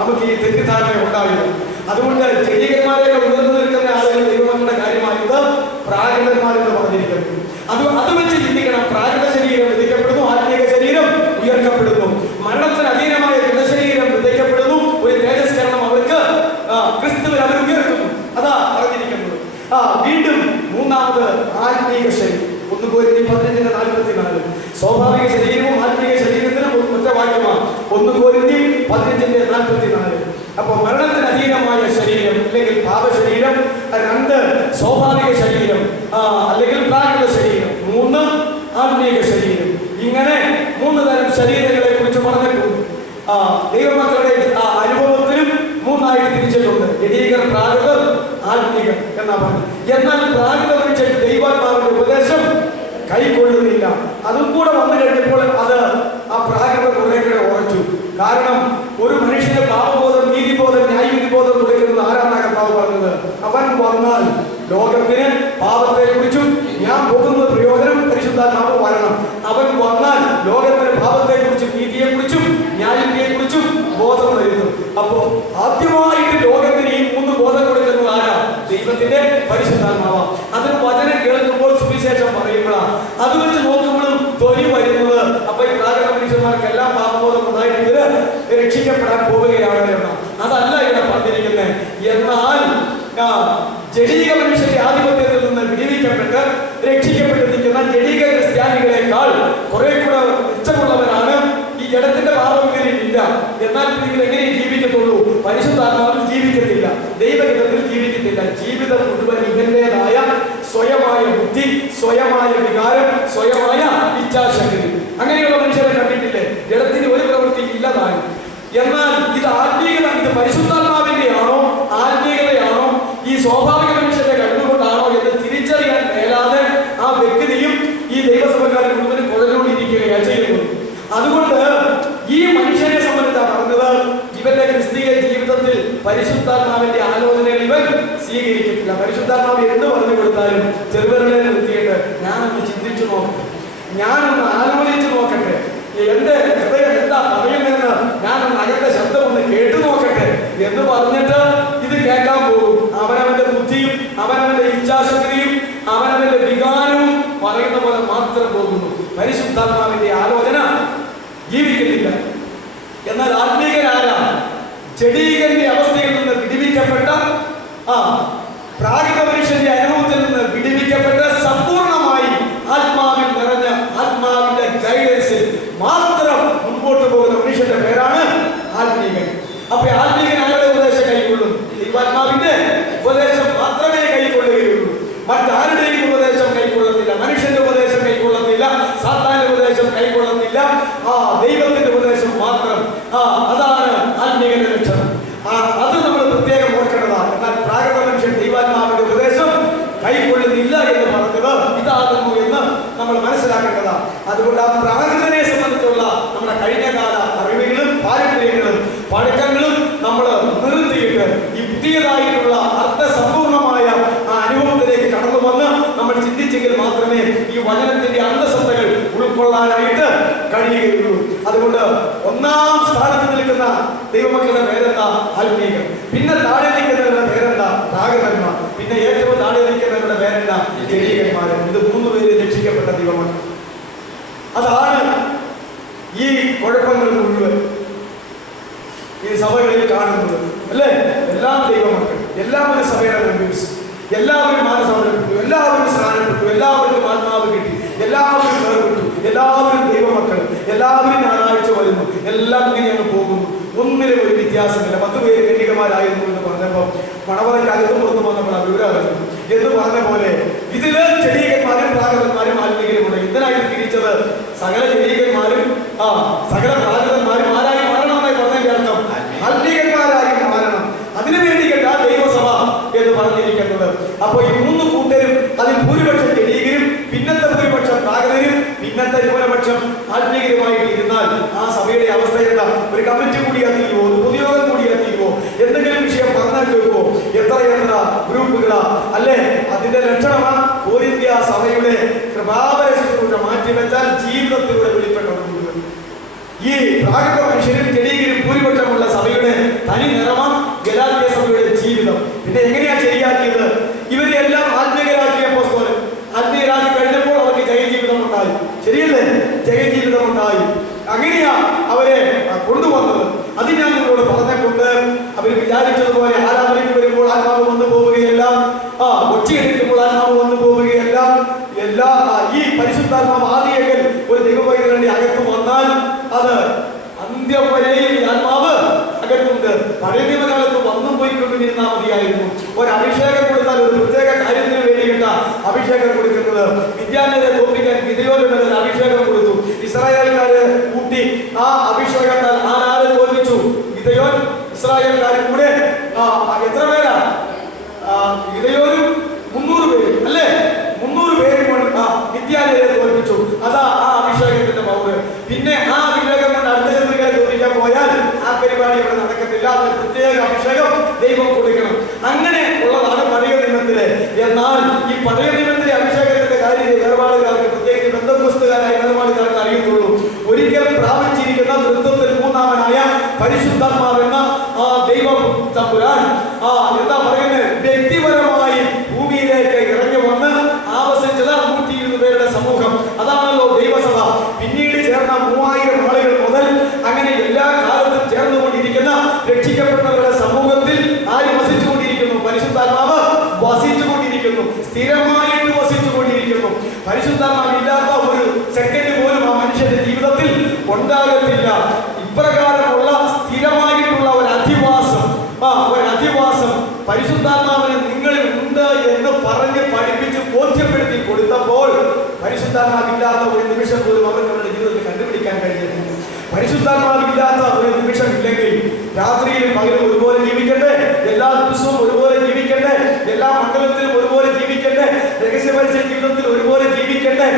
നമുക്ക് ഈ തെറ്റിദ്ധാരണ ഉണ്ടായത്. അതുകൊണ്ട് ജഡീകന്മാരെയൊക്കെ ഉയർന്നു നിൽക്കുന്ന ആളുകൾ ദൈവങ്ങളുടെ കാര്യമായത് പ്രാകൃതന്മാരെന്ന് പറഞ്ഞിരിക്കുന്നു. അത് വെച്ച് ചിന്തിക്കണം. പ്രാകൃത ശരീരം വിതയ്ക്കപ്പെടുന്നു, ആത്മീക ശരീരം ഉയർത്തപ്പെടുന്നു. മരണത്തിന് അധീനമായ ജഡശരീരം വിതയ്ക്കപ്പെടുന്നു. ഒരു തേജസ്കരണം അവർക്ക് ക്രിസ്തുവിൽ അവർ ഉയർത്തുന്നു. അതാ പറഞ്ഞിരിക്കുന്നത്. വീണ്ടും മൂന്നാമത് ആത്മീക ശരീരം. 1 Corinthians 15:44. സ്വാഭാവിക ശരീരവും ആത്മീക ശരീരത്തിനും ഒറ്റ വാക്യമാണ്. 1 Corinthians 15:44. അപ്പൊ മരണത്തിന് അധീനമായ ശരീരം അല്ലെങ്കിൽ പാപശരീരം, 2 സ്വാഭാവിക ശരീരം അല്ലെങ്കിൽ പ്രാകൃത ശരീരം, 3 ആത്മീക ശരീരം. ഇങ്ങനെ 3 തരം ശരീരങ്ങളെ കുറിച്ച് പറഞ്ഞിട്ടുണ്ട്. ദൈവമക്കളുടെ അനുഭവത്തിലും 3ആയിട്ട് തിരിച്ചിട്ടുണ്ട്. ജഡീകർ, പ്രാകൃതർ, ആത്മീകർ എന്നാ പറഞ്ഞു. എന്നാൽ പ്രാകൃതർ വെച്ച് ദൈവാത്മാവിന്റെ ഉപദേശം കൈക്കൊള്ളുന്നില്ല. അതും കൂടെ വന്നു കഴിഞ്ഞപ്പോൾ അത് ആ പ്രാകൃതർ കുറെ കൂടെ ഉറച്ചു. കാരണം ഒരു മനുഷ്യന് പാപബോധം, നീതിബോധം, ന്യായവിധിബോധം കൊടുക്കുന്നത് ആരാണ് കർത്താവ് പറഞ്ഞത്? അവൻ വന്നാൽ ലോകത്തിന് പാപത്തെ കുറിച്ചും സുവിശേഷം പറയുമ്പോഴാണ്. അത് വെച്ച് നോക്കുമ്പോഴും തൊലി വരുന്നത് അപ്പൊ ഈ പ്രാകൃത മനുഷ്യന്മാർക്ക് എല്ലാം പാപബോധം ഉണ്ടായിട്ട് ഇവര് രക്ഷിക്കപ്പെടാൻ പോവുകയാണ് എന്നാണ്. അതല്ല ഇവിടെ പറഞ്ഞിരിക്കുന്നത്. എന്നാൽ ജഡീക മനുഷ്യന്റെ ആധിപത്യത്തിൽ നിന്ന് വിടിവിക്കപ്പെട്ട് രക്ഷിക്കപ്പെട്ട് നിൽക്കുന്ന ജഡീക ക്രിസ്ത്യാനികളെക്കാൾ കുറെ കൂടെ മെച്ചമുള്ളവരാണ്. ഈ ജഡത്തിന്റെ പാപം ഇല്ല, എന്നാൽ നിങ്ങൾ എങ്ങനെ ജീവിക്കത്തുള്ളൂ? പരിശുദ്ധാത്മാവിൽ ജീവിക്കത്തില്ല, ദൈവഹിതത്തിൽ ജീവിക്കത്തില്ല. ജീവിതം മുഴുവൻ ഇവന്റേതായ സ്വയമായ ബുദ്ധി, സ്വയമായ വികാരം, സ്വയമായ ഇച്ഛാശക്തി. അങ്ങനെയുള്ള മനുഷ്യരെ കണ്ടിട്ടില്ലേ? ജഡത്തിന് ഒരു പ്രവൃത്തി ഇല്ലതാനും. എന്നാൽ ഇത് ആത്മീയത, ഇത് പരിശുദ്ധാത്മാവിന്റെ ആണോ ആത്മീയതയാണോ ഈ സ്വാഭാവിക മനുഷ്യന്റെ കഴിവുകൊണ്ടാണോ എന്ന് തിരിച്ചറിയാൻ മേലാതെ ആ വ്യക്തിയും ഈ ദൈവസഭക്കാരും മുഴുവനും കുഴഞ്ഞുകൊണ്ടിരിക്കുകയാണ് ചെയ്യുന്നത്. അതുകൊണ്ട് ഈ മനുഷ്യനെ സംബന്ധിച്ചാണ് പറഞ്ഞത്, ഇവന്റെ ക്രിസ്തീയ ജീവിതത്തിൽ പരിശുദ്ധാത്മാവിന്റെ ആലോചനകൾ ഇവൻ സ്വീകരിക്കത്തില്ല. പരിശുദ്ധാത്മാവ് എന്ത് പറഞ്ഞു കൊടുത്താലും ചെറുവരുടെ നിർത്തിയിട്ട് ഞാനൊന്ന് ചിന്തിച്ചു നോക്കട്ടെ, ഞാനൊന്ന് ആലോചിച്ചു നോക്കട്ടെ, എന്റെ ഹൃദയം എന്താ പറയുന്നതെന്ന് ഞാനൊന്ന് അകത്തെ ശബ്ദം ഒന്ന് കേട്ടു നോക്കട്ടെ എന്ന് പറഞ്ഞിട്ട് ഇത് കേൾക്കാൻ പോകും. അവനവന്റെ ബുദ്ധിയും അവനവന്റെ ഇച്ഛാശക്തിയും അവനവന്റെ വികാരവും പറയുന്ന പോലെ മാത്രം പോകുന്നു. പരിശുദ്ധാത്മാവിന്റെ ആലോചന ജീവിക്കുന്നില്ല. എന്നാൽ ആത്മീകരാരാ? ജഡീകന്റെ അവസ്ഥയിൽ നിന്ന് വിടിവിക്കപ്പെട്ട പ്രാകൃത മനുഷ്യന്റെ അനുഭവത്തിൽ നിന്ന് വിടിവിക്കപ്പെട്ട് സമ്പൂർണമായി ആത്മാവിൽ നിറഞ്ഞ ആത്മാവിന്റെ ഗൈഡൻസിൽ മാത്രം മുമ്പോട്ട് പോകുന്ന മനുഷ്യന്റെ പേരാണ് ആത്മീകൻ. അപ്പൊ ആത്മീകൻ ആരുടെ ഉപദേശം കൈക്കൊള്ളും? ദൈവാത്മാവിന്റെ ഉപദേശം മാത്രമേ കൈക്കൊള്ളുകയുള്ളൂ. മറ്റാരുടെയും ഉപദേശം കൈക്കൊള്ളത്തില്ല, മനുഷ്യന്റെ ഉപദേശം കൈക്കൊള്ളത്തില്ല, സാത്താന്റെ ഉപദേശം കൈക്കൊള്ളത്തില്ല. ദൈവത്തിന്റെ ഉപദേശം മാത്രം. അതാണ് ആത്മീകന്റെ ലക്ഷണം. അത് നമ്മൾ പ്രത്യേകം ഓർക്കേണ്ടതാണ്. എന്നാൽ പ്രാകൃത മനുഷ്യൻ ദൈവാത്മാവിന്റെ ഉപദേശം കൈക്കൊള്ളുന്നില്ല എന്ന് പറഞ്ഞത് ഇതാകുന്നു എന്ന് നമ്മൾ മനസ്സിലാക്കേണ്ടതാണ്. അതുകൊണ്ട് ആ പ്രാകൃതനെ സംബന്ധിച്ചുള്ള നമ്മുടെ കഴിഞ്ഞകാല അറിവുകളും പാരമ്പര്യങ്ങളും പഴക്കങ്ങളും നമ്മൾ നിർത്തിയിട്ട് ഈ പുതിയതായിട്ടുള്ള അർത്ഥസമ്പൂർണമായ ആ അനുഭവത്തിലേക്ക് കടന്നു വന്ന് നമ്മൾ ചിന്തിച്ചെങ്കിൽ മാത്രമേ ഈ വചനത്തിന്റെ അന്തസത്തകൾ ഉൾക്കൊള്ളാനായിട്ട് കഴിയുകയുള്ളൂ. അതുകൊണ്ട് ഒന്നാം സ്ഥാനത്ത് നിൽക്കുന്ന ദൈവമക്കളുടെ പേരെന്താ? ആത്മീകൻ. പിന്നെ താഴെ നിൽക്കുന്നവരുടെ പേരെന്താ? പ്രാകൃതന്മാർ. പിന്നെ ഏറ്റവും താഴെ നിൽക്കുന്നവരുടെ പേരെന്താ? ജഡീകന്മാർ. ഇത് 3 പേര് രക്ഷിക്കപ്പെട്ട ദൈവമക്കൾ. അതാണ് ഈ കുഴപ്പങ്ങൾ മുഴുവൻ ഈ സഭകളിൽ കാണുന്നത്, അല്ലേ? എല്ലാം ദൈവമക്കൾ, എല്ലാവരും സഭയുടെ മെമ്പേഴ്സ്, എല്ലാവരും മാനസാന്തരപ്പെട്ടു, എല്ലാവരും സ്നാനപ്പെട്ടു, എല്ലാവർക്കും ആത്മാവ് കിട്ടി, എല്ലാവരും വേർപെട്ടു, എല്ലാവരും ദൈവമക്കൾ, എല്ലാവരും ഞായറാഴ്ച വരുന്നു, എല്ലാം ഇങ്ങനെ അങ്ങ് പോകുന്നു. ഒന്നിനും ഒരു വ്യത്യാസമില്ല. 10 പേര് കന്യകമാരായിരുന്നു എന്ന് പറഞ്ഞപ്പോൾ മണവറയ്ക്ക് അകത്തും പുറത്തും വന്നപ്പോൾ വിവരമായിരുന്നു എന്ന് പറഞ്ഞ പോലെ ഇതില് ജഡീകന്മാരും പ്രാകൃതന്മാരും ആത്മീകരുമുണ്ട്. ഇതിനായിട്ട് തിരിച്ചത് സകല ജഡീകന്മാരും സകല പ്രാകൃതന്മാരും ആരായി മാറണമെന്നായി പറഞ്ഞതിന്റെ അർത്ഥം ആത്മീകന്മാരായി മാറണം. അതിനു വേണ്ടിയിട്ട ദൈവസഭ എന്ന് പറഞ്ഞിരിക്കുന്നത്. അപ്പൊ ഈ 3 കൂട്ടരും അതിൽ ഭൂരിപക്ഷം ജഡീകരും, പിന്നത്തെ ഭൂരിപക്ഷം പ്രാകൃതരും, പിന്നത്തെ ന്യൂനപക്ഷം ആത്മീകരുമായിട്ട് ഇരുന്നാൽ ആ സഭയുടെ അവസ്ഥ എന്താ? ഒരു കമ്മിറ്റി കൂടിയാ തീരുവോ? ഒരു പൊതുയോഗം കൂടിയാ തീരുവോ? എന്തെങ്കിലും വിഷയം പറഞ്ഞാൽ കേൾക്കുമോ? എത്ര ഗ്രൂപ്പുകളാ, അല്ലേ? അതിന്റെ ലക്ഷണമാണ് കോരിന്ത്യ സഭയുടെ കൃപാവര ശുശ്രൂഷ മാറ്റിവെച്ചാൽ ജീവിതത്തിലൂടെ വെളിപ്പെട്ടത് മുഴുവൻ. ഈ പ്രാകൃത മനുഷ്യരും ജഡീകരും ഭൂരിപക്ഷമുള്ള സഭയുടെ തനി നിറമാണ് ഗലാത്യ സഭയുടെ ജീവിതം. പിന്നെ എങ്ങനെയാ ശരിയാക്കിയത്? ഇവരെല്ലാം ആത്മീയരാക്കിയപ്പോൾ ആത്മീയരാക്കി കഴിഞ്ഞപ്പോൾ അവർക്ക് ജയജീവിതം ഉണ്ടായി. ശരിയല്ലേ? ജയജീവിതം ഉണ്ടായി. അങ്ങനെയാ അവരെ കൊണ്ടുവന്നത്. അത് ഞാൻ നിങ്ങളോട് പറഞ്ഞിട്ടുണ്ട്. അവർ വിചാരിച്ചതുപോലെ ആരാധനയ്ക്ക് വരുമ്പോൾ ആത്മാവ് വന്നു പോവുകയല്ല, ഒച്ചയെടുക്കുമ്പോൾ ആത്മാവ് വന്നു പോവുകയല്ല. ഈ പരിശുദ്ധാത്മാവ് ആദിയെങ്കിൽ ഒരു ദൈവവൈദ്യരുടെ അകത്ത് വന്നാൽ അത് അന്ത്യം വരെയും ഈ ആത്മാവ് അകത്തുണ്ട്. പഴയ നിയമകാലത്ത് വന്നും പോയിക്കൊണ്ടിരുന്നാൽ മതിയായിരുന്നു. ഒരു അഭിഷേകം കൊടുത്താൽ ഒരു പ്രത്യേക കാര്യത്തിന് വേണ്ടിയിട്ട അഭിഷേകം കൊടുക്കുന്നത്. വിദ്യാലയത്തെ തോൽപ്പിക്കാൻ ഗിദെയോന് ഒരു അഭിഷേകം കൊടുത്തു. ഇസ്രായേൽക്കാര് കൂട്ടി ആ അഭിഷേകത്താൽ ആരെ തോൽപ്പിച്ചു? ഗിദെയോൻ ഇസ്രായേൽക്കാരും കൂടെ എത്ര പേരാ? ഗിദെയോനും 300 പേര്, അല്ലേ? 300 പേര് വിദ്യാലയത്തെ തോൽപ്പിച്ചു. അതാ ആ അഭിഷേകത്തിന്റെ പൗര്. പിന്നെ ആ അഭിഷേകം കൊണ്ട് അടുത്ത ശത്രുക്കളെ തോൽപ്പിക്കാൻ പോയാൽ ആ പരിപാടി ഇവിടെ നടക്കത്തില്ല. അതിന് പ്രത്യേക അഭിഷേകം ദൈവം കൊടുക്കണം. അങ്ങനെ ഉള്ളതാണ് പഴയ നിയമത്തിലെ. എന്നാൽ ഈ പഴയ നിയമത്തിലെ അഭിഷേകത്തിന്റെ കാര്യം വേർപാടുകാർക്ക്, പ്രത്യേകിച്ച് ബന്ധുസ്തുകാരായ വേർപാടുകാർക്ക് അറിയുന്നുള്ളൂ. ഒരിക്കൽ പ്രാപിച്ചിരിക്കുന്ന തൃത്വത്തിൽ 3-ാമനായ പരിശുദ്ധാത്മാവെന്ന ആ ദൈവം തമ്പുരാൻ എന്താ പറയുന്നത്? വ്യക്തിപരമായി ഭൂമിയിലേക്ക് ഇറങ്ങി വന്ന് ആവസിച്ചത് 120 പരിശുദ്ധാത്മാവില്ലാത്ത ഒരു സെക്കൻഡ് പോലും ആ മനുഷ്യന്റെ ജീവിതത്തിൽ ഉണ്ടാകത്തില്ല. ഇപ്രകാരമുള്ള സ്ഥിരമായിട്ടുള്ള ഒരു അധിവാസം പരിശുദ്ധാത്മാവിന് നിങ്ങളിൽ ഉണ്ട് എന്ന് പറഞ്ഞ് പഠിപ്പിച്ച് ബോധ്യപ്പെടുത്തി കൊടുത്തപ്പോൾ പരിശുദ്ധാത്മാവില്ലാത്ത ഒരു നിമിഷം പോലും അവരുടെ ജീവിതത്തിൽ കണ്ടുപിടിക്കാൻ കഴിഞ്ഞില്ല. പരിശുദ്ധാത്മാവില്ലാത്ത ഒരു നിമിഷം ഇല്ലെങ്കിൽ രാത്രിയിലും പകലും ഒരുപോലെ ജീവിക്കട്ടെ, എല്ലാ ദിവസവും ഒരുപോലെ ജീവിക്കട്ടെ, എല്ലാ മണ്ഡലത്തിലും ഒരുപോലെ ജീവിക്കട്ടെ, രഹസ്യമത്സ്യ ജീവിതത്തിൽ ഒരുപോലെ ജീവിക്കട്ടെ.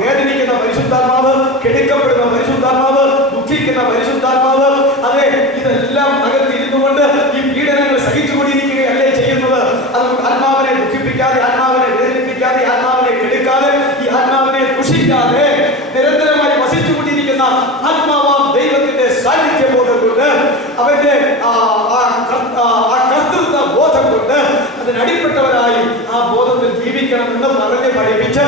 വേദനിക്കുന്ന പരിശുദ്ധാത്മാവ്, കെടുക്കപ്പെടുന്ന പരിശുദ്ധാത്മാവ്, ദുഃഖിക്കുന്ന പരിശുദ്ധാത്മാവ്, അതെ, ഇതെല്ലാം അകത്തിരുന്നു കൊണ്ട് ഈ പീഡനങ്ങൾ സഹിച്ചുകൊണ്ടിരിക്കുകയല്ലേ ചെയ്യുന്നത്. അത് ആത്മാവിനെ ദുഃഖിപ്പിക്കാതെ, ആത്മാവിനെ വേദനിപ്പിക്കാതെ, ആത്മാവിനെ കെടുക്കാതെ, ഈ ആത്മാവിനെ ദുഷിക്കാതെ നിരന്തരമായി വസിച്ചുകൊണ്ടിരിക്കുന്ന ആത്മാവാം ദൈവത്തിന്റെ സാന്നിധ്യബോധം കൊണ്ട്, അവന്റെ കർത്തൃത്വ ബോധം കൊണ്ട് അതിനടിപ്പെട്ടവരായി ആ ബോധത്തിൽ ജീവിക്കണമെന്ന് പറഞ്ഞ് പഠിപ്പിച്ച്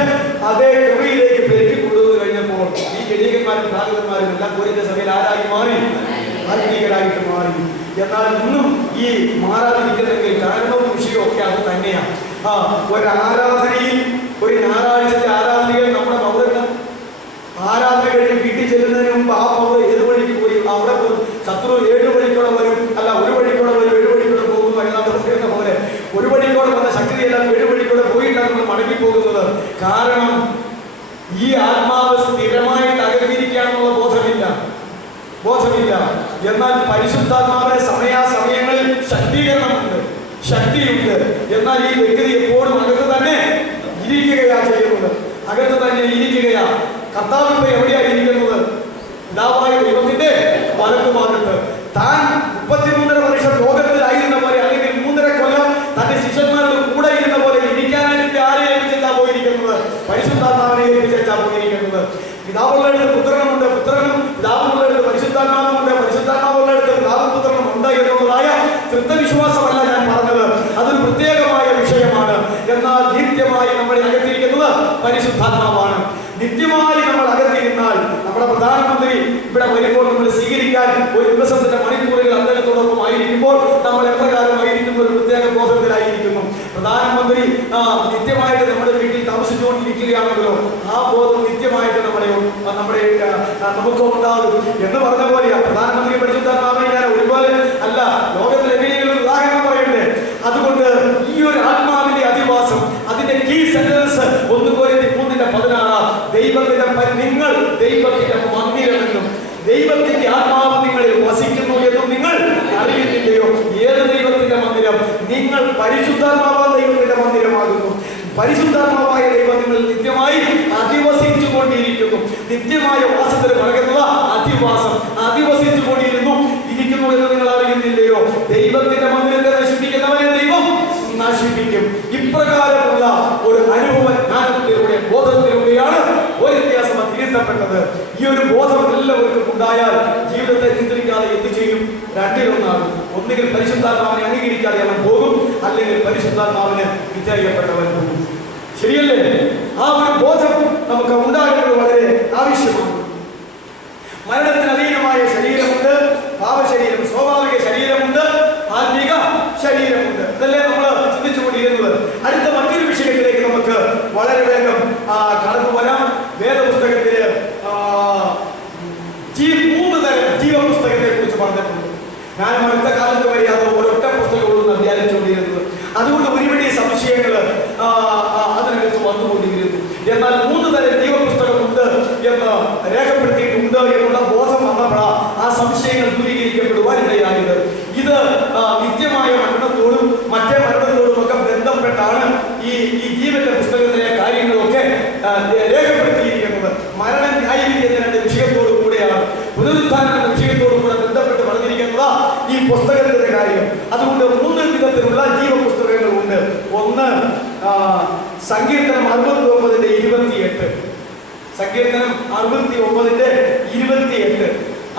അതേ കൃപയിലേക്ക് പെരുക്കി കൊണ്ടുവന്നു കഴിഞ്ഞപ്പോൾ ഈ ജനീകന്മാരും ഭാഗവന്മാരും എല്ലാം കോരിന്ത്യ സഭയിൽ ആരായി മാറി? ആത്മീയരായിട്ട് മാറി. എന്നാൽ ഇന്നും ഈ മാറാതിരിക്കുന്നെങ്കിൽ കാരണവും വിഷയവും ഒക്കെ അത് തന്നെയാണ്. ഒരു ആരാധനയിൽ, ഒരു ഞായറാഴ്ചത്തെ ആരാധനയിൽ നമ്മുടെ പൗരങ്ങൾ ആരാധന കഴിഞ്ഞ് വീട്ടിൽ ചെല്ലുന്നതിന് മുമ്പ് ആ പൗരൻ ഏത് വഴിക്ക് പോയി അവിടെ ശത്രു 7 വഴിക്കൂടെ വരും, അല്ല 1 വഴിക്കൂടെ വരും, 7 വഴിക്കൂടെ പോകും എന്നാണ് പറയുന്ന പോലെ ഒരു വഴിക്കൂടെ വന്ന ശക്തിയെല്ലാം 7 വഴിക്കൂടെ പോയിട്ടാണ് നമ്മൾ മടങ്ങി പോകുന്നത്. കാരണം ഈ ആത്മാവ് സ്ഥിരമായിട്ട് അകത്തിരിക്കാനുള്ള ബോധമില്ല. എന്നാൽ പരിശുദ്ധാത്മാവിന്റെ സമയാസമയങ്ങളിൽ ശക്തിയുണ്ട്. എന്നാൽ ഈ വ്യക്തി എപ്പോഴും അകത്ത് തന്നെ ഇരിക്കുകയാണ് ചെയ്യുന്നത്. കർത്താവ് ഇപ്പൊ എവിടെയാണ് ഇരിക്കുന്നത്? പിതാവായ ദൈവത്തിന്റെ വലത്തുഭാഗത്ത്. താൻ 33 വർഷം ലോകത്തിലായിരുന്ന പോലെ, അല്ലെങ്കിൽ 3.5 കൊല്ലം തന്റെ ശിഷ്യന്മാരുടെ കൂടെ ഇരുന്ന പോലെ ഇരിക്കാനായിട്ട് ആരെ ഏൽപ്പിച്ചാ പോയിരിക്കുന്നത്? പരിശുദ്ധാത്മാവിനെ ഏൽപ്പിച്ചാ പോയിരിക്കുന്നത്. പിതാവുള്ളടുത്ത് പുത്രനുമുണ്ട്, പുത്രനും പിതാവുള്ളടുത്ത് പരിശുദ്ധാത്മാവുമുണ്ട്, പരിശുദ്ധാത്മാവുള്ളടുത്ത് പിതാവും പുത്രനും ഉണ്ട് എന്നുള്ളതായ തൃത്വവിശ്വാസമല്ല ഞാൻ പറഞ്ഞത്. അതൊരു പ്രത്യേകമായ വിഷയമാണ്. എന്നാൽ നിത്യമായി നമ്മളെ അകത്തിരിക്കുന്നത് പരിശുദ്ധാത്മാവാണ്. നിത്യമായി നമ്മൾ അകത്തിരുന്നാൽ നമ്മുടെ പ്രധാനമന്ത്രി ഇവിടെ വരുമ്പോൾ നമ്മൾ സ്വീകരിക്കാൻ ഒരു ദിവസത്തിന്റെ മണിക്കൂറുകൾ അദ്ദേഹത്തോടൊപ്പം ആയിരിക്കുമ്പോൾ നമ്മൾ എപ്രകാരമായിരിക്കുന്ന ഒരു പ്രത്യേക ബോധത്തിലായിരിക്കുന്നു. പ്രധാനമന്ത്രി നിത്യമായിട്ട് നമ്മുടെ വീട്ടിൽ താമസിച്ചുകൊണ്ടിരിക്കുകയാണെങ്കിലോ ആ ബോധം നിത്യമായിട്ട് നമുക്ക് ഉണ്ടാകും എന്ന് പറഞ്ഞ പോലെയാണ്. പ്രധാനമന്ത്രി പരിശുദ്ധാത്മാവിനെ ഞാൻ ഒരുപോലെ അല്ല, ലോകത്തിൽ എങ്ങനെയെങ്കിലും ഒരു ഉദാഹരണം പറയണ്ടേ. അതുകൊണ്ട് ഈ ഒരു ആത്മാവിന്റെ അധിവാസം, അതിന്റെ കീ സെന്റൻസ് 1 കൊരിന്ത്യർ 3:16 നിങ്ങൾ ദൈവത്തിന്റെ മന്ദിരമെന്നും ദൈവത്തിന്റെ ആത്മാവ് നിങ്ങളിൽ വസിക്കുന്നു എന്നും നിങ്ങൾ അറിയുന്നില്ലയോ? ഏത് ദൈവത്തിന്റെ മന്ദിരം? നിങ്ങൾ പരിശുദ്ധാത്മാവായ ദൈവത്തിന്റെ മന്ദിരമാകുന്നു. പരിശുദ്ധാത്മാവായ ദൈവം നിങ്ങൾ നിത്യമായി അധിവസിച്ചു കൊണ്ടിരിക്കുന്നു. നിത്യമായ വാസത്തിന് പറയുന്നത് അധിവസിച്ചു കൊണ്ടിരിക്കുന്നു എന്ന് നിങ്ങൾ അറിയുന്നില്ലയോ? ദൈവത്തിന്റെ മന്ദിരത്തെ നശിപ്പിക്കുന്നവരെ ദൈവം നശിപ്പിക്കും. ഇപ്രകാരമുള്ള ഒരു അനുഭവ ജ്ഞാനത്തിലൂടെ, ബോധത്തിലൂടെയാണ് ഒരു വ്യത്യാസം തിരുത്തപ്പെട്ടത്. ഈ ഒരു ബോധം എല്ലാവർക്കും ഉണ്ടായാൽ ജീവിതത്തെ നിയന്ത്രിക്കാതെ എന്ത് ചെയ്യും? രണ്ടിലൊന്നാണ്. ഒന്നുകിൽ പരിശുദ്ധാത്മാവിനെ അംഗീകരിക്കാതെ അവൻ പോകും, അല്ലെങ്കിൽ പരിശുദ്ധാത്മാവിന് വിധേയപ്പെട്ടവൻ പോകും. ശരിയല്ലേ? ആ ഒരു ബോധം നമുക്ക് ഉണ്ടാകേണ്ടത് വളരെ ആവശ്യമാണ്. മരണത്തിന് അധീനമായ ശരീരമുണ്ട്, പാപശരീരം, സ്വാഭാവിക ശരീരമുണ്ട്, ആത്മീക ശരീരമുണ്ട്. ഇതല്ലേ നമ്മൾ ചിന്തിച്ചുകൊണ്ടിരുന്നത്. അടുത്ത മറ്റൊരു വിഷയത്തിലേക്ക് നമുക്ക് വളരെ വേഗം കടന്നു വരാം. വേദപുസ്തകത്തില് 3 തരം ജീവപുസ്തകത്തെ കുറിച്ച് പറഞ്ഞിട്ടുണ്ട്. ഞാൻ അടുത്ത കാലത്ത് വരെ അത് ഒരൊറ്റ പുസ്തകങ്ങളൊന്നും അധ്യാനിച്ചുകൊണ്ടിരുന്നത്. അതുകൊണ്ട് ഒരുപിടി സംശയങ്ങൾ അതിനകത്ത് വന്നുകൊണ്ടിരുന്നു. എന്നാൽ 3 തരം ജീവപുസ്തകമുണ്ട് എന്ന് രേഖപ്പെടുത്തിയിട്ടുണ്ട് എന്നുള്ള ബോധം വന്നപ്പോഴാണ് ആ സംശയങ്ങൾ ദൂരീകരിക്കപ്പെടുവാൻ ഇടയായത്. ഇത് നിത്യമായ മരണത്തോടും മറ്റേ മരണത്തോടും ഒക്കെ ബന്ധപ്പെട്ടാണ് ഈ ജീവന്റെ പുസ്തകത്തിലെ കാര്യങ്ങളൊക്കെ രേഖപ്പെടുത്തിയിരിക്കുന്നത്. മരണം ന്യായവിധി എന്ന വിഷയത്തോടു കൂടെയാണ്, പുനരുത്ഥാനം എന്ന വിഷയത്തോടു കൂടെ ബന്ധപ്പെട്ട് പറഞ്ഞിരിക്കുന്നത് ഈ പുസ്തകത്തിന്റെ കാര്യം. അതുകൊണ്ട് 3 വിധത്തിലുള്ള ജീവപുസ്തകങ്ങളുണ്ട്. ഒന്ന് സങ്കീർത്തനം 69:28. സങ്കീർത്തനം 69:28.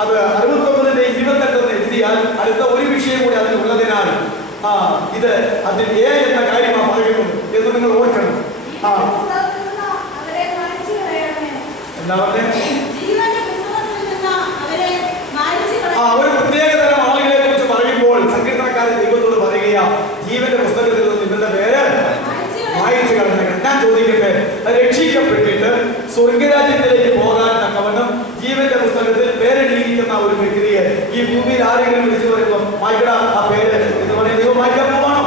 അത് 69:28 എഴുതിയാൽ അടുത്ത ഒരു വിഷയം കൂടി അതിലുള്ളതിനാൽ ഇത് അതിൽ എന്ന കാര്യമാണ് പറയുന്നത് എന്ന് നിങ്ങൾ ഓർക്കണം. എന്താ പറഞ്ഞേ? ഒരു പ്രത്യേകതരം ആളുകളെ കുറിച്ച് പറയുമ്പോൾ സങ്കീർത്തനക്കാരൻ ദൈവത്തോട് പറയുക, ജീവന്റെ പുസ്തകത്തിൽ നിന്ന് നിങ്ങളുടെ പേര് മായിച്ചു കളഞ്ഞേക്കണം. ഞാൻ ചോദിക്കട്ടെ, സ്വർഗരാജ്യത്തിലേക്ക് പോകാൻ തക്കവണ്ണം ജീവന്റെ പുസ്തകത്തിൽ പേരെഴുതിയിരിക്കുന്ന ഒരു വ്യക്തിയെ ഈ ഭൂമിയിൽ ആരെങ്കിലും വിളിച്ചു വരുമ്പോൾ മായ്ക്കട ആ പേര് എന്ന് പറയുന്നത് ദൈവം മായ്ക്കാൻ പോവാണോ?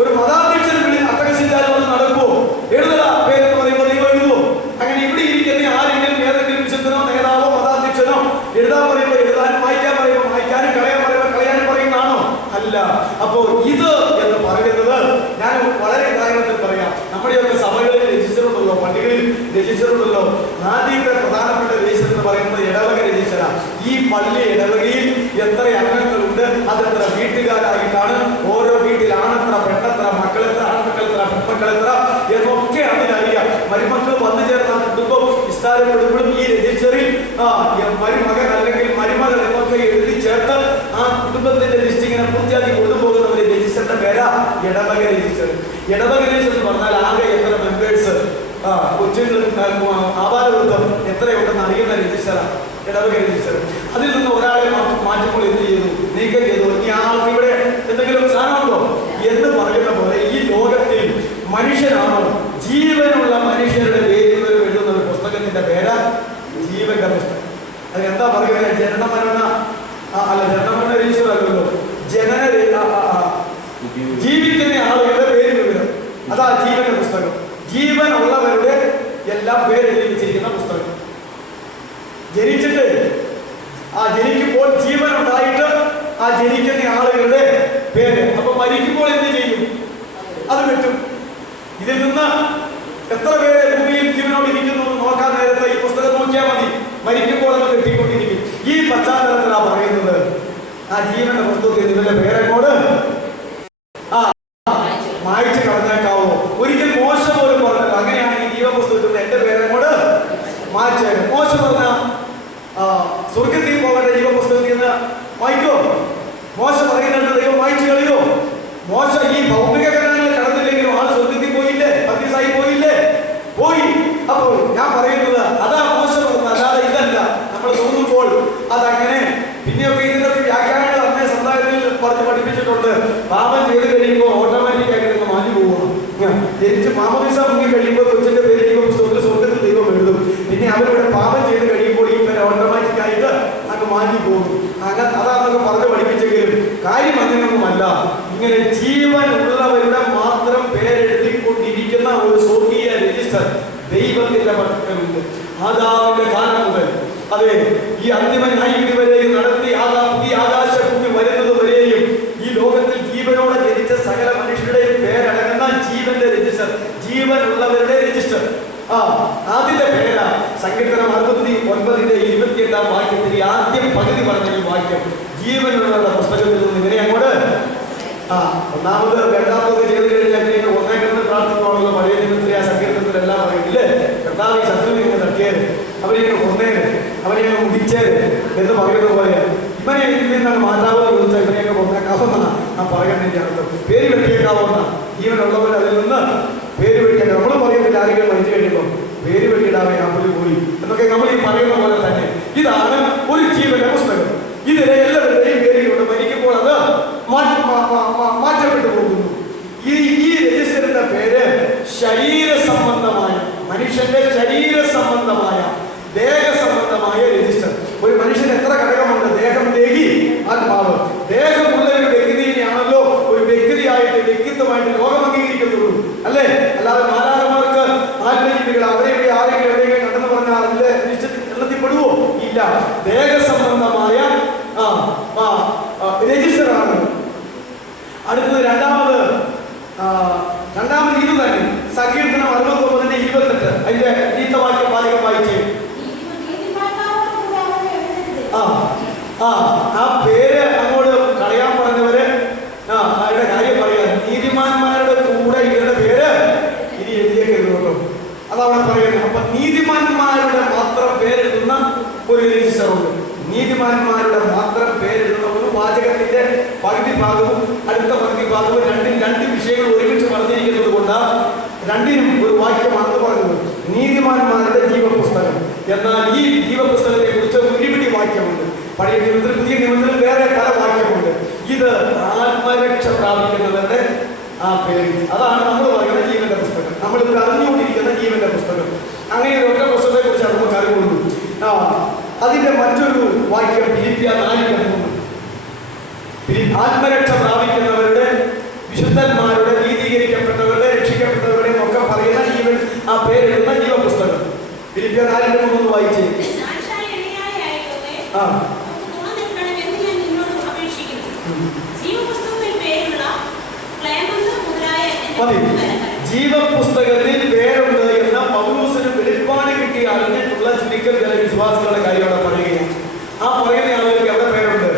ഒരു മതാധ്യക്ഷൻ അട്ടഹസിച്ചാലും അത് നടക്കുമോ? എഴുതുക പേരെന്ന് പറയുമ്പോൾ ദൈവം എഴുതുമോ? അങ്ങനെ ഇവിടെ ഇരിക്കുന്ന ആരെങ്കിലും ഏതെങ്കിലും വിശുദ്ധനോ നേതാവോ മതാധ്യക്ഷനോ എഴുതാൻ പറയുമ്പോൾ എഴുതാനും വായിക്കാൻ പറയുമ്പോൾ വായിക്കാനും കളയാൻ പറയുമ്പോൾ കളയാനും പറയുന്നതാണോ? അല്ല. അപ്പോ ഇത് എന്ന് പറയുന്നത് ഞാൻ വളരെ കാര്യത്തിൽ പറയാം. നമ്മുടെയൊക്കെ സഭകളിൽ രജിസ്റ്ററുണ്ടല്ലോ, പള്ളികളിൽ രജിസ്റ്ററുണ്ടല്ലോ. ആദ്യത്തെ പ്രധാനപ്പെട്ട രജിസ്റ്റർ എന്ന് പറയുന്നത് ഇടവക രജിസ്റ്ററാണ്. ഈ പള്ളി ഇടവകയിൽ എത്ര അംഗങ്ങളുണ്ട്, അതെത്ര വീട്ടുകാരായിട്ടാണ്, ഓരോ വീട്ടിൽ ആണെത്ര പെണ്ണെത്ര മക്കളെത്ര ആൺമക്കളെത്ര പെൺമക്കളെത്ര എന്നൊക്കെ അതിനറിയാം. മരുമക്കൾ വന്നു ചേർന്ന കുടുംബം വിസ്താരപ്പെടുമ്പോഴും ഈ രജിസ്റ്ററിൽ മരുമകൻ അല്ലെങ്കിൽ മരുമകൾ എന്നൊക്കെ എഴുതി ചേർത്ത് ആ കുടുംബത്തിന്റെ ലിസ്റ്റ് ഇങ്ങനെ പൂർത്തിയാക്കി കൊണ്ടുപോകുന്ന ഒരു രജിസ്റ്ററിന്റെ പേരാ ഇടവക രജിസ്റ്റർ. ഇടവക രജിസ്റ്റർ എന്ന് പറഞ്ഞാൽ ആകെ എത്ര മെമ്പേഴ്സ്, കൊച്ചുങ്ങൾ ആപാലവൃത്തം എത്രയുണ്ടെന്ന് അറിയുന്ന രജിസ്റ്ററാണ് ഇടവക രജിസ്റ്റർ. അതിൽ നിന്ന് ഒരാളെ മാറ്റുമ്പോൾ എന്ത് ചെയ്തു, നീക്കം ചെയ്തു. ഇനി ആൾക്ക് ഇവിടെ എന്തെങ്കിലും സ്ഥാനമുണ്ടോ എന്ന് പറയുന്ന പോലെ ഈ ലോകത്തിൽ മനുഷ്യനാണോ, ജീവനുള്ള മനുഷ്യരുടെ പേരുകൾ എഴുതുന്ന ഒരു പുസ്തകത്തിന്റെ പേരാ ജീവന്റെ പുസ്തകം. അത് എന്താ പറയുക? ജനനമരണ അല്ല, ജനനമരണ രജിസ്റ്റർ അല്ലല്ലോ, ജീവിക്കുന്ന ആളുകളുടെ പേര് വിവരം, അതാ ജീവന്റെ പുസ്തകം. ജീവനുള്ളവരുടെ എല്ലാം പേരെഴുതി വെച്ചിരിക്കുന്ന പുസ്തകം. ജനിച്ചിട്ട് ജനിക്കുമ്പോൾ ജീവൻ ഉണ്ടായിട്ട് ആ ജനിക്കുന്ന ആളുകളുടെ പേര്. അപ്പൊ മരിക്കുമ്പോൾ എന്ത് ചെയ്യും? അത് വെട്ടും. ഇതിൽ നിന്ന് എത്ര പേര് ഭൂമിയിൽ ജീവനോട് ഇരിക്കുന്നു നോക്കാൻ നേരത്തെ ഈ പുസ്തകം നോക്കിയാൽ മതി. മരിക്കുമ്പോൾ അത് വെട്ടിക്കൊണ്ടിരിക്കും. ഈ പശ്ചാത്തലത്തിലാണ് പറയുന്നത് ആ ജീവന്റെ പുസ്തകത്തിൽ ഇവന്റെ പേരെങ്ങോട് മായ്ച്ചു കളഞ്ഞേക്കാവോ? ഒരിക്കൽ മോശ പോലും പറഞ്ഞല്ലോ, അങ്ങനെയാണെങ്കിൽ ജീവപുസ്തകത്തിൽ എന്റെ പേരെങ്ങോട് മായ്ച്ചേ. മോശ പറഞ്ഞ സ്വർഗത്തിൽ പോകേണ്ട ജീവപുസ്തകത്തിൽ നിന്ന് വായിക്കോ? മോശ പറയുന്നുണ്ട് ദൈവം വായിച്ചു കളിയോ? മോശ ഈ ഭൗമിക ഘടനകൾ കടന്നില്ലെങ്കിലും ആൾ സ്വർഗത്തിൽ പോയില്ലേ? പത്തിസായി പോയില്ലേ? പോയി. അപ്പോൾ ഞാൻ പറയുന്നത് അതാ മോശ പറഞ്ഞത്, അല്ലാതെ ഇതല്ല. നമ്മൾ തോന്നുമ്പോൾ അതങ്ങനെ പിന്നെയൊക്കെ ഇതിനൊക്കെ വ്യാഖ്യാനങ്ങൾ അന്നേ സമുദായത്തിൽ പറഞ്ഞ് പഠിപ്പിച്ചിട്ടുണ്ട്. പാപം ചെയ്ത് കഴിയുമ്പോൾ ഓട്ടോമാറ്റിക് ആയിട്ട് നിങ്ങൾ മാറ്റി പോകണം. ജനിച്ച് മാമോദിസ മുങ്ങി കഴിയുമ്പോൾ കൊച്ചിന്റെ പേര് ജീവപുസ്തകത്തിൽ സ്വർഗത്തിൽ ദൈവം എഴുതും. പിന്നെ അവരിവിടെ പാപം ചെയ്ത് കഴിയുമ്പോൾ ഈ പേര് ഓട്ടോമാറ്റിക് ആയിട്ട് അങ്ങ് മാറ്റി പോകും. അങ്ങനെ അതാണെന്നൊക്കെ പറഞ്ഞ് പഠിപ്പിച്ചെങ്കിലും കാര്യം അങ്ങനെയൊന്നുമല്ല. ഇങ്ങനെ ജീവൻ ഉള്ളവരുടെ മാത്രം പേരെഴുതിക്കൊണ്ടിരിക്കുന്ന ഒരു സ്വർഗീയ രജിസ്റ്റർ ദൈവത്തിന്റെ പക്കലുണ്ട്. ആദാമിന്റെ കാലം മുതൽ അതെ ഈ അന്തിമ ന്യായവിധി വരെയും നടത്തി ഈ ആകാശഭൂമി വരുന്നത് വരെയും ഈ ലോകത്തിൽ ജീവനോടെ ജനിച്ച സകല മനുഷ്യരുടെയും പേരടങ്ങുന്ന ജീവന്റെ രജിസ്റ്റർ, ജീവനുള്ളവരുടെ രജിസ്റ്റർ. ആദ്യത്തെ പേരാ സങ്കീർത്തനം 69:28 വാക്യത്തിൽ ആദ്യം പകുതി പറഞ്ഞ ഈ വാക്യം ജീവനുള്ളവരുടെ പുസ്തകത്തിൽ നിന്ന് ഇവരെ അങ്ങോട്ട് ഒന്നാമത് രണ്ടാമത് ചെയ്ത് കഴിഞ്ഞാൽ ഒന്നേക്കെന്ന് പ്രാർത്ഥിക്കുവാണല്ലോ. പഴയ നിയമത്തിലെ ആ സങ്കീർത്തനത്തിലെല്ലാം പറയുന്നില്ലേ, കർത്താവ് ഈ ശത്രുവിനെ തട്ടിയത്, അവരെയൊക്കെ കൊന്നേര്, അവരെയൊക്കെ മുടിച്ചേര് എന്ന് പറയുന്നത് പോലെ ഇവനെ ഇതിൽ നിന്നാണ് മാതാവ് ചോദിച്ചാൽ ഇവനെയൊക്കെ കൊന്നേക്കാവുന്ന ആ പറയേണ്ടതിന്റെ അർത്ഥം. പേര് വെട്ടിയേക്കാവുന്ന ജീവനുള്ളവർ അതിൽ നിന്ന് പേര് വെട്ടിയേക്കാം. നമ്മൾ പറയുന്നില്ല ആരെങ്കിലും മരിച്ചു കഴിയുമ്പോൾ പേര് വെട്ടിയിടാവേ അപ്പുറത്ത് പോയി എന്നൊക്കെ നമ്മൾ ഈ പറയുന്ന പോലെ തന്നെ ഇതാണ് ഒരു ജീവന്റെ പുസ്തകം. ഇതിലെ എല്ലാവരുടെയും പേരുകളുണ്ട്. മരിക്കുമ്പോൾ അത് മാറ്റപ്പെട്ടു പോകുന്നു. ഈ രജിസ്റ്ററിന്റെ പേര് ശരീര സംബന്ധമായ, മനുഷ്യന്റെ ശരീര സംബന്ധമായ, ദേഹ സംബന്ധമായ രജിസ്റ്റർ. ഒരു മനുഷ്യന് എത്ര ഘടകമുണ്ട്? ദേഹം, ദേഹി, ആത്മാവ്. ദേഹമുള്ള ഒരു വ്യക്തിയാണല്ലോ ഒരു വ്യക്തിയായിട്ട് വ്യക്തിത്വമായിട്ട് ലോകം അംഗീകരിക്കത്തുള്ളൂ, അല്ലേ? അല്ലാതെ മാലാഖമാർക്ക് ആത്മജീവികൾ അവരെ ആരെങ്കിലും എവിടെയെങ്കിലും കണ്ടെന്ന് പറഞ്ഞാൽ അതിന്റെ എണ്ണത്തിൽ പെടുവോ? ഇല്ല. ദേഹ സംബന്ധമായ രജിസ്റ്ററാണ്. അടുത്തത് രണ്ടാമത് ഇത് തന്നെ സങ്കീർത്തനം 69:28 അതിന്റെ നീത്തവാക്യം പാചകം വായിച്ച് ആ പേര് അങ്ങോട്ട് കളയാൻ പറഞ്ഞവര് അവരുടെ കാര്യം പറയാൻ നീതിമാന്മാരുടെ കൂടെ ഇവരുടെ പേര് ഇനി എഴുതിയേക്കരുതല്ലോ, അതവിടെ പറയുന്നത്. അപ്പൊ നീതിമാന്മാരുടെ മാത്രം പേരെഴുതുന്ന ഒരു രജിസ്റ്റർ ഉണ്ട്. നീതിമാന്മാരുടെ മാത്രം പേരെഴുതുന്ന ഒരു വാചകത്തിന്റെ പകുതി ഭാഗവും അടുത്ത പകുതി ഭാഗവും രണ്ട് വിഷയങ്ങൾ ഒരുമിച്ച് പറഞ്ഞിരിക്കുന്നത് കൊണ്ട് രണ്ടിനും ഒരു വാക്യമാണെന്ന് പറയുന്നത് നീതിമാന്മാരുടെ ജീവപുസ്തകം. എന്നാൽ ഈ ജീവപുസ്തകത്തെ കുറിച്ച് ഒരുപിടി വാക്യമുണ്ട്. പഴയ നിയമത്തിൽ പുതിയ നിയമത്തിൽ വേറെ പല വാക്യമുണ്ട്. ഇത് ആത്മരക്ഷ പ്രാപിക്കുന്നവരുടെ ആ പേര്, അതാണ് നമ്മൾ പറയുന്ന ജീവന്റെ പുസ്തകം. നമ്മളിപ്പോൾ അറിഞ്ഞുകൊണ്ടിരിക്കുന്ന ജീവന്റെ പുസ്തകം. അങ്ങനെ ഒറ്റ പുസ്തകം അതിന്റെ മറ്റൊരു വാക്യം ഫിലിപ്പിയർ 4:3. ആത്മരക്ഷ പ്രാപിക്കുന്നവരുടെ, വിശുദ്ധന്മാരുടെ, നീതീകരിക്കപ്പെട്ടവരുടെ, രക്ഷിക്കപ്പെട്ടവരുടെ ഒക്കെ പറയുന്ന ജീവൻ ആ പേരെഴുതുന്ന ജീവപുസ്തകം. ഫിലിപ്പിയർ 4:3 വായിച്ചേ. ജീവപുസ്തകത്തിൽ പേരുണ്ട് എന്ന പൗലോസിന് വെളിപ്പാട് കിട്ടിയ അറിഞ്ഞിട്ടുള്ള ചുരുക്കം ചില വിശ്വാസികളുടെ കാര്യം അവിടെ പറയുകയാണ്. ആ പറയുന്ന ആളുകൾക്ക് എവിടെ പേരുണ്ട്?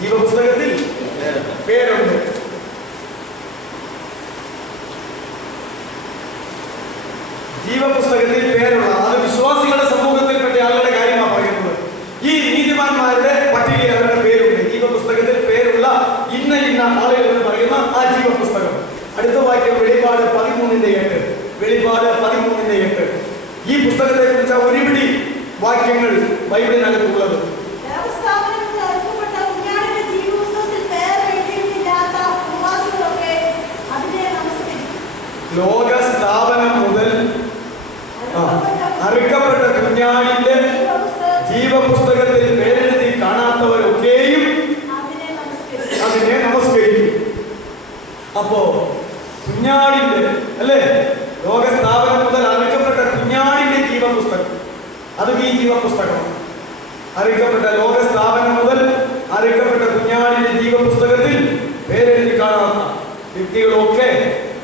ജീവപുസ്തകത്തിൽ പേരുണ്ട്. ജീവപുസ്തകത്തിൽ പേരുള്ള അത് വിശ്വാസികളുടെ സമൂഹത്തിൽപ്പെട്ട ആളുകളുടെ കാര്യമാണ് പറയുന്നത്. ഈ നീതിമാന്മാരുടെ പട്ടികയിൽ അവരുടെ പേരുണ്ട്. ജീവപുസ്തകത്തിൽ പേരുള്ള ഇന്ന ഇന്ന ആളുകൾ എന്ന് പറയുന്ന ആ ജീവപുസ്തകം. അടുത്ത വാക്യം വെളിപ്പാട് 13:8. വെളിപ്പാട് 13:8. ഈ പുസ്തകത്തെ കുറിച്ച് ഒരുപിടി വാക്യങ്ങൾ ബൈബിളിനകത്തുള്ളത്. ലോക സ്ഥാപനം മുതൽ അറുക്കപ്പെട്ട കുഞ്ഞാടിന്റെ ജീവപുസ്തകത്തിൽ പേരെഴുതി കാണാത്തവരൊക്കെയും അതിനെ നമസ്കരിക്കും. അപ്പോ കുഞ്ഞാടിന്റെ അല്ലേ, ലോക സ്ഥാപനം മുതൽ അറുക്കപ്പെട്ട കുഞ്ഞാടിന്റെ ജീവപുസ്തകം, അത് ഈ ജീവപുസ്തകമാണ്. അറുക്കപ്പെട്ട ലോക സ്ഥാപനം മുതൽ അറുക്കപ്പെട്ട കുഞ്ഞാടിന്റെ ജീവപുസ്തകത്തിൽ പേരെഴുതി കാണാത്ത വ്യക്തികളൊക്കെ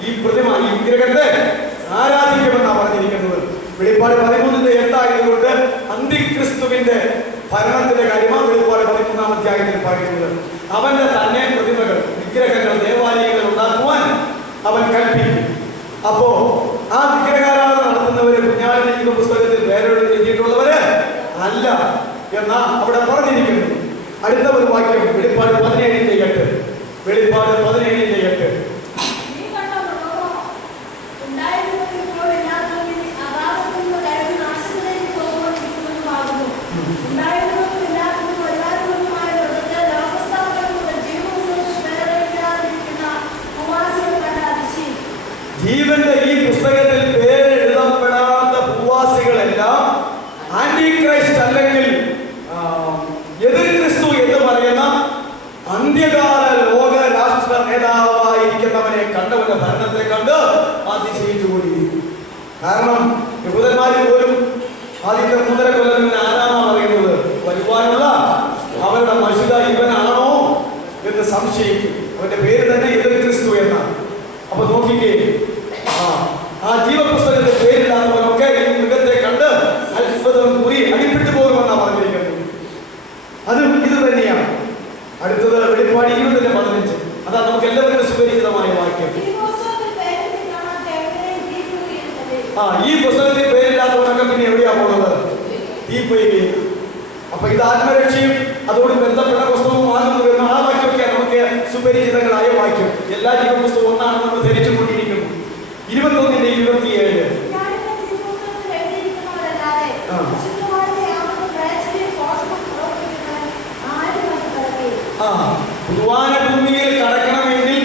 ഈ പ്രതിമ, ഈ വിഗ്രഹത്തെ ആരാധിക്കുമെന്നാണ് പറഞ്ഞിരിക്കുന്നത്. വെളിപ്പാട് 13:8 ആയതുകൊണ്ട് അന്തിക്രിസ്തുവിന്റെ ഭരണത്തിന്റെ കാര്യമാണ് വെളിപ്പാട് 13-ാം അധ്യായത്തിൽ പറയുന്നത്. അവന്റെ തന്നെ പ്രതിമകൾ, വിഗ്രഹങ്ങൾ, ദേവാലയങ്ങൾ ഉണ്ടാക്കുവാൻ അവൻ കൽപ്പിക്കും. അപ്പോ ആ വിഗ്രഹാരാധന നടത്തുന്നവര് കുഞ്ഞാടിന്റെ ജീവപുസ്തകത്തിൽ പേരെഴുതിയിട്ടുള്ളവര് അല്ല എന്നാ അവിടെ പറഞ്ഞിരിക്കുന്നു. അടുത്ത ഒരു വാക്യം വെളിപ്പാട് 17:8. വെളിപ്പാട് 17:8. ജീവന്റെ ഈ പുസ്തകത്തിൽ പേരെഴുതപ്പെടാത്ത ഭൂവാസികളെല്ലാം ആന്റിക്രൈസ്റ്റ് അല്ലെങ്കിൽ എതിർ ക്രിസ്തു എന്ന് പറയുന്ന അന്ത്യകാല ലോക രാഷ്ട്ര നേതാവായിരിക്കുന്നവനെ കണ്ടവന്റെ ഭരണത്തെ കണ്ട് അതിശയിച്ചുകൊണ്ടിരിക്കും. കാരണം യഹൂദന്മാർ പോലും ആദ്യത്തെ 3.5 കൊല്ലം ആരാണോ പറയുന്നത്, വരുവാനുള്ള അവരുടെ മഷിത ഇവനാണോ എന്ന് സംശയിക്കും. അവന്റെ പേര് തന്നെ എതിർ ക്രിസ്തു എന്നാണ്. അപ്പൊ നോക്കിക്കേ, ആ ജീവപുസ്തകത്തിൽ പേരില്ലാത്തവരൊക്കെ ഈ മൃഗത്തെ കണ്ട് അത്ഭുതം കൂടി അടിപ്പെട്ടു പോകുമെന്നാണ് പറഞ്ഞിരിക്കുന്നത്. അതും ഇത് തന്നെയാണ്. അടുത്തത് വെളിപ്പാട് 20:15. അതാ നമുക്ക് എല്ലാവർക്കും സുപരിചിതമായ വാക്യം. ഈ പുസ്തകത്തിൽ പേരില്ലാത്തവരൊക്കെ പിന്നെ എവിടെയാ പോകുന്നത്? തീപ്പൊയ്കയിൽ. അപ്പൊ ഇത് ആത്മരക്ഷയും അതോട് ബന്ധപ്പെട്ട പുസ്തകവുമാകുന്നു എന്ന ആ വാക്യമൊക്കെ നമുക്ക് സുപരിചിതങ്ങളായ വാക്യം. എല്ലാ ജീവപുസ്തകവും ഒന്നാണെന്ന് നമ്മൾ ധരിച്ചുകൊണ്ടിരിക്കുന്നു. 21:27. പുതുവാന ഭൂമിയിൽ കടക്കണമെങ്കിൽ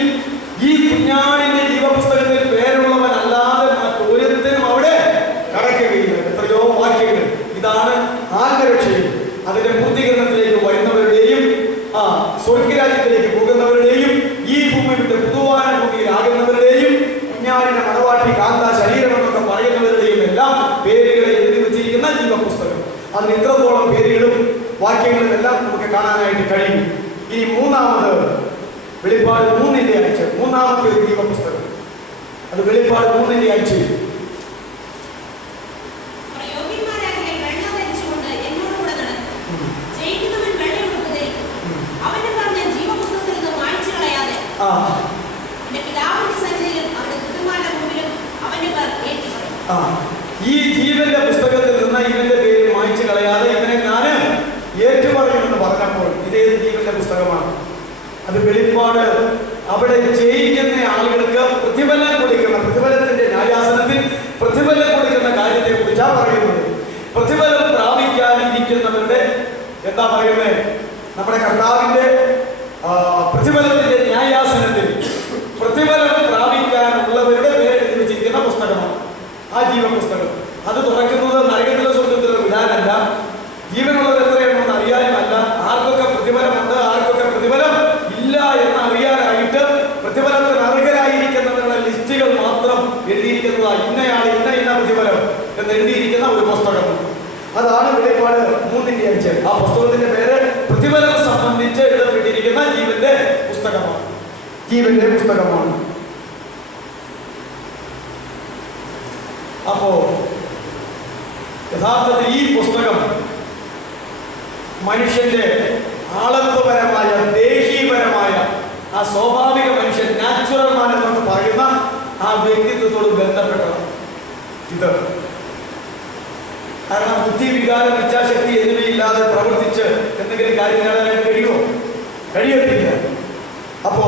ഈ കുഞ്ഞാടിന്റെ ജീവപുസ്തകത്തിൽ പേരുള്ളവനല്ലാതെ മറ്റൊരുത്തനും അവിടെ കടക്കുകയില്ല. എത്രയോ വാക്യങ്ങൾ. ഇതാണ് ആത്മരക്ഷയും അതിന്റെ പൂർത്തീകരണത്തിലേക്ക് വരുന്നവരുടെയും സ്വർഗരാജ്യത്തിലേക്ക് പോകുന്നവരുടെയും ഈ ഭൂമി വിട്ട് പുതുവാന ഭൂമിയിൽ ആകുന്നവരുടെയും കുഞ്ഞാടിന്റെ മണവാട്ടി കാന്ത ശരീരം എന്നൊക്കെ പറയുന്നവരുടെയും എല്ലാം പേരുകളെ എഴുതി വെച്ചിരിക്കുന്ന ജീവപുസ്തകം. അതിന് ഇത്രത്തോളം പേരുകളും വാക്യങ്ങളും എല്ലാം നമുക്ക് കാണാനായിട്ട് കഴിയും. ഇനി മൂന്നാമത് വെളിപ്പാട് 3:5. മൂന്നാമത്തെ ഒരു ജീവപുസ്തകം, അത് വെളിപ്പാട് 3:5. ഈ ജീവന്റെ പുസ്തകത്തിൽ നിന്ന് ഇവന്റെ പേര് മായ്ച്ചു കളയാതെ ഇവനെ ഞാൻ ഏറ്റുപറയുമെന്ന് പറഞ്ഞപ്പോൾ ഇതേത് ജീവന്റെ പുസ്തകമാണ്? അത് വെളിപ്പാട് അവിടെ ജയിക്കുന്ന ആളുകൾക്ക് പ്രതിഫലം കൊടുക്കുന്ന, പ്രതിഫലത്തിന്റെ ന്യായാസനത്തിൽ പ്രതിഫലം കൊടുക്കുന്ന കാര്യത്തെ കുറിച്ചാണ് പറയുന്നത്. പ്രതിഫലം പ്രാപിക്കാനിരിക്കുന്നവരുടെ എന്താ പറയുന്നത്? നമ്മുടെ കർത്താവിന്റെ പ്രതിഫലത്തിന്റെ ന്യായാസനത്തിൽ പ്രതിഫലം പ്രാപിക്കാനുള്ളവരുടെ പേരെഴുതി വെച്ചിരിക്കുന്ന പുസ്തകമാണ് ആ ജീവപുസ്തകം. അത് തുറക്കുന്നത് നരകത്തിലെ സ്വർഗത്തിലെ വിധാനമല്ല, ജീവൻ എന്ന് എഴുതിയിരിക്കുന്ന ഒരു പുസ്തകം. അതാണ് വെളിപ്പാട് 3:5. ആ പുസ്തകത്തിന്റെ പേര് പ്രതിഫലം സംബന്ധിച്ച് എഴുതപ്പെട്ടിരിക്കുന്ന ജീവന്റെ പുസ്തകമാണ്. ജീവന്റെ പുസ്തകമാണ്. അപ്പോ യഥാർത്ഥത്തിൽ ഈ പുസ്തകം മനുഷ്യന്റെ ആളത്വപരമായ, ദേഹീപരമായ, ആ സ്വാഭാവിക മനുഷ്യൻ, നാച്ചുറൽ മാൻ എന്നൊക്കെ പറയുന്ന ആ വ്യക്തിത്വത്തോട് ബന്ധപ്പെട്ടതാണ് ഇത്. കാരണം ബുദ്ധി, വികാരം, ഇച്ഛാശക്തി എന്നിവയില്ലാതെ പ്രവർത്തിച്ച് എന്തെങ്കിലും കാര്യം നേടാനായിട്ട് കഴിയുമോ? കഴിയത്തില്ല. അപ്പോ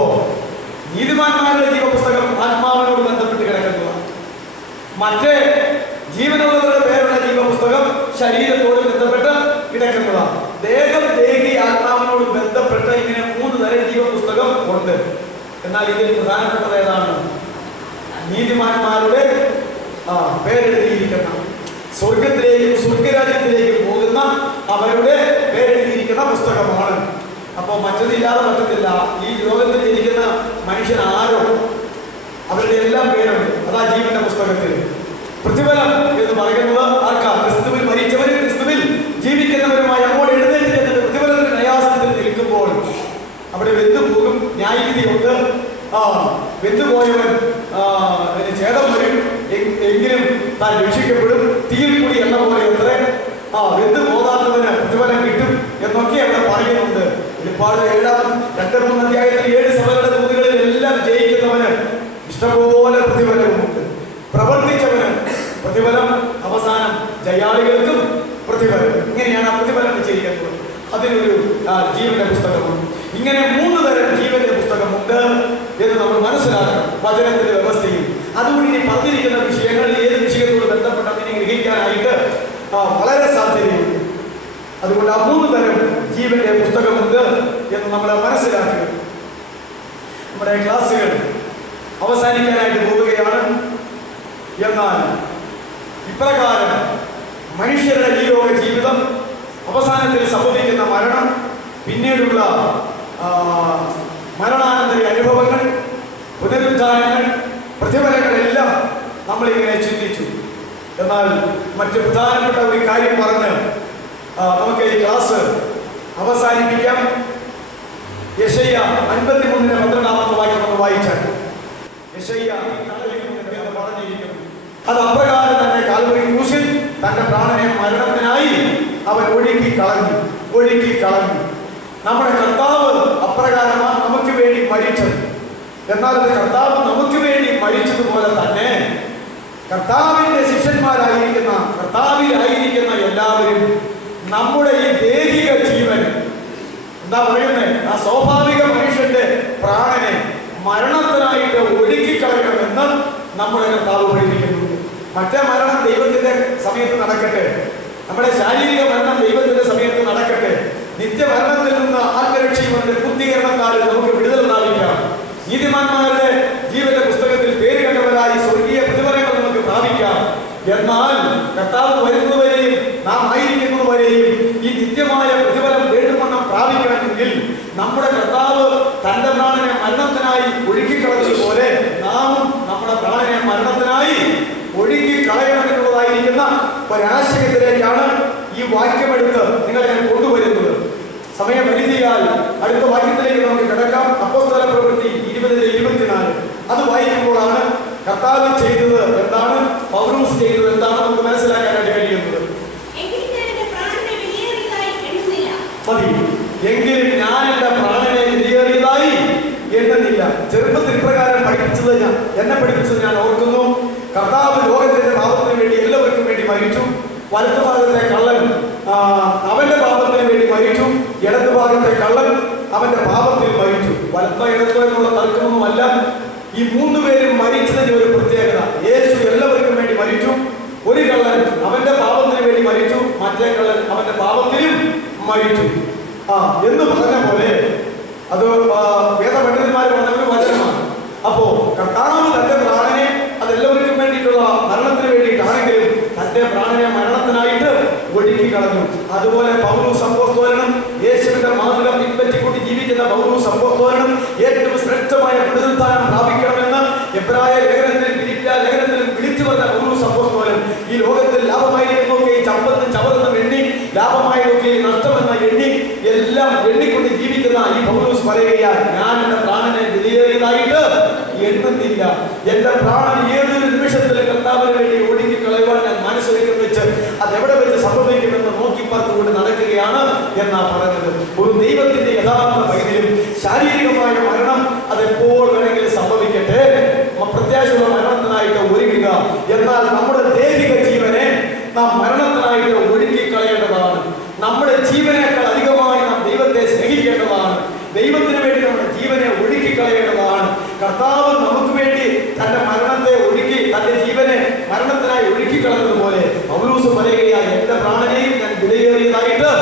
നീതിമാന്മാരുടെ ജീവപുസ്തകം ആത്മാവിനോട് ബന്ധപ്പെട്ട് കിടക്കുന്നതാണ്. മറ്റേ ജീവനുള്ളവരുടെ പേരുള്ള ജീവപുസ്തകം ശരീരത്തോട് ബന്ധപ്പെട്ട് കിടക്കുന്നതാണ്. ദേഹം, ദേഹി, ആത്മാവിനോട് ബന്ധപ്പെട്ട് ഇങ്ങനെ 3 തരം ജീവപുസ്തകം ഉണ്ട്. എന്നാൽ ഇതിൽ പ്രധാനപ്പെട്ടത് ഏതാണ്? നീതിമാന്മാരുടെ പേരെഴുതിയിരിക്കുന്ന, സ്വർഗത്തിലേക്കും സ്വർഗരാജ്യത്തിലേക്കും പോകുന്ന അവരുടെ പേരെഴുതിയിരിക്കുന്ന പുസ്തകമാണ്. അപ്പോൾ മറ്റതില്ലാതെ പറ്റത്തില്ല. ഈ ലോകത്തിൽ ഇരിക്കുന്ന മനുഷ്യൻ ആരോ അവരുടെ എല്ലാം പേരുണ്ട്. അതാ ജീവന്റെ പുസ്തകത്തിൽ. പ്രതിഫലം എന്ന് പറയുന്നത് ആർക്കാ? ക്രിസ്തുവിൽ മരിച്ചവരും ക്രിസ്തുവിൽ ജീവിക്കുന്നവരുമായി അങ്ങോട്ട് എഴുന്നേറ്റ് ചെന്നിട്ട് പ്രതിഫലത്തിന് ന്യായാസനത്തിൽ നിൽക്കുമ്പോൾ അവിടെ വെന്തുപോകും, ന്യായവിധിയുണ്ട്. വെന്തുപോയവൻ ഛേദം വരും, എങ്കിലും താൻ രക്ഷിക്കപ്പെടും. തീയിൽ കൂടി എന്ന പോലെ എത്ര വെന്തു പോകാത്തവന് പ്രതിഫലം കിട്ടും എന്നൊക്കെ അവിടെ പറയുന്നുണ്ട്. ഒരുപാട് 2-3 അധ്യായത്തിൽ 7 സഭകളുടെ ദൂതുകളിൽ എല്ലാം ജയിക്കുന്നവന് ഇഷ്ടംപോലെ പ്രതിഫലവുമുണ്ട്. പ്രവർത്തിച്ചവന് പ്രതിഫലം, അവസാനം ജയാളികൾക്കും പ്രതിഫലം. ഇങ്ങനെയാണ് ആ പ്രതിഫലം വെച്ചിരിക്കുന്നത്. അതിനൊരു ജീവന്റെ പുസ്തകമുണ്ട്. ഇങ്ങനെ 3 തരം ജീവന്റെ പുസ്തകമുണ്ട് എന്ന് നമ്മൾ മനസ്സിലാക്കണം വചനത്തിന്റെ വ്യവസ്ഥയിൽ. അതുകൊണ്ട് ഇനി പറഞ്ഞിരിക്കുന്ന വിഷയങ്ങളിൽ ഏത് വിഷയത്തോട് ബന്ധപ്പെട്ടതിനെ ഗ്രഹിക്കാനായിട്ട് വളരെ സാധ്യതയുണ്ട്. അതുകൊണ്ട് ആ 3 തരം ജീവന്റെ പുസ്തകമുണ്ട് എന്ന് നമ്മൾ മനസ്സിലാക്കുക. നമ്മുടെ ക്ലാസ്സുകൾ അവസാനിക്കാനായിട്ട് പോവുകയാണ്. എന്നാൽ ഇപ്രകാരം മനുഷ്യരുടെ ഈ ലോക ജീവിതം, അവസാനത്തിൽ സംഭവിക്കുന്ന മരണം, പിന്നീടുള്ള മരണാനന്തര അനുഭവങ്ങൾ, പുനരുദ്ധാനങ്ങൾ, പ്രതിഫലങ്ങളെല്ലാം നമ്മളിങ്ങനെ ചിന്തിച്ചു. എന്നാൽ മറ്റ് പ്രധാനപ്പെട്ട ഒരു കാര്യം പറഞ്ഞ് നമുക്ക് ഈ ക്ലാസ് അവസാനിപ്പിക്കാം. യെശയ്യ 53:12 വാക്യം നമ്മൾ വായിച്ചാൽ, യെശയ്യ പറഞ്ഞിരിക്കുന്നു, അത് അപ്രകാരം തന്നെ കാൽവരി ക്രൂശിൽ തന്റെ പ്രാണനെ മരണത്തിനായി അവൻ ഒഴുക്കി കളഞ്ഞു. നമ്മുടെ കർത്താവ് അപ്രകാരമാണ് നമുക്ക് വേണ്ടി മരിച്ചത്. എന്നാൽ കർത്താവ് നമുക്ക് വേണ്ടി മരിച്ചതുപോലെ തന്നെ കർത്താവിന്റെ ശിഷ്യന്മാരായിരിക്കുന്ന, കർത്താവിലായിരിക്കുന്ന എല്ലാവരും നമ്മുടെ ഈ ദേഹിക ജീവൻ, എന്താ പറയുന്നത്, ആ സ്വാഭാവിക മനുഷ്യന്റെ പ്രാണനെ മരണത്തിനായിട്ട് ഒഴുക്കിക്കളയണമെന്ന് നമ്മുടെ കർത്താവ് പഠിപ്പിക്കുന്നുണ്ട്. മറ്റേ മരണം ദൈവത്തിന്റെ സമയത്ത് നടക്കട്ടെ, നമ്മുടെ ശാരീരിക മരണം ദൈവത്തിന്റെ സമയത്ത് നടക്കട്ടെ. നിത്യമരണത്തിൽ നിന്ന് ആത്മരക്ഷയുടെ പൂർത്തീകരണത്താൽ നമുക്ക് വിടുതൽ പ്രാപിക്കാം. നീതിമാന്മാരുടെ ജീവന്റെ പുസ്തകത്തിൽ പേര് കണ്ടവരായി സ്വർഗീയ പ്രതിഫലങ്ങൾ നമുക്ക് പ്രാപിക്കാം. എന്നാൽ കർത്താവ് വരുന്നവരെയും നാം ആയിരിക്കുന്നവരെയും ഈ നിത്യമായ പ്രതിഫലം വേണ്ടുവണ്ണം പ്രാപിക്കണമെങ്കിൽ നമ്മുടെ കർത്താവ് തന്റെ പ്രാണനെ മരണത്തിനായി ഒഴുക്കിക്കളഞ്ഞതുപോലെ നാമും നമ്മുടെ പ്രാണനെ മരണത്തിനായി ഒഴുക്കിക്കളയണമെന്നുള്ളതായിരിക്കുന്ന ഒരാശയത്തിലേക്കാണ് ഈ വാക്യമെടുത്ത് നിങ്ങളെ ഞാൻ കൊണ്ടുവരുന്നത്. സമയപരിധിയാൽ അടുത്ത വാക്യത്തിലേക്ക് നമുക്ക് കിടക്കാം. അപ്പോസ്തല പ്രവൃത്തി 20:24 അത് വായിക്കുമ്പോഴാണ് കർത്താവ് ചെയ്തത് എന്താണ്, പൗലോസ് ചെയ്തത് എന്താണ് നമുക്ക് മനസ്സിലാക്കാനായിട്ട് കഴിയുന്നത്. എങ്കിലും ഞാൻ എന്റെ പ്രാണനെ വിലയേറിയതായി എണ്ണുന്നില്ല. ചെറുപ്പത്തിൽ ഇപ്രകാരം എന്നെ പഠിപ്പിച്ചത് ഞാൻ ഓർക്കുന്നു. കർത്താവ് ലോകത്തിന്റെ പാപത്തിന് വേണ്ടി എല്ലാവർക്കും വേണ്ടി മരിച്ചു. വലതു ഭാഗത്തെ കള്ളൻ അവന്റെ പാപത്തിന് വേണ്ടി മരിച്ചു. ഇടതു ഭാഗത്തെ കള്ളൻ അവന്റെ പാപത്തിൽ മരിച്ചു. വലത്തോ ഇടത്തോ എന്നുള്ള തർക്കമൊന്നുമല്ല. ഈ 3 പേരും മരിച്ചതിന്റെ ഒരു പ്രത്യേകത, യേശു എല്ലാവർക്കും വേണ്ടി മരിച്ചു. ഒരു കള്ളൻ അവന്റെ പാപത്തിന് വേണ്ടി മരിച്ചു, മറ്റേ കള്ളൻ അവന്റെ പാപത്തിനും മരിച്ചു. എന്ന് പറഞ്ഞ പോലെ അത് വേദപണ്ഡിതന്മാർ പറഞ്ഞ ഒരു വചനമാണ്. അപ്പോ കർത്താവ് തന്റെ പ്രാണനെ അതെല്ലാവർക്കും വേണ്ടിയിട്ടുള്ള മരണത്തിന് വേണ്ടിയിട്ടാണെങ്കിലും തന്റെ പ്രാണനെ മരണത്തിനായിട്ട് ഒഴുക്കി കളഞ്ഞു. അതുപോലെ പൗലോസ് അപ്പോസ്തലനും യേശുവിന്റെ മാതൃക പിൻപറ്റിക്കൊണ്ട് ജീവിക്കുന്ന പൗലോസ് അപ്പോസ്തലനും ഏറ്റവും ശ്രേഷ്ഠമായ പുനരുത്ഥാനം പ്രാപിക്കണമെന്ന് എബ്രായ ലേഖനത്തിലും ഫിലിപ്പിയ ലേഖനത്തിലും വിളിച്ചു പറഞ്ഞ പൗലോസ് അപ്പോസ്തലൻ ഈ ലോകത്തിൽ ലാഭമായതൊക്കെ നഷ്ടമെന്ന എല്ലാം എണ്ണിക്കൊണ്ട് ജീവിക്കുന്ന ഈ പൗലോസ് പറയുകയാൽ ഞാൻ എന്റെ പ്രാണനെ വിലയേറിയതായിട്ട് എണ്ണുന്നില്ല. എന്റെ പ്രാണൻ ഏതൊരു നിമിഷത്തിലും കർത്താവിന് വേണ്ടി ഒടുക്കി കളയുവാൻ ഞാൻ മനസ്സിലേക്ക് വെച്ച് അതെവിടെ വെച്ച് സംഭവിക്കുമെന്ന് നോക്കി പാർത്തുകൊണ്ട് നടക്കുകയാണ് എന്നാ പറഞ്ഞത്. ഒരു ദൈവത്തിന്റെ യഥാർത്ഥ പൈതലും ശാരീരികമായ മരണം അതെപ്പോൾ വേണമെങ്കിലും സംഭവിക്കട്ടെ, പ്രത്യാശയുള്ള മരണത്തിനായിട്ട് ഒരുങ്ങുക. എന്നാൽ നമ്മുടെ ദൈവിക ജീവനെ നാം മരണത്തിനായിട്ട് ഒഴുക്കി കളയേണ്ടതാണ്. നമ്മുടെ ജീവനേക്കാൾ അധികമായി നാം ദൈവത്തെ സ്നേഹിക്കേണ്ടതാണ്. ദൈവത്തിന് വേണ്ടി നമ്മുടെ ജീവനെ ഒഴുക്കി കളയേണ്ടതാണ്. കർത്താവ് നമുക്ക് വേണ്ടി തന്റെ മരണത്തെ ഒഴുക്കി തന്റെ ജീവനെ മരണത്തിനായി ഒഴുക്കി കളഞ്ഞതുപോലെ പൗലോസ് പറയുകയാൽ എന്റെ പ്രാണനെയും ഞാൻ വിലയേറിയതായിട്ട്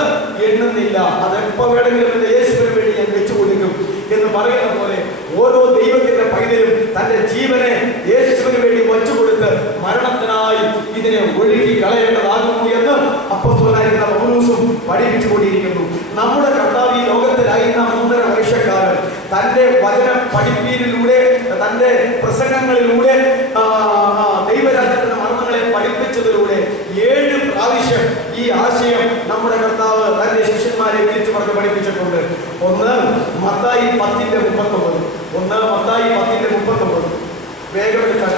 എണ്ണുന്നില്ല. അതെപ്പോ വേണമെങ്കിലും എന്റെ യേശുവിന് വേണ്ടി ഞാൻ വെച്ചു കൊടുക്കും എന്ന് പറയുന്ന പോലെ ഓരോ ദൈവത്തിന്റെ പൈതലും തന്റെ ജീവനെ യേശുവിന് വേണ്ടി വച്ചു കൊടുത്ത് മരണത്തിനായി ഇതിനെ ഒഴുക്കി കളയേണ്ടതാകുന്നു എന്ന് അപ്പോസ്തലനായിരുന്ന പൗലോസും പഠിപ്പിച്ചുകൊണ്ടിരിക്കുന്നു. നമ്മുടെ കർത്താവ് ഈ ലോകത്തിലായിരുന്ന 3.5 വർഷക്കാലം തന്റെ വചനം പഠിപ്പീരിലൂടെ തന്റെ പ്രസംഗങ്ങളിലൂടെ ദൈവരാജ്യത്തിന്റെ മർമ്മങ്ങളെ പഠിപ്പിച്ചതിലൂടെ 7 പ്രാവശ്യം ഈ ആശയം നമ്മുടെ കർത്താവ് തന്റെ ശിഷ്യന്മാരെ വിളിച്ചു പറഞ്ഞ് പഠിപ്പിച്ചിട്ടുണ്ട്. ഒന്ന് മത്തായി 10:39. വേഗം എടുക്കാൻ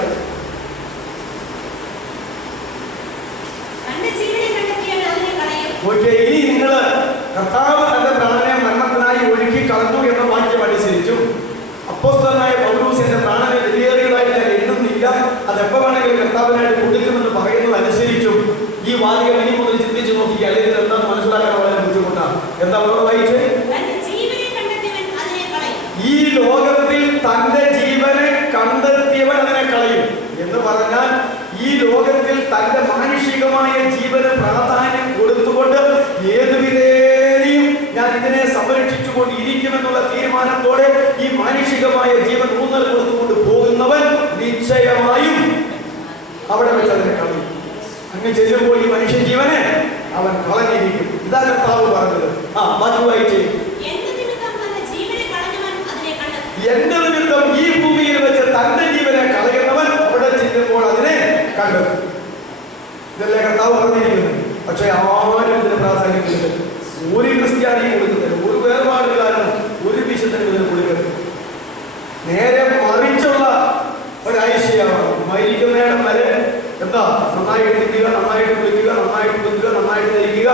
ഇനി നിങ്ങൾ കർത്താവ് തന്റെ പ്രാണനെ മരണത്തിനായി ഒഴുക്കി കളഞ്ഞു എന്ന വാക്യം അനുസരിച്ചും അപ്പോസ്തലനായ പൗലോസ് എന്റെ പ്രാണനെ വിലയേറിയതായിട്ട് ഞാൻ എണ്ണുന്നില്ല, അതെപ്പോ വേണമെങ്കിലും കർത്താവിനായിട്ട് കൊടുക്കുമെന്ന് പറയുന്നത് അനുസരിച്ചും ഈ വാചകം ഇനി മുതൽ ചിന്തിച്ചു നോക്കിക്കുക. അല്ലെങ്കിൽ എന്താന്ന് മനസ്സിലാക്കാൻ വളരെ ബുദ്ധിമുട്ടാണ്. എന്താ വായിച്ചേ? ഈ ലോകത്തിൽ തന്റെ ജീവനെ കണ്ടെത്തിയവൻ അതിനെ കളയും എന്ന് പറഞ്ഞാൽ ഈ ലോകത്തിൽ തന്റെ മാനുഷികമായ ജീവന് പ്രാധാന്യം കൊടുത്തുകൊണ്ട് ഏതു വിധേനയും ഞാൻ ഇതിനെ സംരക്ഷിച്ചുകൊണ്ട് ഇരിക്കുമെന്നുള്ള തീരുമാനത്തോടെ ഈ മാനുഷികമായ ജീവൻ ഊന്നൽ കൊടുത്തുകൊണ്ട് പോകുന്നവൻ നിശ്ചയമായും അവിടെ വെച്ച് അതിനെ കളയും. അങ്ങനെ ചെയ്യുമ്പോൾ ഈ മനുഷ്യ ജീവനെ അവൻ കളഞ്ഞിരിക്കും. ഇതാ കർത്താവ് പറഞ്ഞത്. ബാക്കി വായിച്ചേ. എന്റെ നിമിത്തം ഈ ഭൂമിയിൽ വെച്ച് തന്റെ ജീവനെ കളയുന്നവൻ അവിടെ ചെല്ലുമ്പോൾ അതിനെ കണ്ടെത്തും. ഇതല്ലേ കർത്താവ് പറഞ്ഞിരിക്കുന്നത്. പക്ഷെ ആരും ഇതിന് പ്രാധാന്യം കൊടുക്കരുത്. ഒരു ക്രിസ്ത്യാനിയും കൊടുക്കുന്നില്ല, ഒരു വേർപാടുകാരനും ഒരു വിശുദ്ധനും ഇതിന് കൊടുക്കരുത്. നേരെ മറിച്ചുള്ള ഒരാശയമാണ്. മരിക്കുന്നേടം വരെ എന്താ നന്നായിട്ട് തിരിക്കുക, നന്നായിട്ട് കുളിക്കുക, നന്നായിട്ട് കുളിക്കുക, നന്നായിട്ട് ധരിക്കുക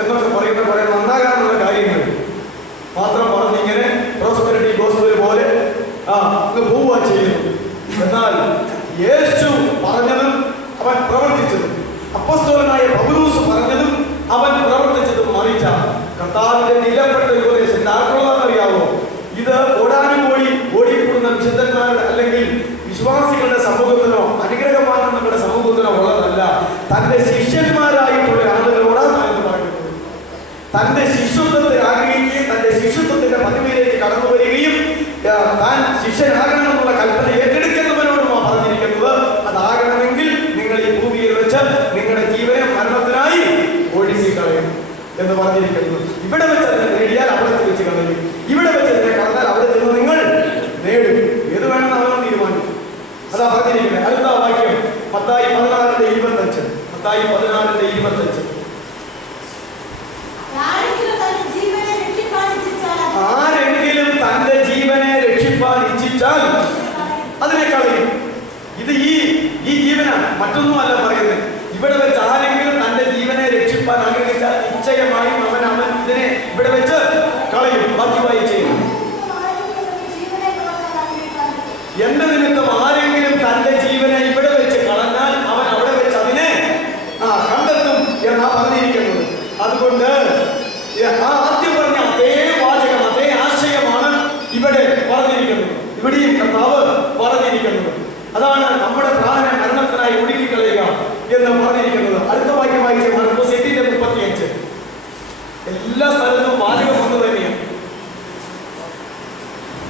എന്നൊക്കെ പറയുന്ന കുറെ നന്നാകാനുള്ള കാര്യങ്ങൾ മാത്രം പറഞ്ഞിങ്ങനെ പ്രോസ്പെരിറ്റി ഗോസ്പൽ പോലെ പോവുക ചെയ്യുന്നു. എന്നാൽ യേശു പറഞ്ഞതും അവൻ പ്രവർത്തിച്ചതും അപ്പോസ്തലനായ പൗലോസ് പറഞ്ഞതും അവൻ പ്രവർത്തിച്ചതും മറിച്ച കർത്താവിന്റെ നിലപ്പെട്ട ഉപദേശം ആർക്കുള്ളതാണെന്നറിയാവോ? ഇത് ഓടിക്കൂടുന്ന വിശുദ്ധന്മാരുടെ അല്ലെങ്കിൽ വിശ്വാസികളുടെ സമൂഹത്തിനോ അനുഗ്രഹമാകുന്ന നമ്മുടെ സമൂഹത്തിനോ ഉള്ളതല്ല. തന്റെ ശിഷ്യന്മാരായിട്ടുള്ള ആളുകളോടാണ് എന്ന് പറയുന്നത്. തന്റെ ശിഷ്യത്വത്തെ ആഗ്രഹിക്കുകയും തന്റെ ശിഷ്യത്വത്തിന്റെ പദവിയിലേക്ക് കടന്നു വരികയും താൻ ശിഷ്യനാകണമെന്നുള്ള കൽപ്പന ഏറ്റെടുക്കുന്നവരോടുമാണ് പറഞ്ഞിരിക്കുന്നത്. അതാകണമെങ്കിൽ നിങ്ങൾ ഈ ഭൂമിയിൽ വെച്ച് നിങ്ങളുടെ ജീവനെ മരണത്തിനായി ഒഴുക്കി കളയും എന്ന് പറഞ്ഞിരിക്കുന്നു. ഇവിടെ വെച്ച് അതിനെ നേടിയാൽ അവിടെ വെച്ച് കളയും, ഇവിടെ വെച്ച് അതിനെ കളഞ്ഞാൽ അവിടെ ചെന്ന് നിങ്ങൾ നേടും. ഏത് വേണമെന്ന് അവനും തീരുമാനിക്കും. അതാ പറഞ്ഞിരിക്കുന്നത്. അടുത്ത വാക്യം മത്തായി 16:25. മത്തായി 16:25. ആരെങ്കിലും തന്റെ ജീവനെ രക്ഷിപ്പാൻ ഇച്ഛിച്ചാൽ അതിനെ കളയും. ഇത് ഈ ജീവനാണ്, മറ്റൊന്നുമല്ല പറയുന്നത്. ഇവിടെ വെച്ച് ആരെങ്കിലും തന്റെ ജീവനെ രക്ഷിപ്പാൻ ആഗ്രഹിച്ചാൽ നിശ്ചയമായും അവൻ ഇതിനെ ഇവിടെ വെച്ച് കളയും. ബാക്കി വായിച്ചേ. എന്റെ നിമിത്തം ആരെങ്കിലും തന്റെ ജീവനെ ഇവിടെ വെച്ച് കളഞ്ഞാൽ അവൻ അവിടെ വെച്ച് അതിനെ കണ്ടെത്തും എന്നാ പറഞ്ഞിരിക്കുന്നത്. അതുകൊണ്ട് ആദ്യം പറഞ്ഞ അതേ വാചകം, അതേ ആശയമാണ് ഇവിടെ പറഞ്ഞിരിക്കുന്നത്. ഇവിടെയും കർത്താവ് പറഞ്ഞിരിക്കുന്നത് അതാണ്. നമ്മുടെ പ്രാണനെ മരണത്തിനായി ഒഴുക്കിക്കളയുക എന്ന് പറഞ്ഞിരിക്കുന്നത്. അടുത്ത വാക്യം വായിച്ച മർക്കോസ് 8:35. എല്ലാ സ്ഥലത്തും വാചകം ഒന്ന് തന്നെയാണ്.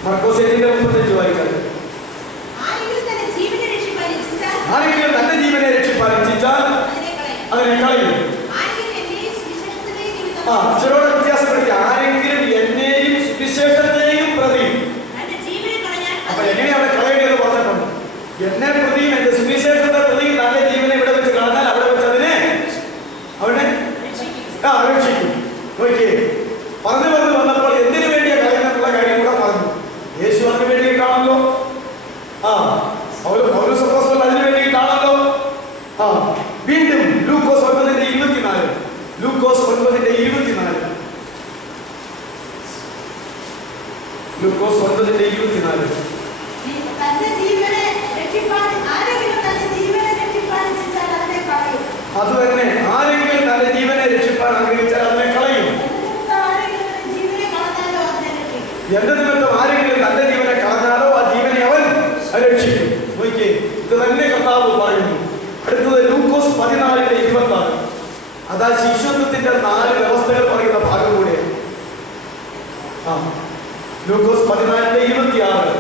മർക്കോസ് 8:35 വായിച്ചാൽ ആരെങ്കിലും തന്റെ ജീവനെ രക്ഷിപ്പാൻ ഇച്ഛിച്ചാൽ അതിനെ കളയും. ചിലരോട് വ്യത്യാസപ്പെടുത്തി ആരെങ്കിലും എന്നെയും സുവിശേഷത്തെയും പ്രതി. അപ്പൊ എങ്ങനെയാണ് കളയേണ്ടത് പറഞ്ഞിട്ടുണ്ട്. എന്നെ പ്രതിയും എന്റെ സുവിശേഷത്തെ പ്രതിയും തന്റെ ജീവനെ ഇവിടെ വെച്ച് കളഞ്ഞാൽ അവിടെ വെച്ച് അതിനെ അവനെ വീണ്ടും ലൂക്കോസ് 9:24. ലൂക്കോസ് 9:24. ലൂക്കോസ് 9:24. അത് തന്നെ, ആരെങ്കിലും തന്റെ ജീവനെ രക്ഷിപ്പാൻ ആഗ്രഹിച്ചാൽ അതിനെ കളയും. എന്റെ നിമിത്തം ആരെങ്കിലും തന്റെ ജീവനെ കളഞ്ഞാലോ ആ ജീവനെ അവൻ രക്ഷിക്കും. നോക്കിയേ, ഇത് തന്നെ കർത്താവ് പറയുന്നു. അടുത്തത് ലൂക്കോസ് 14:26. അതാ ശിശുത്വത്തിന്റെ 4 വ്യവസ്ഥകൾ പറയുന്ന ഭാഗം കൂടെ. ലൂക്കോസ് 14:26.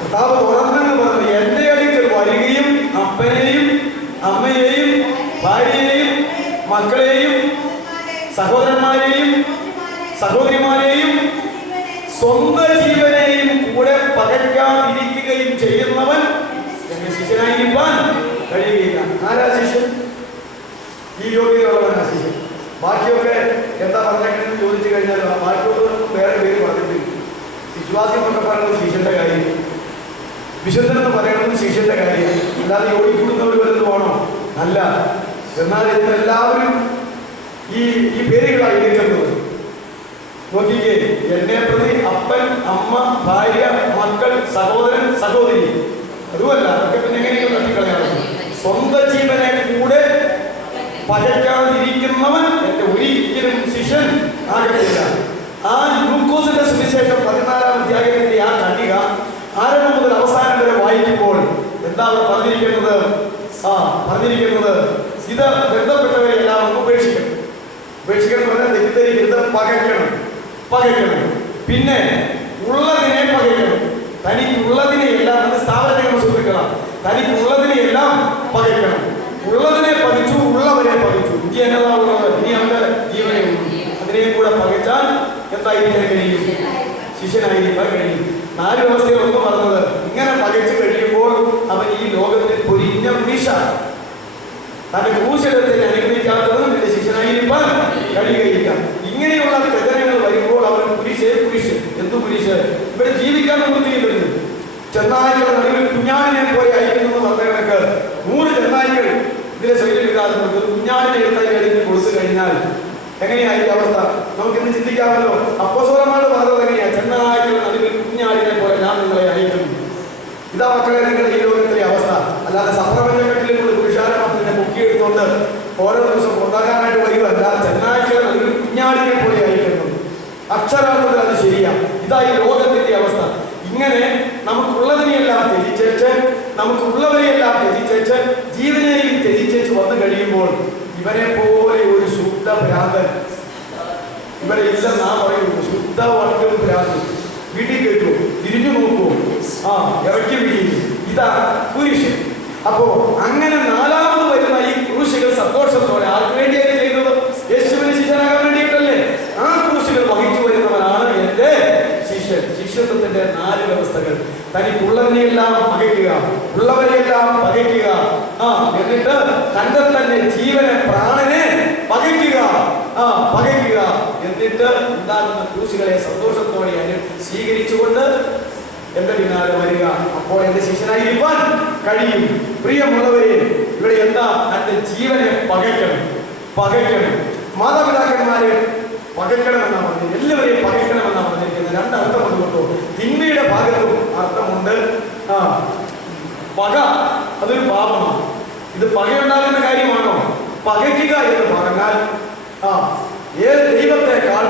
കർത്താവ് തുറന്നു പറഞ്ഞു, എന്റെ അടുക്കൽ വരികയും അപ്പനെയും അമ്മയെയും ഭാര്യയെയും മക്കളെയും സഹോദരന്മാരെയും സഹോദരിമാരെയും സ്വന്തം ജീവനെയും കൂടെ പകയ്ക്കാതിരിക്കുകയും ചെയ്യുന്നവൻ എന്റെ ശിഷ്യനായിരിക്കാൻ കഴിയുകയില്ല. ആരാ ശിഷ്യൻ? ഈ യോഗ്യതയുള്ളവനാ ശിഷ്യൻ. ബാക്കിയൊക്കെ എന്താ പറഞ്ഞേക്കണെന്ന് ചോദിച്ചു കഴിഞ്ഞാൽ ആ ബാക്കിയൊന്നും വേറെ പേര് പറഞ്ഞിട്ടില്ല. വിശ്വാസം എന്നൊക്കെ പറയുന്നത് ശിഷ്യന്റെ കാര്യം, വിശുദ്ധനെന്ന് പറയുന്നത് ശിഷ്യന്റെ കാര്യം, അല്ലാതെ ഓടിക്കൂടുന്നവർ വലുത് വേണോ? അല്ല. എന്നാൽ ഇതെല്ലാവരും ഈ പേരുകളായി എടുക്കുന്നത്. നോക്കിക്കേ, എന്നെ പ്രതി അപ്പൻ, അമ്മ, ഭാര്യ, മക്കൾ, സഹോദരൻ, സഹോദരി, അതുമല്ല, അതൊക്കെ പിന്നെ എങ്ങനെയൊക്കെ തട്ടിക്കളയാണ്. സ്വന്തം ജീവനെ കൂടെ പകയ്ക്കാതിരിക്കുന്നവൻ എന്റെ ഒരിക്കലും ശിഷ്യൻ ആകത്തില്ല. ആ ലൂക്കോസിന്റെ സുവിശേഷം 14-ാം അധ്യായത്തിന്റെ ആ ഖണ്ഡിക ആരംഭം മുതൽ അവസാനം വരെ വായിക്കുമ്പോൾ എന്താ പറഞ്ഞിരിക്കുന്നത്? ഇത് ബന്ധപ്പെട്ടവരെ എല്ലാം ഒന്ന് ഉപേക്ഷിക്കണം. ഉപേക്ഷിക്കണം എന്ന് പറഞ്ഞാൽ തെറ്റിദ്ധരിക്കുന്നത് പകയ്ക്കണം. പിന്നെ ഉള്ളതിനെ പകയ്ക്കണം. തനിക്കുള്ളതിനെ എല്ലാം, അത് സ്ഥാപനത്തെ സുഹൃത്തുക്കളാണ്, തനിക്കുള്ളതിനെയെല്ലാം പകയ്ക്കണം. ഉള്ളതിനെ പകച്ചു, ഉള്ളവരെ പകച്ചു. ഇനി എന്നതാ ഉള്ളത്? ഇനി അവന്റെ ജീവനെ ഉള്ളൂ. അതിനെയും കൂടെ പകച്ചാൽ എന്തായിരിക്കാൻ കഴിയും? ശിഷ്യനായിരിക്കാൻ കഴിയും. 4 വ്യവസ്ഥകളൊന്നും പറഞ്ഞത്. ഇങ്ങനെ പകച്ചു കഴിയുമ്പോൾ അവൻ ഈ ലോകത്തിൽ പൊരിഞ്ഞ കുരിശാണ്. തന്റെ ക്രൂശിടത്തിന് അനുഗ്രഹിക്കാത്തവനും എന്റെ ശിഷ്യനായിരിക്കാൻ കഴിയുകയില്ല. ഇങ്ങനെയുള്ള രചനകൾ വരുമ്പോൾ അവൻ കുരിശ് എന്തു കുരിശ്? ഇവിടെ ജീവിക്കാൻ നിർത്തിയിട്ടുണ്ട്. ചെന്നായ്ക്കളുടെ നടുവിൽ കുഞ്ഞാടിനെ പോലെ അയക്കുന്നു എന്ന് പറഞ്ഞ കണക്ക് 100 ചെന്നായ്ക്കൾ ഇതിലെ ശൈലിക്കാതെ കുഞ്ഞാടിനെ എടുത്ത് കൊടുത്തു കഴിഞ്ഞാൽ എങ്ങനെയായിരിക്കും അവസ്ഥ? നമുക്കിന്ന് ചിന്തിക്കാമല്ലോ. അപ്പോസ്തലന്മാർ പറഞ്ഞത് എങ്ങനെയാ? ചെന്നായ്ക്കളുടെ നടുവിൽ കുഞ്ഞാടിനെ പോലെ ഞാൻ നിങ്ങളെ അയക്കുന്നു. ഇതാ മക്കളെ നിങ്ങളുടെ ഈ ലോകത്തിലെ അവസ്ഥ. അല്ലാതെ സപ്രപഞ്ചകെട്ടിലും കൂടി പുരുഷാരമത്തിനെ പൊക്കിയെടുത്തുകൊണ്ട് ഓരോ ദിവസം കൊണ്ടാകാനായിട്ട് വരികയല്ല. ചെന്നായ്ക്കളുടെ നടുവിൽ കുഞ്ഞാടിനെ പോലെ അയക്കുന്നു. അക്ഷരാർത്ഥത്തിൽ അത് ശരിയാണ്. ഇതാ ഈ ലോകത്തിന്റെ അവസ്ഥ. ഇങ്ങനെ നമുക്കുള്ളതിനെയെല്ലാം ത്യജിച്ചേച്ച്, നമുക്കുള്ളവരെയെല്ലാം ത്യജിച്ചേച്ച്, ജീവനെയും ത്യജിച്ചേച്ച് വന്നു കഴിയുമ്പോൾ ഇവരെ പോലെ ഒരു ശുദ്ധ ഭ്രാന്തൻ ഇവരെ ഇല്ലെന്നാ പറയുന്നു. ശുദ്ധ വർഗം ഭ്രാന്തൻ. വീട്ടിൽ കേട്ടു, തിരിഞ്ഞു നോക്കൂ, ഇറക്കി വിടിയും. ഇതാ കുരിശ്. അപ്പോ അങ്ങനെ 4ാമത് വരുന്ന ഈ ക്രൂശുകൾ സന്തോഷത്തോടെ ആർക്ക് വേണ്ടിയാണ് ചെയ്യുന്നത്? യേശുവിന് ശിഷ്യനാകാൻ വേണ്ടിയിട്ടല്ലേ? ആ ക്രൂശുകൾ വഹിച്ചു വരുന്നവനാണ് എന്റെ ശിഷ്യൻ. ശിഷ്യത്വത്തിന്റെ 4 വ്യവസ്ഥകൾ. തനിക്കുള്ളതിനെയെല്ലാം പകയ്ക്കുക, ഉള്ളവരെയെല്ലാം പകയ്ക്കുക, എന്നിട്ട് തന്റെ തന്നെ ജീവനെ, പ്രാണനെ പകയ്ക്കുക. എന്നിട്ട് ഉണ്ടാകുന്ന ക്രൂശുകളെ സന്തോഷത്തോടെ സ്വീകരിച്ചുകൊണ്ട് എന്റെ പിന്നാലെ വരിക. അപ്പോൾ എന്റെ ശിഷ്യനായിരിക്കാൻ കഴിയും. പ്രിയമുള്ളവരെ, ഇവിടെ എന്താ? തന്റെ ജീവനെ പകയ്ക്കണം. മാതാപിതാക്കന്മാരെ പകയ്ക്കണമെന്നാണ് പറഞ്ഞത്. എല്ലാവരെയും പകയ്ക്കണമെന്നാണ് പറഞ്ഞിരിക്കുന്നത്. 2 അർത്ഥമുണ്ട് കേട്ടോ. തിന്മയുടെ ഭാഗത്തും അർത്ഥമുണ്ട്. പക അതൊരു പാപമാണ്. ഇത് പകയുണ്ടാകുന്ന കാര്യമാണോ? പകയ്ക്കുക എന്ന് പറഞ്ഞാൽ ദൈവത്തെക്കാൾ,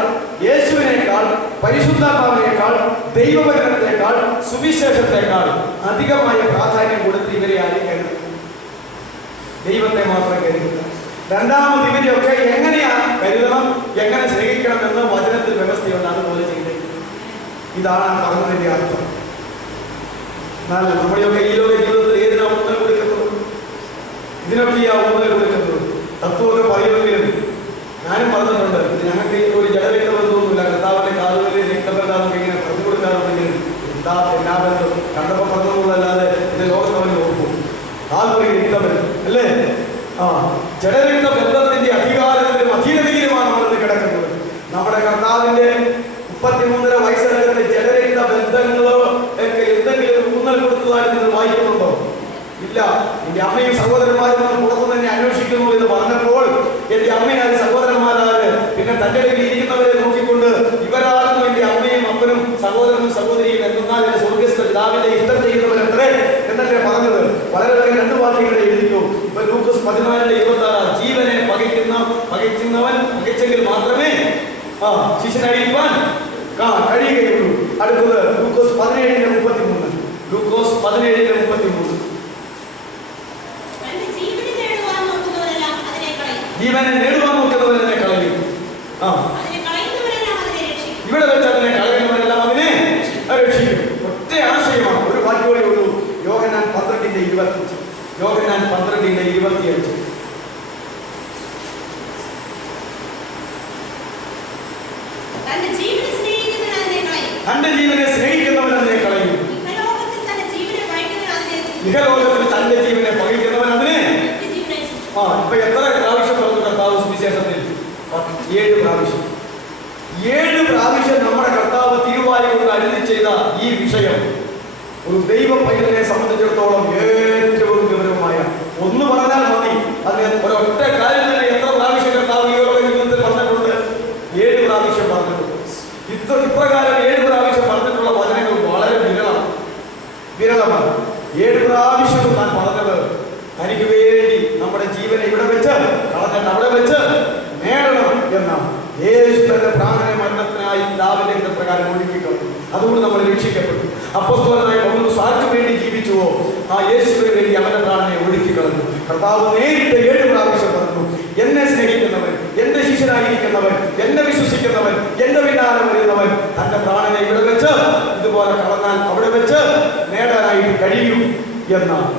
യേശുവിനേക്കാൾ, പരിശുദ്ധാത്മാവിനേക്കാൾ, ദൈവവചനത്തെക്കാൾ, സുവിശേഷത്തെക്കാൾ അധികമായ പ്രാധാന്യം കൊടുത്ത് ഇവരെ ആരും കരുതുന്നു. ദൈവത്തെ മാത്രം കരുതുക. രണ്ടാമത് ഇവരെയൊക്കെ എങ്ങനെയാണ് കരുതണം, എങ്ങനെ സ്നേഹിക്കണമെന്ന് വചനത്തിൽ വ്യവസ്ഥയുണ്ട്. അതുപോലെ ചെയ്തേക്കുന്നത്. ഇതാണ് പറഞ്ഞതിന്റെ അർത്ഥം. എന്നാൽ നമ്മുടെയൊക്കെ ഈ ലോക ജീവിതത്തിൽ ഏതിനാ ഊന്നൽ കൊടുക്കുന്നത്? ഇതിനൊക്കെയാ ഊന്നൽ കൊടുക്കുന്നത്. തത്വമൊക്കെ പറയുമെങ്കിലും ഞാനും പറഞ്ഞിട്ടുണ്ട്, ഇത് ഞങ്ങൾക്ക് ഒരു ജലരക്ത ബന്ധമൊന്നുമില്ല. കർത്താവിന്റെ കാതുകളിൽ രക്തബന്ധമൊക്കെ ഇങ്ങനെ പറഞ്ഞു കൊടുക്കാറുണ്ടെങ്കിലും എന്താ എല്ലാ ബന്ധം കണ്ടപ്പോൾ പറഞ്ഞതുകൊണ്ടല്ലാതെ ഇത് ലോകത്തവന് ഓർക്കും. കാതുകളിൽ രക്തബന്ധം അല്ലേ? ജഡരക്ത ബന്ധത്തിന്റെ അധികാരത്തിലും അധീനതയിലുമാണ് നമ്മൾ കിടക്കുന്നത്. നമ്മുടെ കർത്താവിന്റെ 33 വയസ്സിനകത്ത് ജനരഹിത ബന്ധങ്ങളോ ഒക്കെ എന്തെങ്കിലും ഊന്നൽ കൊടുത്തതായി നിങ്ങൾ വായിക്കുന്നുണ്ടോ? ഇല്ല. എന്റെ അമ്മയും സഹോദരന്മാരും പുറത്തു തന്നെ അന്വേഷിക്കുന്നു എന്ന് പറഞ്ഞപ്പോൾ എന്റെ അമ്മയായ സഹോദരന്മാരാണ് പിന്നെ തന്റെ ഇടയിൽ ഇരിക്കുന്നവരെ നോക്കിക്കൊണ്ട് ഇവരാകുന്നു എന്റെ അമ്മയും അപ്പനും സഹോദരനും സഹോദരിയും എന്നാൽ എന്റെ സ്വർഗസ്ഥ പിതാവിന്റെ ഇഷ്ടം ചെയ്യുന്നവരത്രേ എന്നല്ലേ പറഞ്ഞത്. വളരെ വേഗം 2 വാക്യങ്ങളെ എഴുതിക്കോ. ഇപ്പൊ ലൂക്കോസ് 14:26 ജീവനെ പകയ്ക്കുന്നവൻ പകച്ചെങ്കിൽ മാത്രമേ ശിഷ്യനായിരിക്കാൻ കഴിയുകയുള്ളൂ. അടുത്തത് ലൂക്കോസ് 17:33. ലൂക്കോസ് 17:33 ജീവനെ നേടുവാൻ നോക്കുന്നവരെ കളയും. ഇവിടെ വെച്ച് അതിനെ കളയുന്നവരെല്ലാം അതിനെ രക്ഷിക്കും. ഒറ്റ ആശയമാണ്, ഒരു വാക്യോടെ ഉള്ളൂ. യോഹന്നാൻ 12:25. യോഹന്നാൻ 12:25 തന്റെ ജീവനെ സ്നേഹിക്കുന്നവൻ അതിനെ കളയും. ഇഹലോകത്തിൽ തന്റെ ജീവനെ പകയ്ക്കുന്നവൻ അതിനെ. ഇപ്പൊ എത്ര പ്രാവശ്യം പറഞ്ഞു കർത്താവ് സുവിശേഷത്തിൽ? 7 പ്രാവശ്യം. 7 പ്രാവശ്യം നമ്മുടെ കർത്താവ് തിരുവായി കൊണ്ട് അരുളി ചെയ്ത ഈ വിഷയം ഒരു ദൈവ പൈതലിനെ സംബന്ധിച്ചിടത്തോളം ഏറ്റവും ഗൗരവമായ ഒന്ന് പറഞ്ഞാൽ മതി. അതിന് ഒരൊറ്റ കാര്യം തന്നെ എത്ര പ്രാവശ്യം കർത്താവ് ഈ ലോക ജീവിതത്തിൽ പറഞ്ഞിട്ടുണ്ട്? 7 പ്രാവശ്യം പറഞ്ഞിട്ടുണ്ട്. ഇപ്രകാരം 7 പ്രാവശ്യം പറഞ്ഞിട്ടുള്ള വചനങ്ങൾ വളരെ വിരളമാണ്. 7 പ്രാവശ്യം ഞാൻ പറഞ്ഞത് തനിക്ക് വേണ്ടി നമ്മുടെ ജീവനെ ഇവിടെ വെച്ച് കളഞ്ഞിട്ട് അവിടെ വെച്ച് നേടണം എന്നാണ്. യേശു തന്റെ പ്രാണനെ മരണത്തിനായി ദാവീദിന്റെ പ്രകാരം ഒഴുക്കിക്കളഞ്ഞു. അതുകൊണ്ട് നമ്മൾ രക്ഷിക്കപ്പെട്ടു. അപ്പോസ്തലനായ പൗലോസ് ആർക്കു വേണ്ടി ജീവിച്ചുവോ ആ യേശുവിന് വേണ്ടി അവന്റെ പ്രാണനെ ഒഴുക്കിക്കളഞ്ഞു. കർത്താവ് നേരിട്ട് 7 പ്രാവശ്യം പറഞ്ഞു, എന്നെ സ്നേഹിക്കുന്നവൻ, എന്റെ ശിഷ്യനായിരിക്കുന്നവൻ, എന്നെ വിശ്വസിക്കുന്നവൻ, എന്റെ പിന്നാലെ വരുന്നവൻ തന്റെ പ്രാണനെ ഇവിടെ വെച്ച് ഇതുപോലെ കളഞ്ഞാൽ അവിടെ വെച്ച് നേടാനായിട്ട് കഴിയും എന്നാണ്.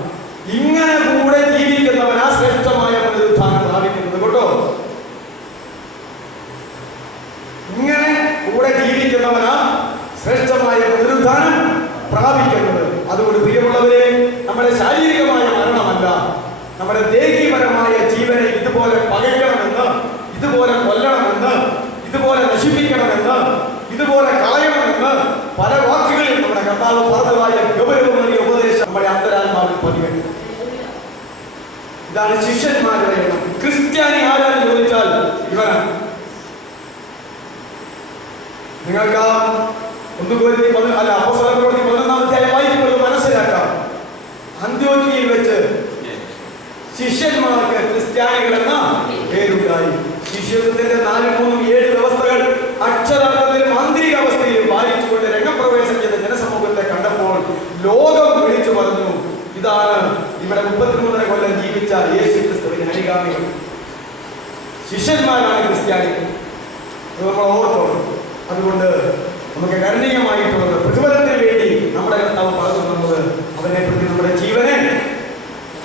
ഇങ്ങനെ കൂടെ ജീവിക്കുന്നവനാ ശ്രേഷ്ഠമായ പുനരുത്ഥാനം പ്രാപിക്കുന്നത് കേട്ടോ. ഇങ്ങനെ കൂടെ ജീവിക്കുന്നവനാ ശ്രേഷ്ഠമായ പുനരുത്ഥാനം പ്രാപിക്കുന്നത്. അതുകൊണ്ട് പ്രിയമുള്ളവരെ, നമ്മുടെ ശാരീരികമായ മരണമല്ല, നമ്മുടെ ദേഹികപരമായ ജീവനെ ഇതുപോലെ പകയ്ക്കണമെന്ന്, ഇതുപോലെ കൊല്ലണമെന്ന്, ഇതുപോലെ നശിപ്പിക്കണമെന്ന്, ഇതുപോലെ കളയണമെന്ന് പല വാക്കുകളിൽ നമ്മുടെ കർത്താവ് പറഞ്ഞതായ ഗൗരവമേറിയ ഉപദേശം നമ്മുടെ അന്തരാത്മാവിൽ പതിവെക്കും. ഇതാണ് ശിഷ്യന്മാരുടെ എണ്ണം. ക്രിസ്ത്യാനി ആരാന്ന് ചോദിച്ചാൽ ഇവനാണ്. നിങ്ങൾക്ക് അപ്പോസ്തലപ്രവൃത്തി 11-ാം അധ്യായം വായിക്കുമ്പോൾ മനസ്സിലാക്കാം. അന്ത്യോക്യയിൽ വെച്ച് ശിഷ്യന്മാർക്ക് ക്രിസ്ത്യാനികളെന്ന പേരുണ്ടായി. ശിഷ്യത്വത്തിന്റെ 4-3-7 വ്യവസ്ഥകൾ അക്ഷരാർത്ഥത്തിലും ആന്തരിക അവസ്ഥയിലും പാലിച്ചുകൊണ്ട് രംഗപ്രവേശം ചെയ്ത ജനസമൂഹത്തെ കണ്ടപ്പോൾ ലോകം വിളിച്ചു പറഞ്ഞു, ഇതാണ് ഇവിടെ 33 കൊല്ലം ജീവിച്ച യേശു ക്രിസ്തുവിന്റെ അനുഗാമികൾ. ശിഷ്യന്മാരാണ് ക്രിസ്ത്യാനികൾ. നമ്മൾ ഓർത്തോണം. അതുകൊണ്ട് നമുക്ക് കരുണീയമായിട്ടുള്ളത് പ്രതിഫലത്തിന് വേണ്ടി നമ്മുടെ കർത്താവ് പറഞ്ഞു തന്നത് അവനെ പ്രതി നമ്മുടെ ജീവനെ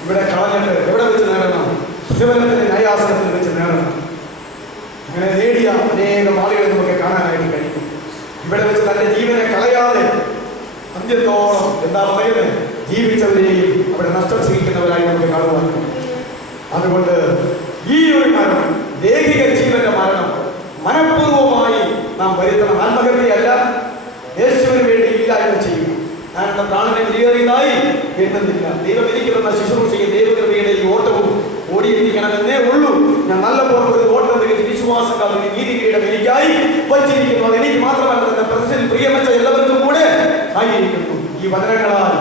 ഇവിടെ കളഞ്ഞിട്ട് എവിടെ വെച്ച് നേടണം? പ്രതിഫലത്തിന്റെ ന്യായാസനത്തിൽ വെച്ച് നേടണം. അങ്ങനെ നേടിയ അനേകം ആളുകളെ നമുക്ക് കാണാനായിട്ട് കഴിയും. ഇവിടെ വെച്ച് തന്റെ ജീവനെ കളയാതെ അന്ത്യത്തോളം എന്താ പറയുന്നത്, ജീവിച്ചവരെയും അവിടെ നഷ്ടം സ്വീകരിക്കുന്നവരായി നമുക്ക് കാണുവാൻ. അതുകൊണ്ട് ഈ ഒരു മരണം, ദേഹിക ജീവന്റെ മരണം മനഃപൂർവമായി നാം വരുത്തണം. ആത്മഹത്യയല്ല, യേശുവിന് വേണ്ടി ഇല്ലായ്മ ചെയ്യും. ഞാൻ എന്റെ പ്രാണനെ വിലയേറിയതായി എണ്ണുന്നില്ല. ദൈവം എനിക്ക് തന്ന ശുശ്രൂഷയും ദൈവകൃപയുടെ ഈ ഓട്ടവും ഓടിയിരിക്കണമെന്നേ ഉള്ളൂ. ഞാൻ നല്ല പോലെ ഓട്ടം വിശ്വാസക്കാർ നീതി കിരീടം എനിക്കായി വച്ചിരിക്കുന്നു. അത് എനിക്ക് മാത്രമല്ല, എന്റെ പ്രസിൽ പ്രിയമെച്ച എല്ലാവർക്കും കൂടെ ആയിരിക്കുന്നു. ഈ വചനങ്ങളാൽ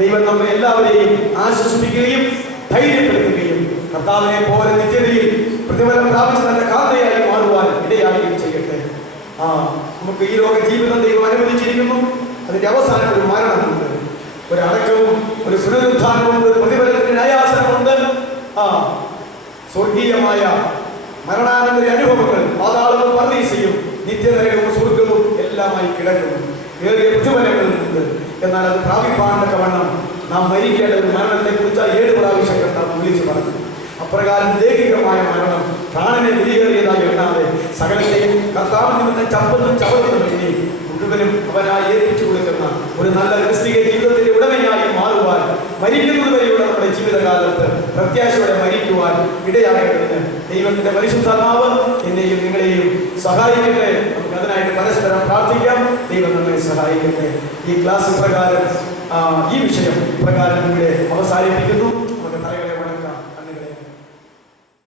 ദൈവം നമ്മെ എല്ലാവരെയും ആശ്വസിപ്പിക്കുകയും ധൈര്യപ്പെടുത്തുകയും കർത്താവിനെ പോലെ നിത്യതയിൽ പ്രതിഫലം പ്രാപിച്ച് നല്ല കാന്തയായി മാറുവാൻ ഇടയാകുകയും ചെയ്യട്ടെ. നമുക്ക് ഈ ലോക ജീവിതം ദൈവം അനുവദിച്ചിരിക്കുന്നു. അതിന്റെ അവസാനം ഒരു മരണമുണ്ട്, ഒരു അടക്കവും, ഒരു പുനരുത്ഥാനമുണ്ട്, ഒരു പ്രതിഫലത്തിന്റെ ന്യായാസനമുണ്ട്. സ്വർഗീയമായ മരണാനന്തര അനുഭവങ്ങൾ, പാതാളവും പർദീസയും നിത്യനരകവും സ്വർഗവും എല്ലാമായി കിടക്കുന്നു. ഏറിയ പ്രതിഫലങ്ങളുണ്ട്. എന്നാൽ അത് പ്രാപിപ്പാണ്ടക്കവണ്ണം നാം മരിക്കേണ്ട ഒരു മരണത്തെ കുറിച്ച് 7 പ്രാവശ്യം നാം വിളിച്ചു പറഞ്ഞു. അപ്രകാരം ദേഹികമായ മരണം പ്രാണനെ വിലയേറിയതായി എണ്ണാതെ സകലത്തെയും കർത്താവ് നിമിത്തം ചപ്പുന്നും ചവറുന്നതിനെ മുഴുവനും അവനായി ഏൽപ്പിച്ചു കൊടുക്കുന്ന ഒരു നല്ല ക്രിസ്തീയ ജീവിതത്തിന്റെ ഉടമയായി മാറുവാൻ, മരിക്കുന്നത് വരെയുള്ള നമ്മുടെ ജീവിതകാലത്ത് പ്രത്യാശയോടെ മരിക്കുവാൻ ഇടയാകേണ്ടതിന് ദൈവത്തിന്റെ പരിശുദ്ധാത്മാവ് എന്നെയും നിങ്ങളെയും സഹായിക്കട്ടെ. നമുക്ക് അതിനായിട്ട് പരസ്പരം പ്രാർത്ഥിക്കാം. ദൈവം നമ്മെ സഹായിക്കട്ടെ. ഈ ക്ലാസ് പ്രകാരം ഈ വിഷയം പ്രകാരം ഇവിടെ അവസാനിപ്പിക്കുന്നു.